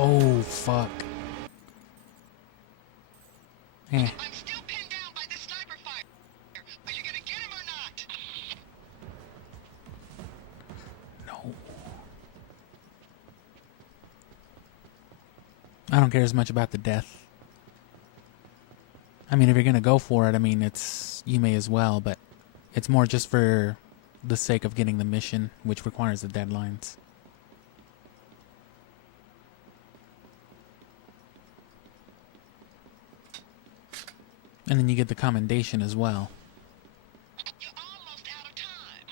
Oh, fuck. Eh. I'm still pinned down by this sniper fire. Are you gonna get him or not? No. I don't care as much about the death. I mean, if you're gonna go for it, I mean, you may as well, but it's more just for the sake of getting the mission, which requires the deadlines. And then you get the commendation as well. You're almost out of time.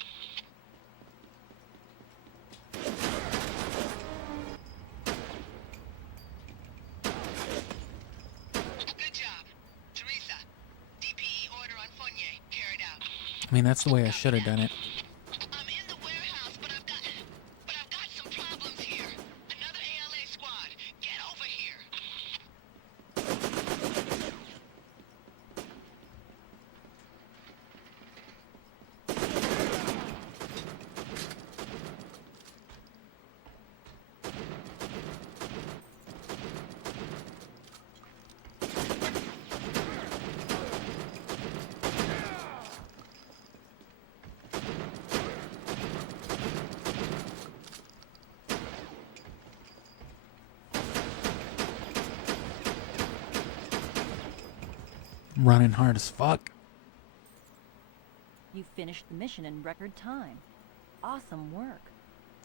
Good job. Teresa, DPE order on Fournier. Carried out. I mean, that's the way I should have done it. I'm in the warehouse, but I've got some problems here. Another ALA squad. Get over here. Running hard as fuck. You finished the mission in record time. Awesome work.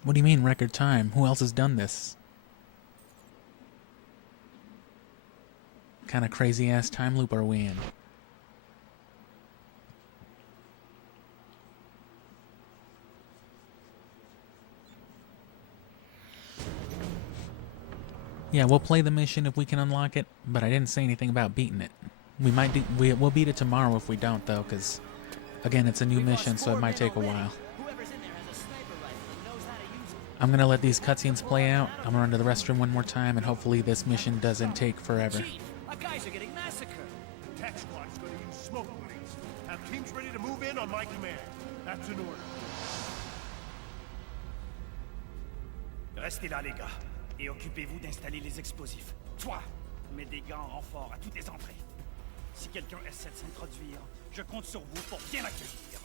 What do you mean record time? Who else has done this? Kind of crazy ass time loop are we in? Yeah, we'll play the mission if we can unlock it, but I didn't say anything about beating it. We'll beat it tomorrow if we don't, though, because again, it's a new mission, so it might take a while. I'm gonna let these cutscenes play out. I'm gonna run to the restroom one more time, and hopefully this mission doesn't take forever. Chief, our guys are getting massacred. Attack squad's going to use smoke grenades. Have teams ready to move in on my command. That's an order. Restez là, les gars, et occupez-vous d'installer les explosifs. Toi, mets des gants en renfort à toutes les entrées. Si quelqu'un essaie de s'introduire, je compte sur vous pour bien l'accueillir.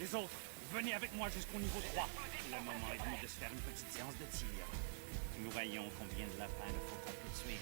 Les autres, venez avec moi jusqu'au niveau 3. Le moment est venu de se faire une petite séance de tir. Nous voyons combien de lapins il faut qu'on peut tuer.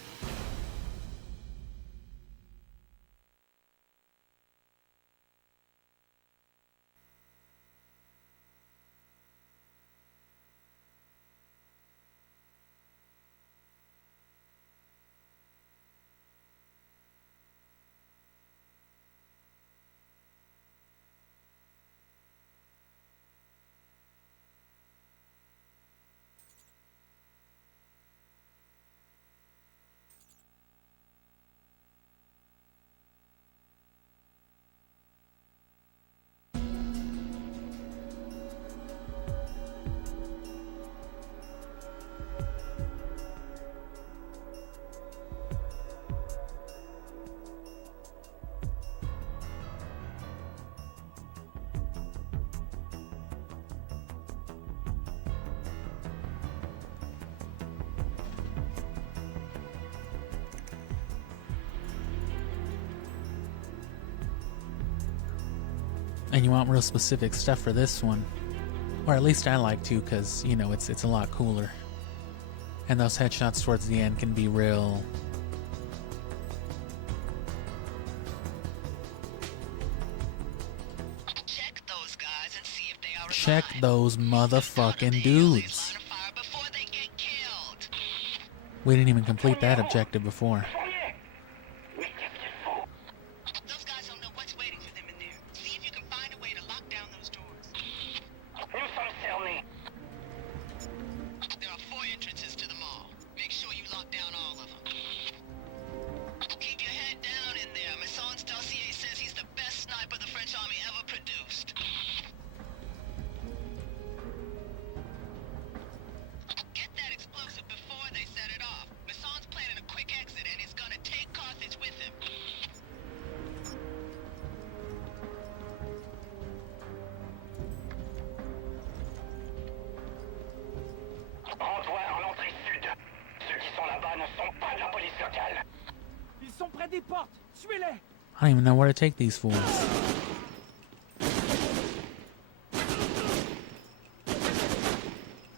And you want real specific stuff for this one. Or at least I like to, because, you know, it's a lot cooler. And those headshots towards the end can be real... Check those guys and see if they are Check alive. those motherfucking dudes. Line of fire before they get killed. We didn't even complete that objective before. Those guys don't know what's waiting for them in there. See if you can find a way to lock down those doors. There are 4 entrances to the mall. Make sure you lock down all of them. Keep your head down in there. Masson Stelcier says he's the best sniper the French army ever produced. Get that explosive before they set it off. Masson's planning a quick exit and his de la police locale. Ils sont près des portes. Tuez-les. I don't even know where to take these fools.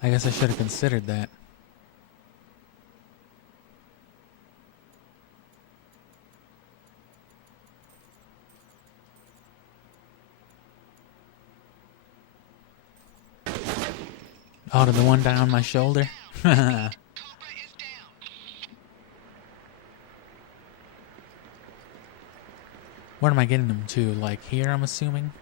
I guess I should have considered that. Oh, to the one down my shoulder? Cobra is down. Where am I getting them to? Like here, I'm assuming?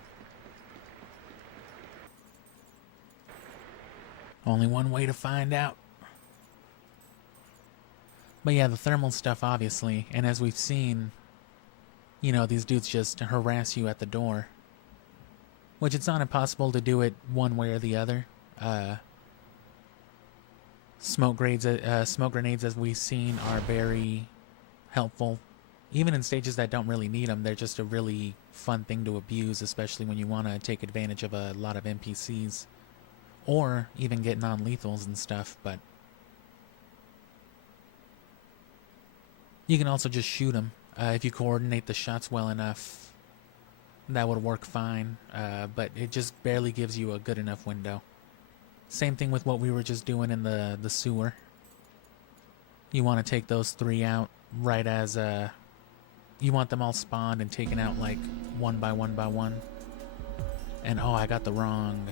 Only one way to find out. But yeah, the thermal stuff, obviously. And as we've seen, you know, these dudes just harass you at the door. Which it's not impossible to do it one way or the other. Smoke grenades, as we've seen, are very helpful. Even in stages that don't really need them, they're just a really fun thing to abuse, especially when you want to take advantage of a lot of NPCs. Or even get non-lethals and stuff, but you can also just shoot them. If you coordinate the shots well enough, that would work fine, but it just barely gives you a good enough window. Same thing with what we were just doing in the sewer. You want to take those three out right as you want them all spawned and taken out like one by one by one. And oh, I got the wrong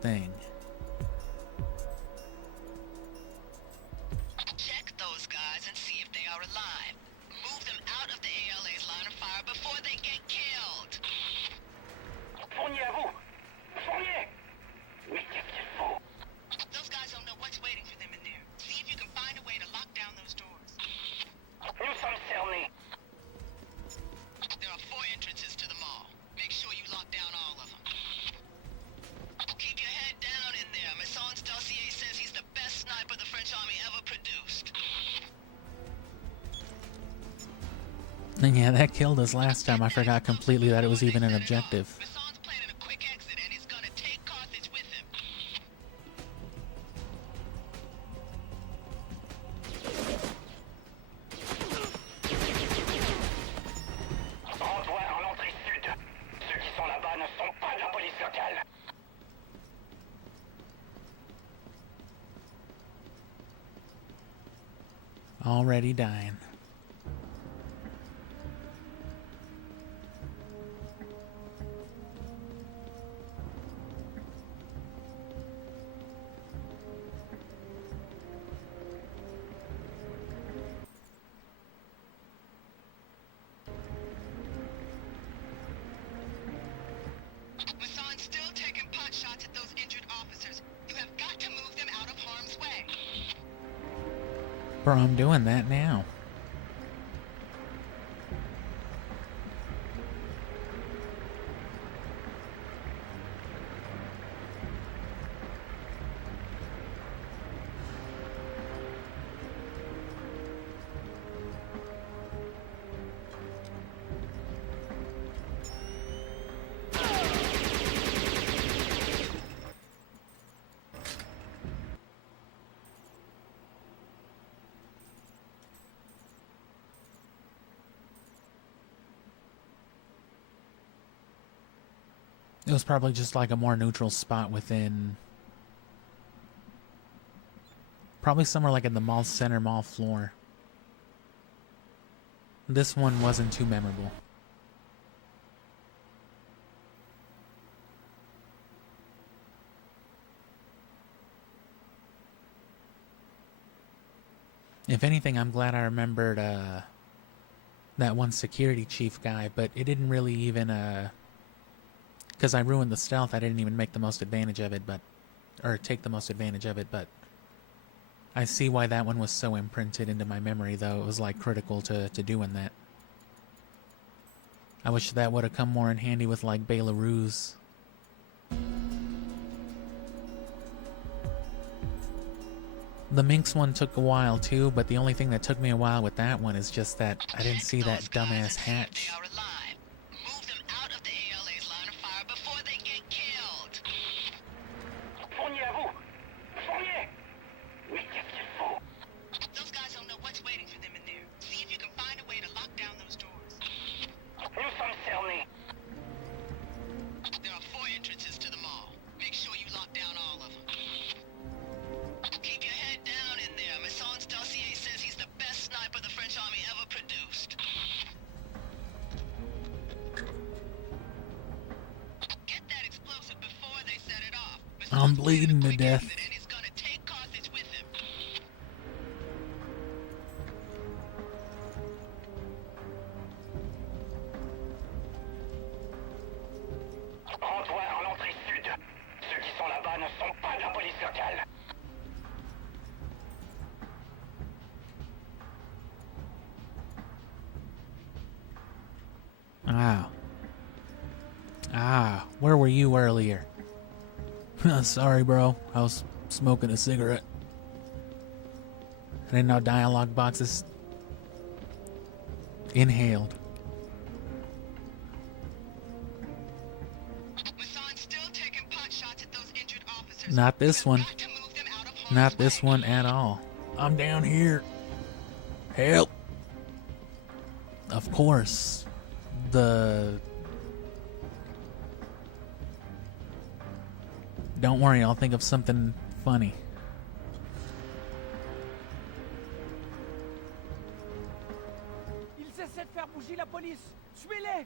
thing. Check those guys and see if they are alive. Move them out of the ALA's line of fire before they get killed. Fournier, à vous! Fournier! Oui, qu'est-ce qu'il faut? Those guys don't know what's waiting for them in there. See if you can find a way to lock down those doors. Nous sommes cernés. There are 4 entrances to the mall. Make sure you lock down all of them. Keep your head down in there. Masson Stelcier says he's the best sniper the French army ever produced. And yeah, that killed us last time. I forgot completely that it was even an objective. Masson's planning a quick exit and he's gonna take Carthage with him. Rends-toi en l'entrée sud. Ceux qui sont là-bas ne sont pas de la police locale. Already dying. Masson's still taking pot shots at those injured officers. You have got to move them out of harm's way. Bro, I'm doing that now. It was probably just like a more neutral spot within... Probably somewhere like in the mall center, mall floor. This one wasn't too memorable. If anything, I'm glad I remembered that one security chief guy, but it didn't really even... Because I ruined the stealth, I didn't even make the most advantage of it, or take the most advantage of it, but I see why that one was so imprinted into my memory, though. It was, like, critical to doing that. I wish that would have come more in handy with, like, Belarus. The Minx one took a while, too, but the only thing that took me a while with that one is just that I didn't see that dumbass hatch. Fournier, à vous! Fournier! Oui, I'm bleeding to death. Rends-toi en l'entrée sud. Ceux qui sont là-bas ne sont pas de la police locale. Where were you earlier? Sorry, bro. I was smoking a cigarette. I didn't know dialogue boxes inhaled. Not this one. Not this one at all. I'm down here. Help. Of course. Don't worry, I'll think of something funny. Ils essaient de faire bouger la police. Tuez-les!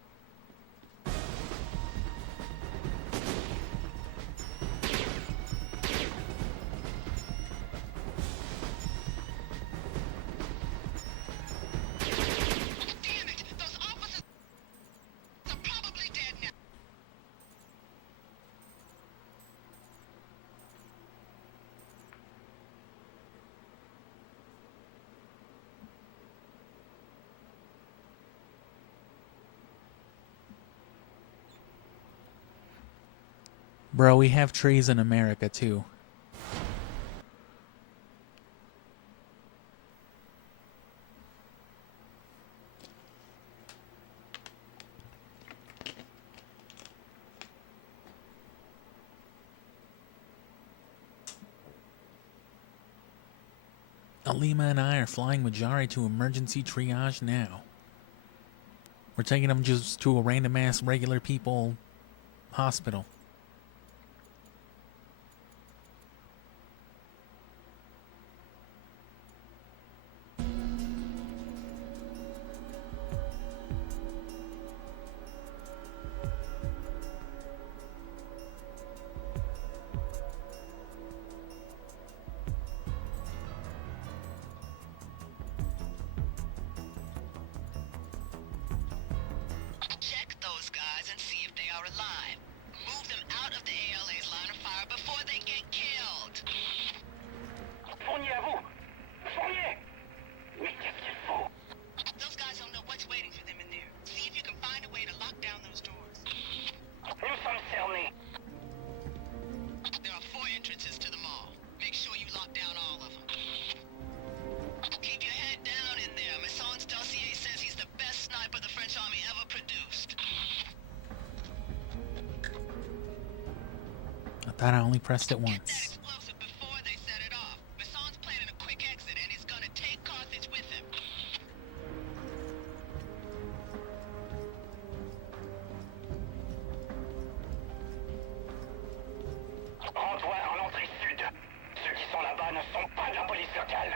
Bro, we have trees in America too. Alima and I are flying with Jari to emergency triage now. We're taking them just to a random ass regular people hospital. Check those guys and see if they are alive. Move them out of the ALA's line of fire before they get killed. Fournier à vous! Fournier! Mais qu'est-ce qu'il faut? Those guys don't know what's waiting for them in there. See if you can find a way to lock down those doors. Nous sommes cernés. There are 4 entrances to the mall. Make sure you lock down all of them. Keep your head down in there. Masson Stelcier says he's the best sniper the French army ever produced. I thought I only pressed it Get that once. explosive before they set it off. Masson's planning a quick exit and he's gonna take Carthage with him. Rends-toi en l'entrée sud. Ceux qui sont là-bas ne sont pas de la police locale.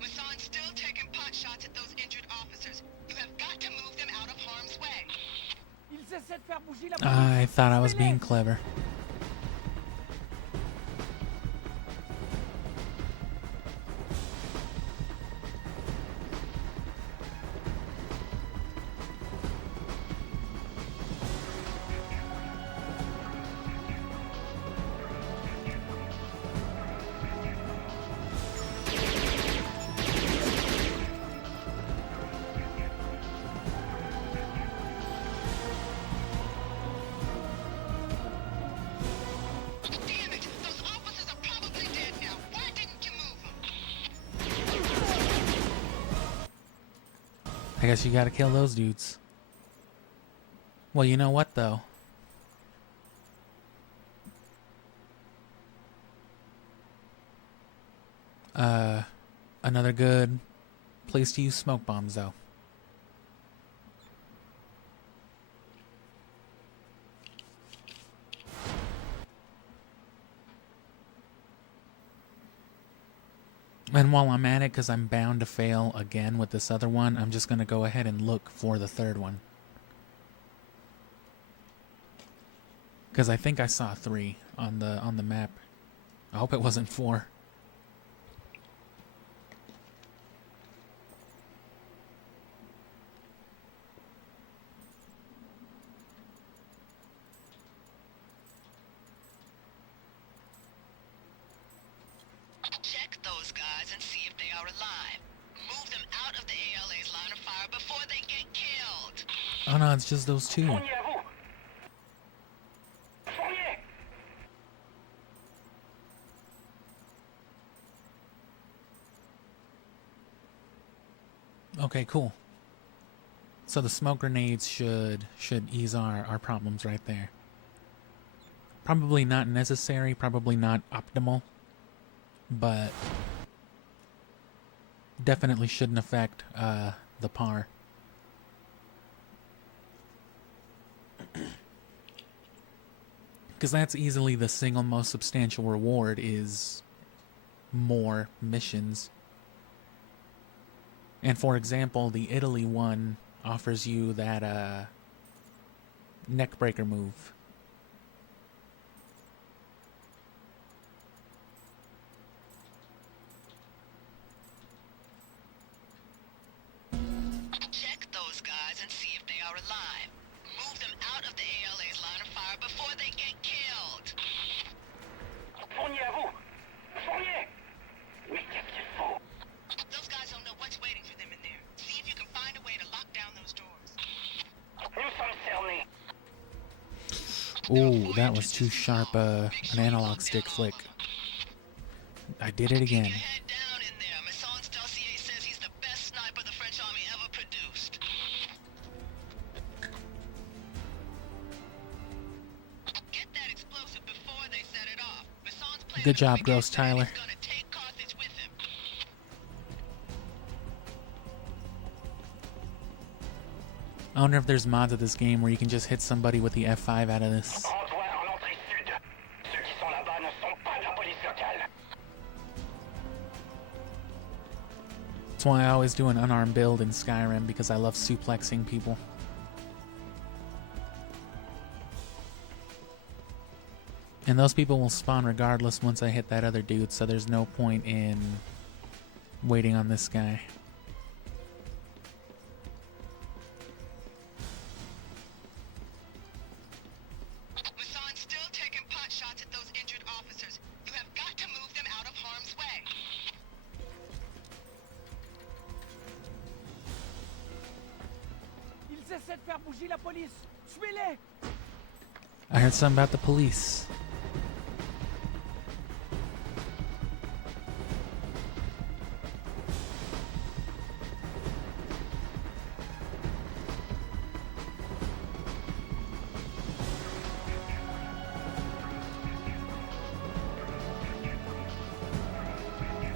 Masson's still taking pot shots at those injured officers. You have got to move them out of harm's way. Ils essaient de faire bouger la police. I thought I was being clever. Damn it! Those officers are probably dead now. Why didn't you move them? I guess you gotta kill those dudes. Well, you know what though? Another good place to use smoke bombs, though. And while I'm at it, because I'm bound to fail again with this other one, I'm just going to go ahead and look for the third one. Because I think I saw 3 on the map. I hope it wasn't 4. Check those guys and see if they are alive. Move them out of the ALA's line of fire before they get killed. Oh no, it's just those 2. Fournier, à vous! Fournier! Okay, cool. So the smoke grenades should ease our problems right there. Probably not necessary, probably not optimal, but definitely shouldn't affect the par. Because that's easily the single most substantial reward, is more missions. And for example, the Italy one offers you that neckbreaker move. Check those guys and see if they are alive. Move them out of the ALA's line of fire before they get killed. Fournier, à vous! Fournier! Oui, qu'est-ce qu'il faut? Those guys don't know what's waiting for them in there. See if you can find a way to lock down those doors. Nous sommes cernés. Ooh, that was too sharp an analog stick flick. I did it again. Head down in there. Masson's dossier says he's the best sniper the French army ever produced. Get that explosive before they set it off. Masson's plan Good job, is Gross Tyler. he's gonna take Carthage with him. I wonder if there's mods of this game where you can just hit somebody with the F5 out of this. Rends-toi en entrée sud. Ceux qui sont là-bas ne sont pas de la police locale. That's why I always do an unarmed build in Skyrim, because I love suplexing people. And those people will spawn regardless once I hit that other dude, so there's no point in waiting on this guy. Masson's still taking pot shots at those injured officers. You have got to move them out of harm's way. Ils essaient de faire bouger la police. Tuez-les! I heard something about the police.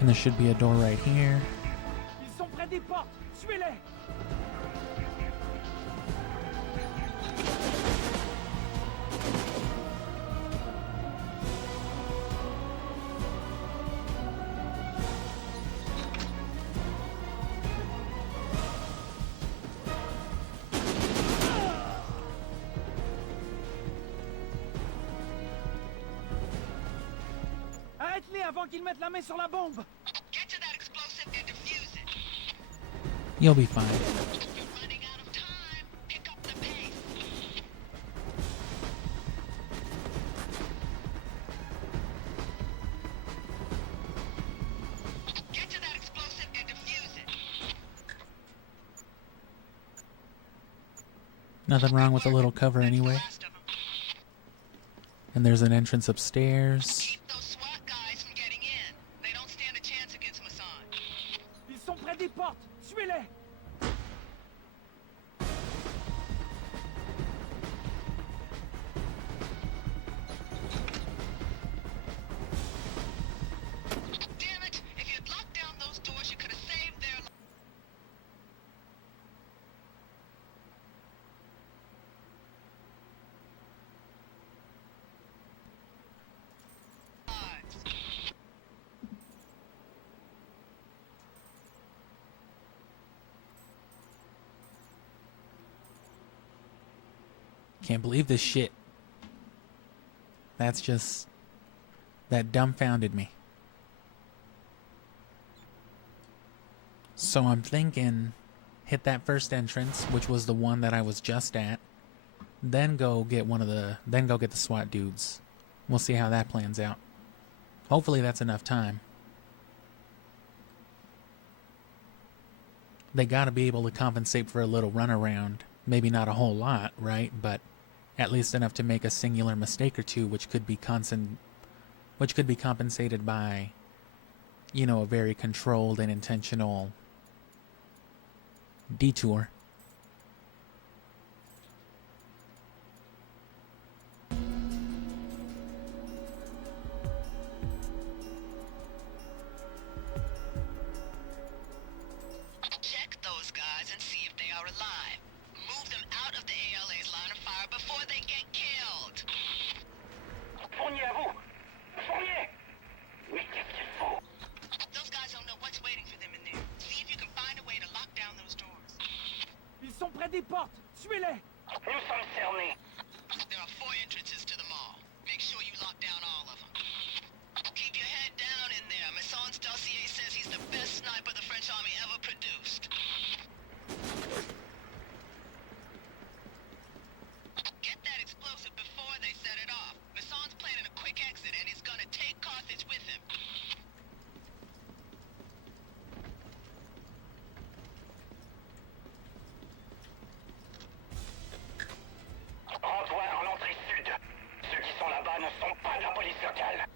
And there should be a door right here. Ils sont près des portes. Tuez-les! Arrête-les avant qu'ils mettent la main sur la bombe! Get to that explosive and defuse it. You'll be fine. You're running out of time. Pick up the pace. Get to that explosive and defuse it. Nothing wrong with a little cover That's the anyway. last of 'em. And there's an entrance upstairs. Keep those SWAT guys from getting in. They don't stand a chance against Masson. Ils sont près des portes. Tuez-les! Damn it! If you'd locked down those doors, you could Can't believe this shit. That dumbfounded me. So I'm thinking, hit that first entrance, which was the one that I was just at, then go get the SWAT dudes. We'll see how that plans out. Hopefully that's enough time. They gotta be able to compensate for a little runaround. Maybe not a whole lot, right? But at least enough to make a singular mistake or two, which could be compensated by, you know, a very controlled and intentional detour. Check those guys and see if they are alive. Move them out of the ALA's line of fire before they get killed. Fournier, à vous! Fournier! Mais qu'est-ce qu'il faut? Those guys don't know what's waiting for them in there. See if you can find a way to lock down those doors. Ils sont près des portes! Tuez-les! Nous sommes cernés. There are 4 entrances to the mall. Make sure you lock down all of them. Keep your head down in there. Masson Dossier says he's the best sniper the French army ever produced. Get that explosive before they set it off. Masson's planning a quick exit and he's gonna take Carthage with him. Rends-toi en entrée sud. Ceux qui sont là-bas ne sont pas de la police locale.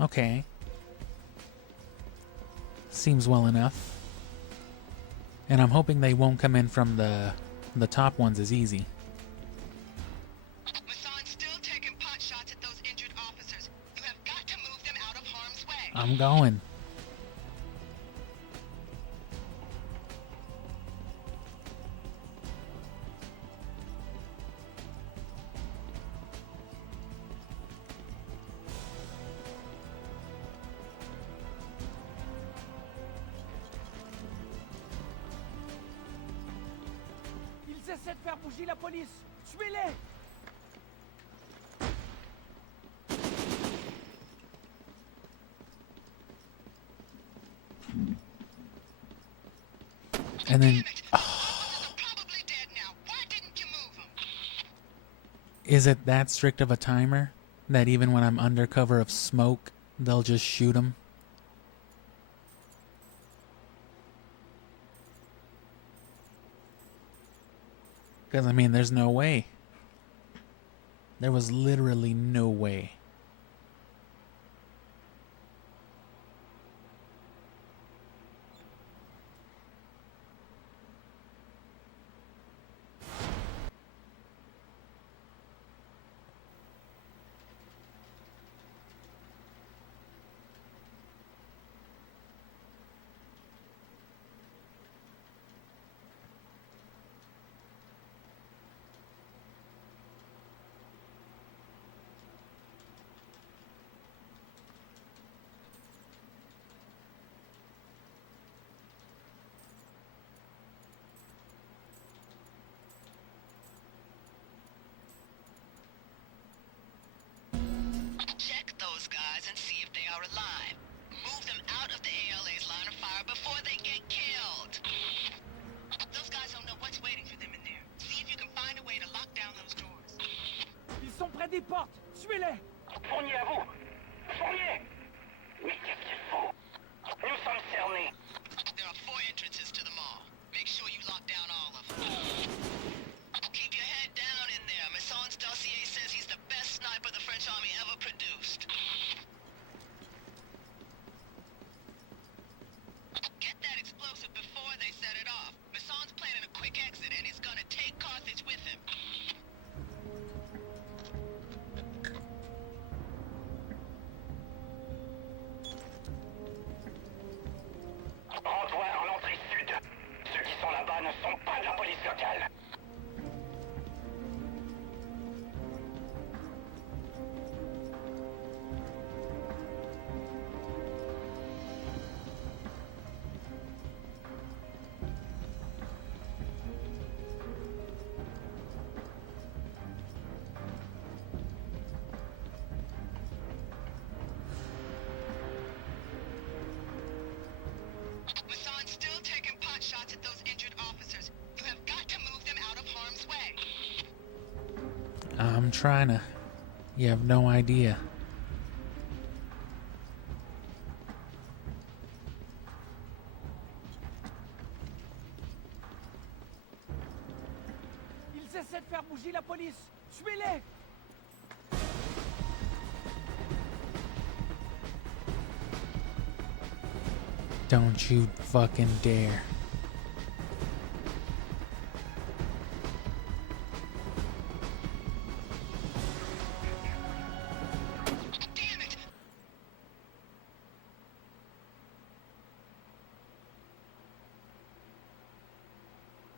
Okay. Seems well enough. And I'm hoping they won't come in from the top ones as easy. Masson's still taking pot shots at those injured officers. You have got to move them out of harm's way. I'm going. Ils essaient de faire bouger la police! Tuez-les! And then, They're probably dead now. Why didn't you move them? is it that strict of a timer that even when I'm under cover of smoke, they'll just shoot them? Because, I mean, there's no way. There was literally no way. Check those guys and see if they are alive. Move them out of the ALA's line of fire before they get killed. Those guys don't know what's waiting for them in there. See if you can find a way to lock down those doors. Ils sont près des portes! Tuez-les! Fournier, à vous! Fournier! Mais qu'est-ce qu'il faut? Nous sommes cernés. There are 4 entrances to the mall. Make sure you lock down all of them. Keep your head down in there. Masson's Dossier says he's the best sniper the French army ever produced. Get that explosive before they set it off. Masson's planning a quick exit and he's gonna take Carthage with him. Rends-toi en entrée sud. Ceux qui sont là-bas ne sont pas de la police locale. I'm trying to. You have no idea. Ils essaient de faire bouger la police. Tuez-les! Don't you fucking dare. Damn it!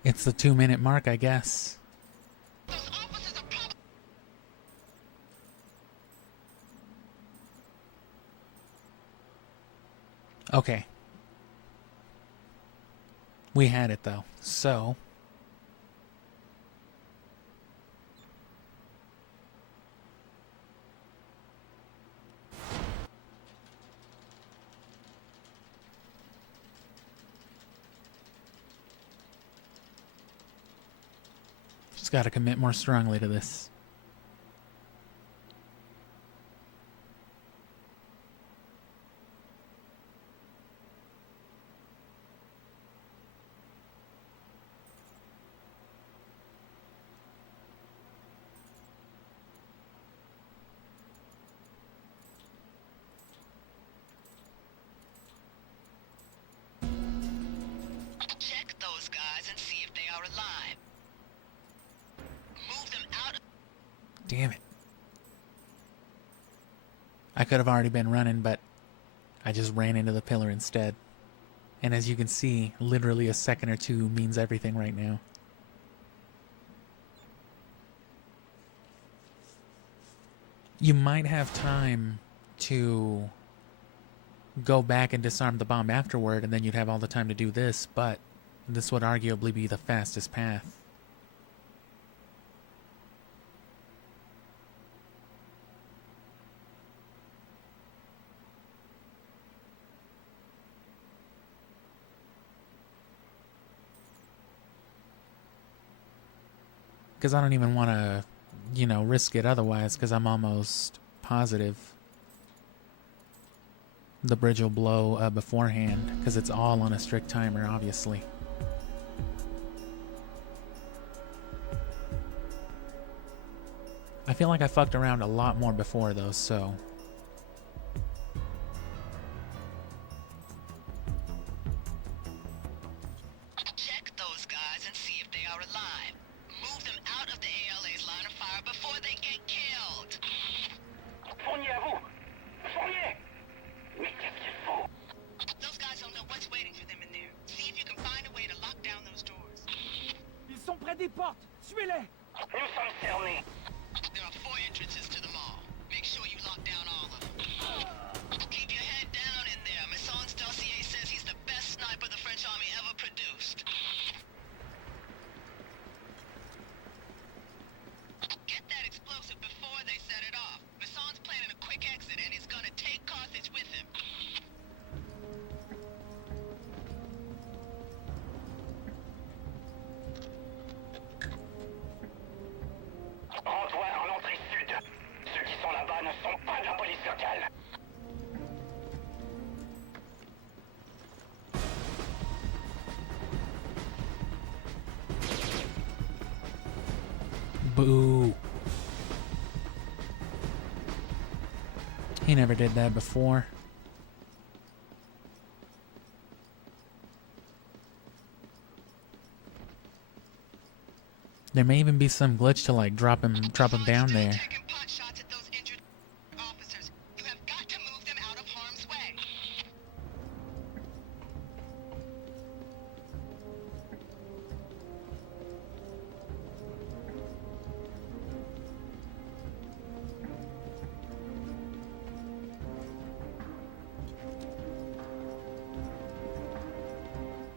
It's the 2-minute mark, I guess. Those officers are probably... Okay. We had it though, so just gotta commit more strongly to this. Check those guys and see if they are alive. Move them out. Damn it. I could have already been running, but I just ran into the pillar instead. And as you can see, literally a second or two means everything right now. You might have time to go back and disarm the bomb afterward, and then you'd have all the time to do this, but this would arguably be the fastest path. Because I don't even want to, you know, risk it otherwise, because I'm almost positive the bridge will blow beforehand, because it's all on a strict timer, obviously. I feel like I fucked around a lot more before, though, so... Check those guys and see if they are alive. Move them out of the ALA's line of fire before they get killed. Fournier, à vous! Fournier! Mais qu'est-ce qu'il faut? Those guys don't know what's waiting for them in there. See if you can find a way to lock down those doors. Ils sont près des portes. Tuez-les! Nous sommes cernés. There are 4 entrances to the mall. Make sure you lock down all of them. Keep your head down in there. Masson's dossier says he's the best sniper the French army ever produced. Get that explosive before they set it off. Masson's planning a quick exit and he's gonna take Carthage with him. Rends-toi en l'entrée sud. Ceux qui sont là-bas ne sont pas de la police locale. Boo. He never did that before. There may even be some glitch to like drop him down there. Taking pot shots at those injured officers. You have got to move them out of harm's way.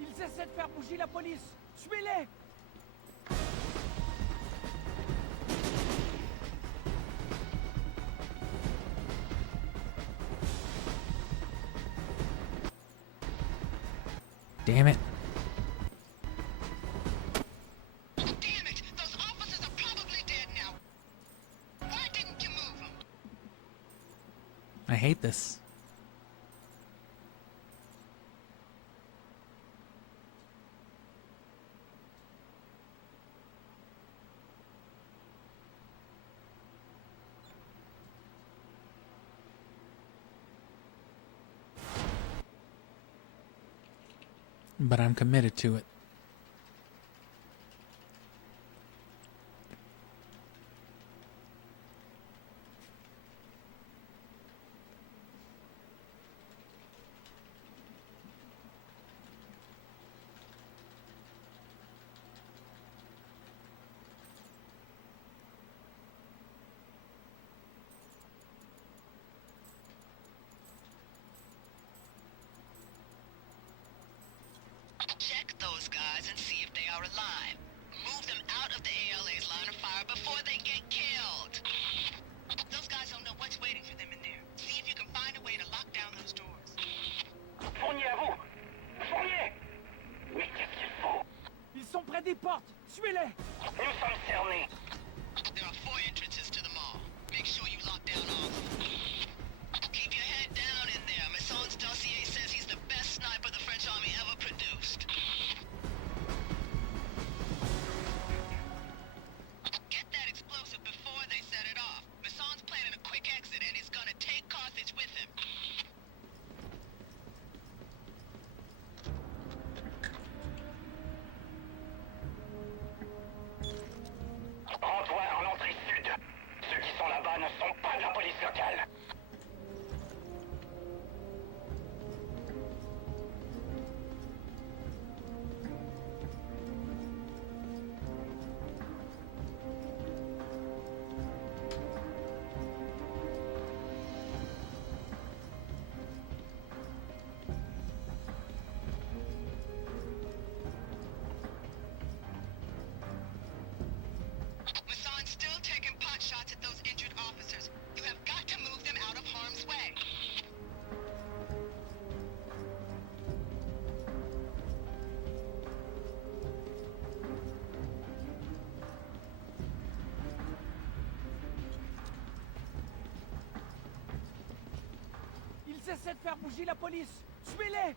Ils essaient de faire bouger la police. Tuez-les! Damn it. Damn it! Those officers are probably dead now. hate this. But I'm committed to it. Check those guys and see if they are alive. Move them out of the ALA's line of fire before they get killed. Those guys don't know what's waiting for them in there. See if you can find a way to lock down those doors. Fournier, à vous! Fournier! Mais qu'est-ce qu'il faut? Ils sont près des portes. Tuez-les! Nous sommes cernés. There are 4 entrances to the mall. Make sure you lock down all of them. Keep your head down in there. Masson's dossier says he's the best sniper the French army ever produced. Get that explosive before they set it off. Masson's planning a quick exit and he's gonna take Carthage with him. Rends-toi en entrée sud. Ceux qui sont là-bas ne sont pas de la police locale. Masson's still taking pot shots at those injured officers. You have got to move them out of harm's way. Ils essaient de faire bouger la police. Tuez-les!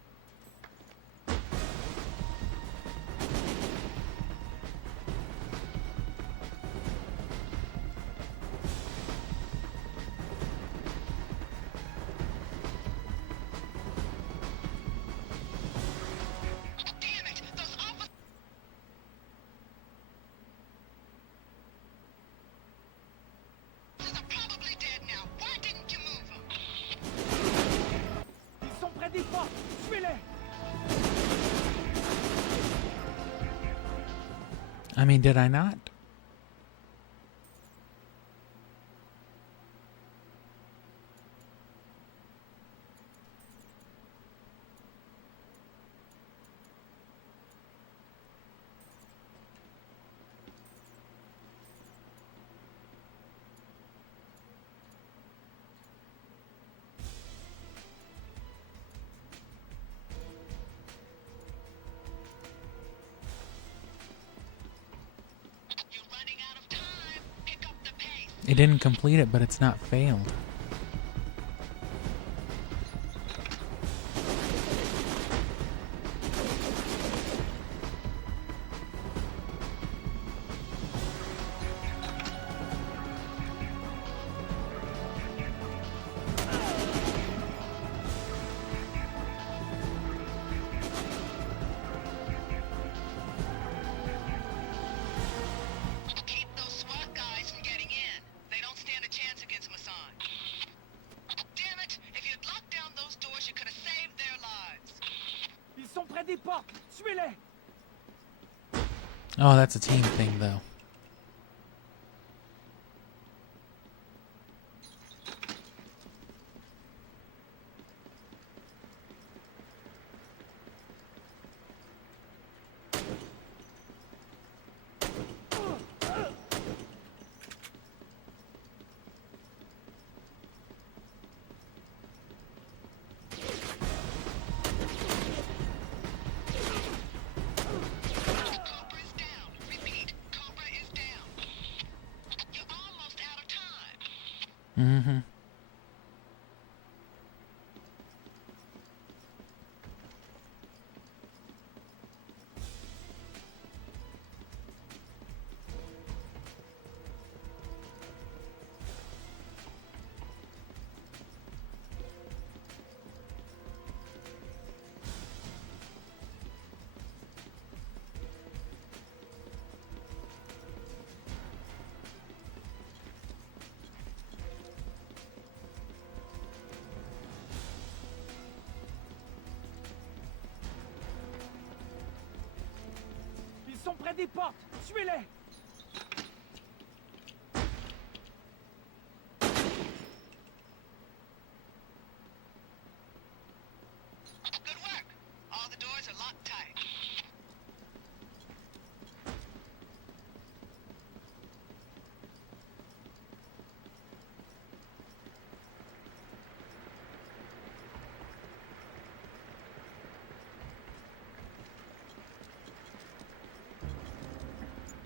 Damn it! Those officers are probably dead now. Why didn't you move them? Ils sont près des portes. Tuez-les! I mean, did I not? You're running out of time. Pick up the pace. It didn't complete it, but it's not failed. Keep those SWAT guys from getting in. They don't stand a chance against Masson. Damn it! If you'd locked down those doors, you could have saved their lives. Ils sont près des portes. Tuez-les! Oh, that's a team thing, though. Cobra is down. Repeat, Cobra is down. You're almost out of time. Mm-hmm. des portes! Tuez-les! Good work. All the doors are locked tight.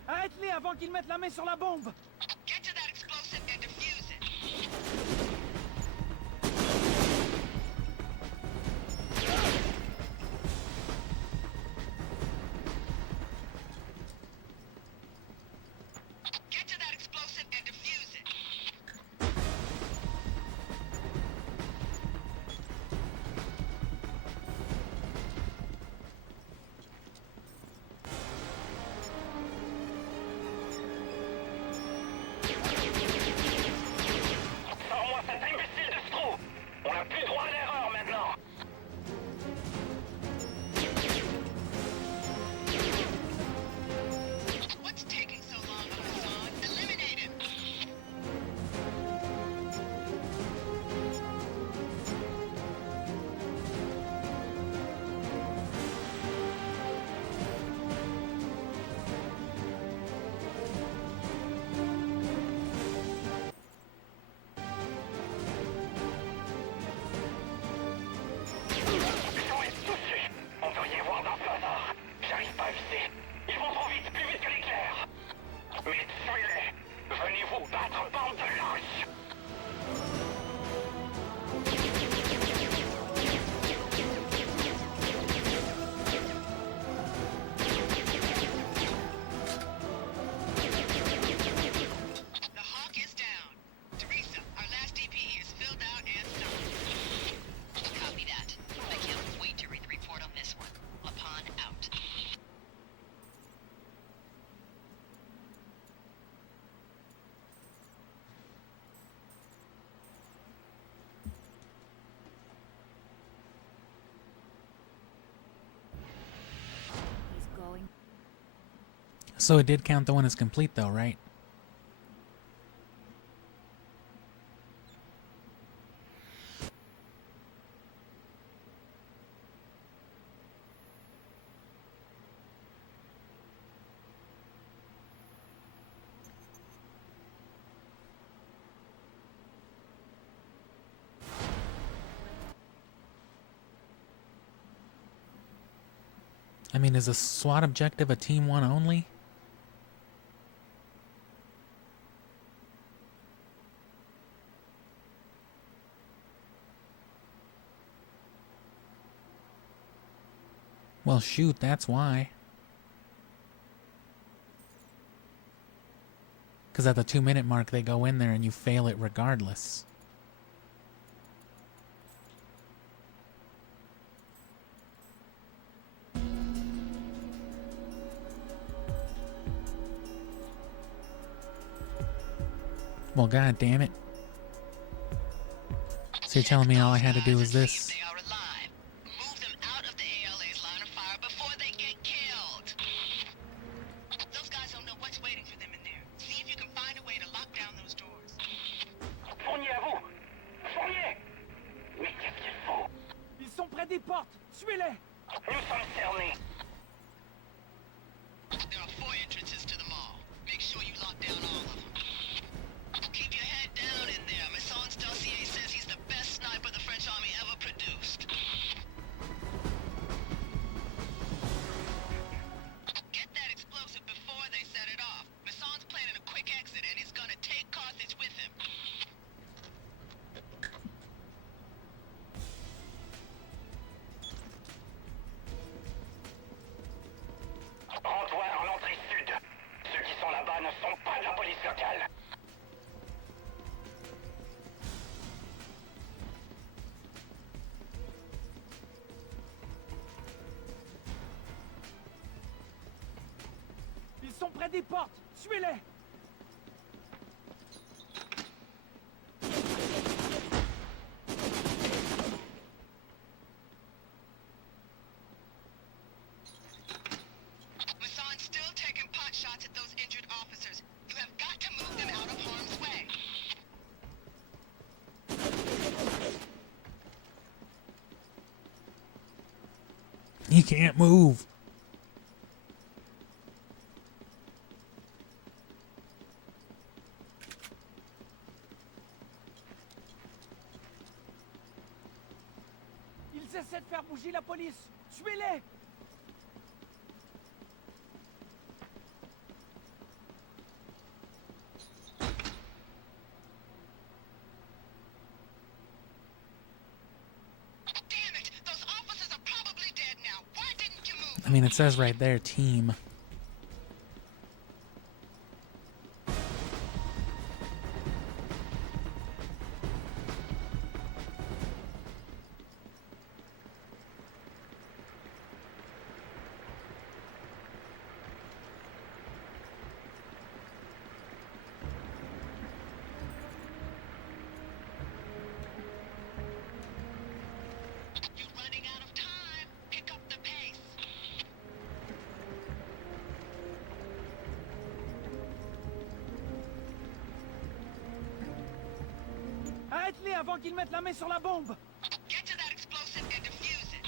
Arrête-les avant qu'ils mettent la main sur la bombe! Get to that explosive and defuse it. Get to that explosive and defuse it. Sors-moi cet imbécile de Stro! On n'a plus droit à l'erreur maintenant! What's taking so long, Hassan? Eliminate him. Ils est dessus! On doit y avoir dans ce hasard! J'arrive pas à viser! Ils vont trop vite, plus vite que l'éclair! Mais tuez-les! Venez vous battre, bande de lâches! The Hawk is down. Teresa, our last DPE is filled out and signed. Copy that. I can't wait to read the report on this one. Lapon out. He's going. So it did count the one as complete though, right? I mean, is a SWAT objective a team one only? Well, shoot, that's why. Because at the 2-minute mark, they go in there and you fail it regardless. Well, god damn it. So you're telling me all I had to do was this? They are alive. Move them out of the ALA's line of fire before they get killed. Those guys don't know what's waiting for them in there. See if you can find a way to lock down those doors. Fournier, à vous! Fournier! Mais qu'est-ce qu'il faut? Ils sont près des portes! Tuez-les! Nous sommes cernés! There are 4 entrances to the mall. Make sure you lock down all of them. Keep your head down in there. Mason's dossier says he's the best sniper the French army ever produced. Get that explosive before they set it off. Mason's planning a quick exit and he's gonna take Carthage with him. Rends-toi à l'entrée sud. Ceux qui sont là-bas ne sont pas de la police locale. Ils sont près des portes! Tuez-les! Mason's still taking He can't move. Ils essaient de faire bouger la police. Suivez-les! Damn it! Those officers are probably dead now. Why didn't you move? I mean, it says right there, team. You're running out of time. Pick up the pace. Arrête-les avant qu'ils mettent la main sur la bombe! Get to that explosive and defuse it.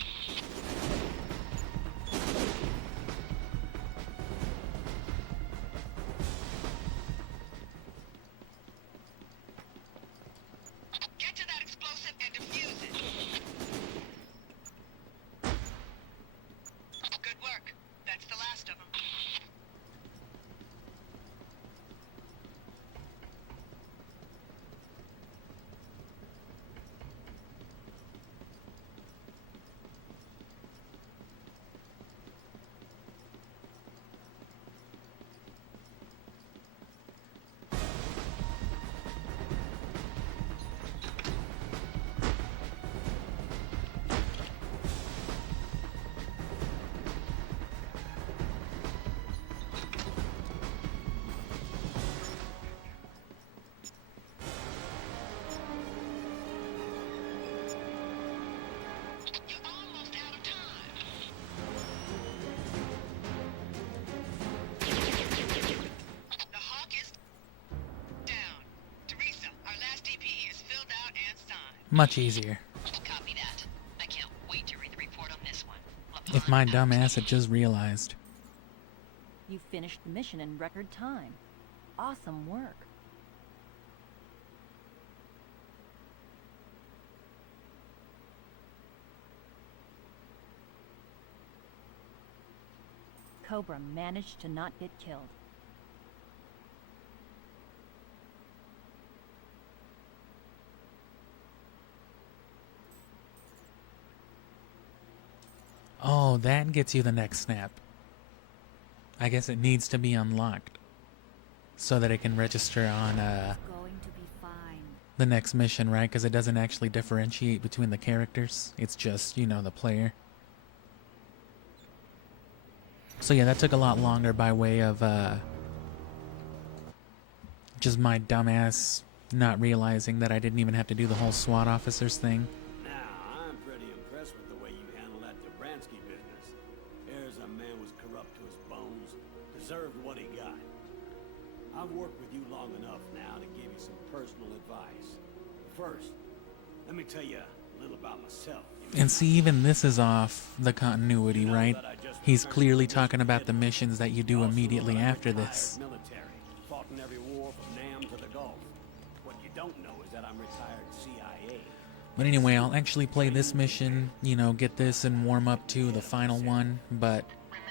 Get to that explosive and defuse it. Good work. That's the last of them. You're almost out of time. The Hawk is down. Teresa, our last DPE is filled out and signed. Much easier. Copy that. I can't wait to read the report on this one. If my dumb ass had just realized. You finished the mission in record time. Awesome work. Cobra managed to not get killed. Oh, that gets you the next snap. I guess it needs to be unlocked so that it can register on Going to be fine. the next mission, right? Because it doesn't actually differentiate between the characters. It's just, you know, the player. So yeah, that took a lot longer by way of just my dumbass not realizing that I didn't even have to do the whole SWAT officers thing. Now, I'm pretty impressed with the way you handled that Dobransky business. There's a man was corrupt to his bones, deserved what he got. I've worked with you long enough now to give you some personal advice. First, let me tell you a little about myself. And see, even this is off the continuity, right? He's clearly talking about the missions that you do immediately after this. Military, fought in every war from Nam to the Gulf. What you don't know is that I'm retired CIA. But anyway, I'll actually play this mission, you know, get this and warm up to the final one, but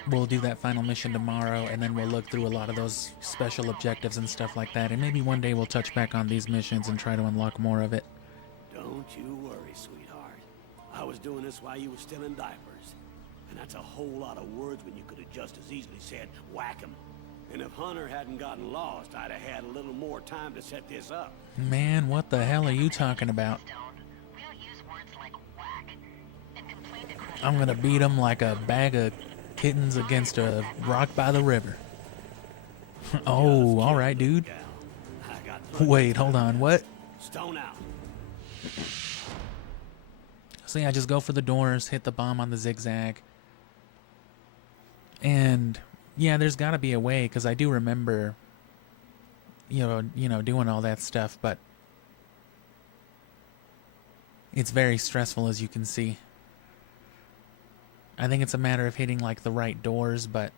we'll do that final mission tomorrow, and then we'll look through a lot of those special objectives and stuff like that, and maybe one day we'll touch back on these missions and try to unlock more of it. Don't you worry, sweetheart. I was doing this while you were still in diapers. And that's a whole lot of words when you could have just as easily said, whack 'em. And if Hunter hadn't gotten lost, I'd have had a little more time to set this up. Man, what the hell are you talking about? We don't use words like whack. And complain to crush. I'm gonna beat him like a bag of kittens against a rock by the river. Oh, alright, dude. Wait, hold on, what? Stone out. So yeah, just go for the doors, hit the bomb on the zigzag. And yeah, there's got to be a way, because I do remember, you know, doing all that stuff, but it's very stressful, as you can see. I think it's a matter of hitting like the right doors, but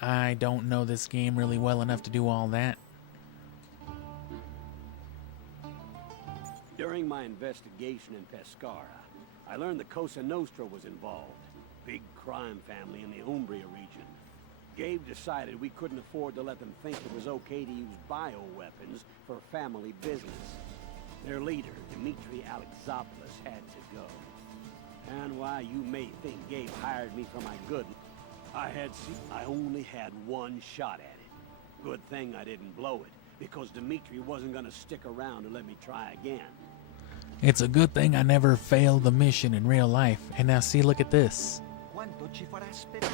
I don't know this game really well enough to do all that. During my investigation in Pescara, I learned the Cosa Nostra was involved. Big crime family in the Umbria region. Gabe decided we couldn't afford to let them think it was okay to use bioweapons for family business. Their leader, Dmitri Alexopoulos, had to go. And while you may think Gabe hired me for my good, I only had one shot at it. Good thing I didn't blow it, because Dmitri wasn't gonna stick around to let me try again. It's a good thing I never failed the mission in real life. And now see, look at this. Quanto ci farà aspettare?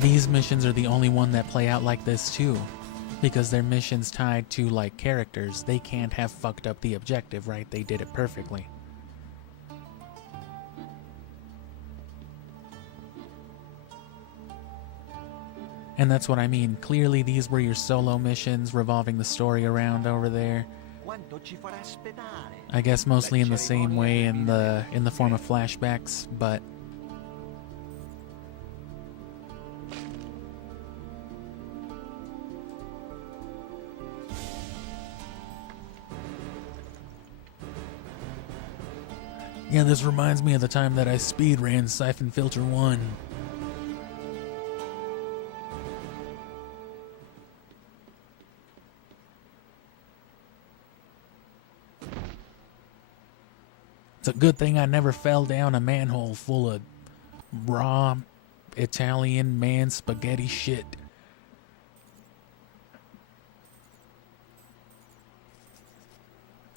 These missions are the only one that play out like this too. Because their missions tied to like characters, they can't have fucked up the objective, right? They did it perfectly. And that's what I mean. Clearly these were your solo missions revolving the story around over there. Quanto ci farà aspettare? I guess mostly in the same way in the form of flashbacks, but yeah, this reminds me of the time that I speedran Syphon Filter 1. It's a good thing I never fell down a manhole full of raw Italian man spaghetti shit.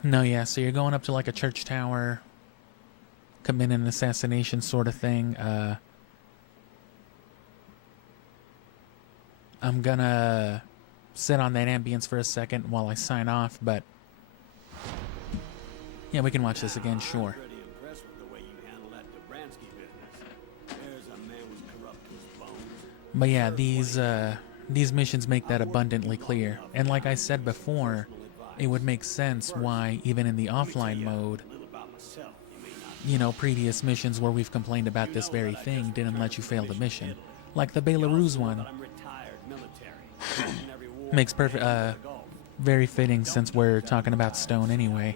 No, yeah, so you're going up to like a church tower, commit an assassination sort of thing. I'm gonna sit on that ambience for a second while I sign off, but yeah, we can watch this again, sure. But yeah, these missions make that abundantly clear. And like I said before, it would make sense why, even in the offline mode, you know, previous missions where we've complained about this very thing didn't let you fail the mission. Like the Belarus one. Makes perfect, very fitting since we're talking about Stone anyway.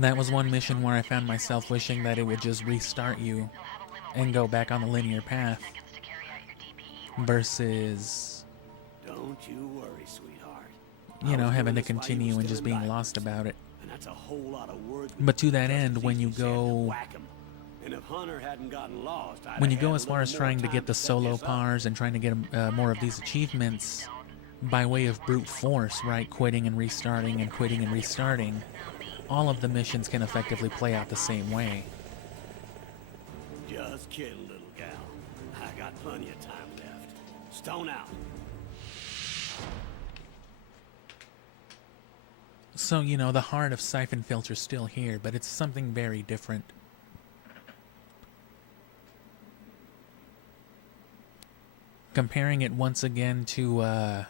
That was one mission where I found myself wishing that it would just restart you and go back on the linear path versus, don't you worry, sweetheart. You know, having to continue and just being lost about it. But to that end, when you go as far as trying to get the solo pars and trying to get more of these achievements by way of brute force, right, quitting and restarting and quitting and restarting, all of the missions can effectively play out the same way. Just kidding, little gal. I got plenty of time left. Stone out. So, you know, the heart of Syphon Filter's still here, but it's something very different. Comparing it once again to,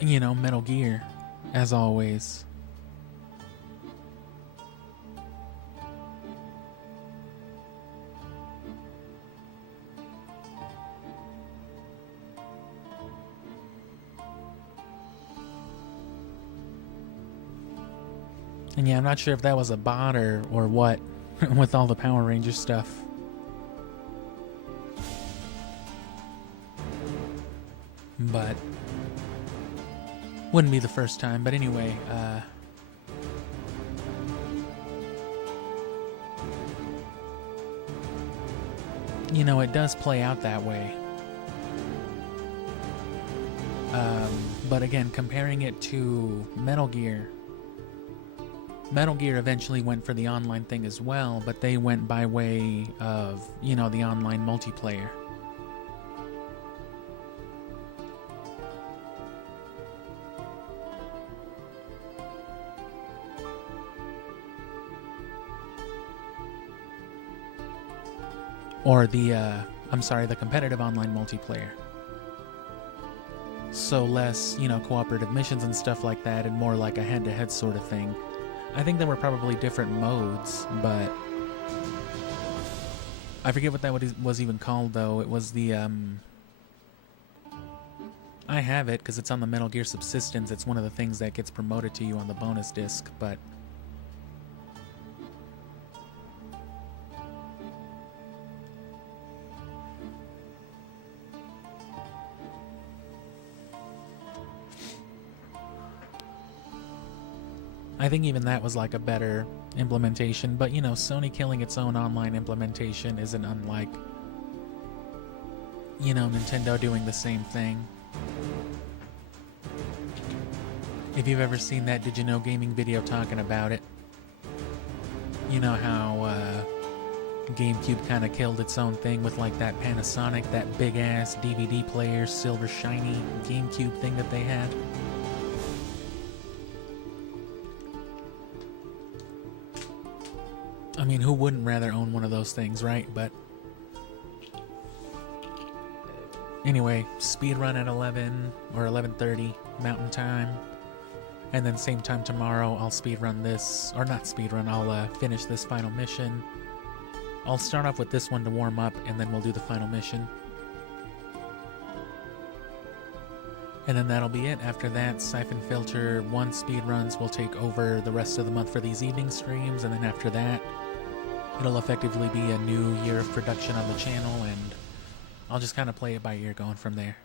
you know, Metal Gear, as always. And yeah, I'm not sure if that was a bot or what with all the Power Ranger stuff. But wouldn't be the first time. But anyway, you know, it does play out that way. But again, comparing it to Metal Gear eventually went for the online thing as well, but they went by way of, you know, the online multiplayer. Or the, I'm sorry, the competitive online multiplayer. So less, you know, cooperative missions and stuff like that, and more like a head-to-head sort of thing. I think there were probably different modes, but I forget what that was even called, though. It was the, I have it, because it's on the Metal Gear Subsistence. It's one of the things that gets promoted to you on the bonus disc, but I think even that was like a better implementation. But, you know, Sony killing its own online implementation isn't unlike, you know, Nintendo doing the same thing. If you've ever seen that Did You Know Gaming video talking about it, you know how GameCube kind of killed its own thing with like that Panasonic, that big ass DVD player, silver shiny GameCube thing that they had. I mean, who wouldn't rather own one of those things, right? But anyway, speedrun at 11 or 11:30 Mountain Time. And then same time tomorrow, I'll speedrun this, or not speedrun, I'll finish this final mission. I'll start off with this one to warm up, and then we'll do the final mission. And then that'll be it. After that, Syphon Filter 1 speedruns will take over the rest of the month for these evening streams, and then after that, it'll effectively be a new year of production on the channel, and I'll just kind of play it by ear going from there.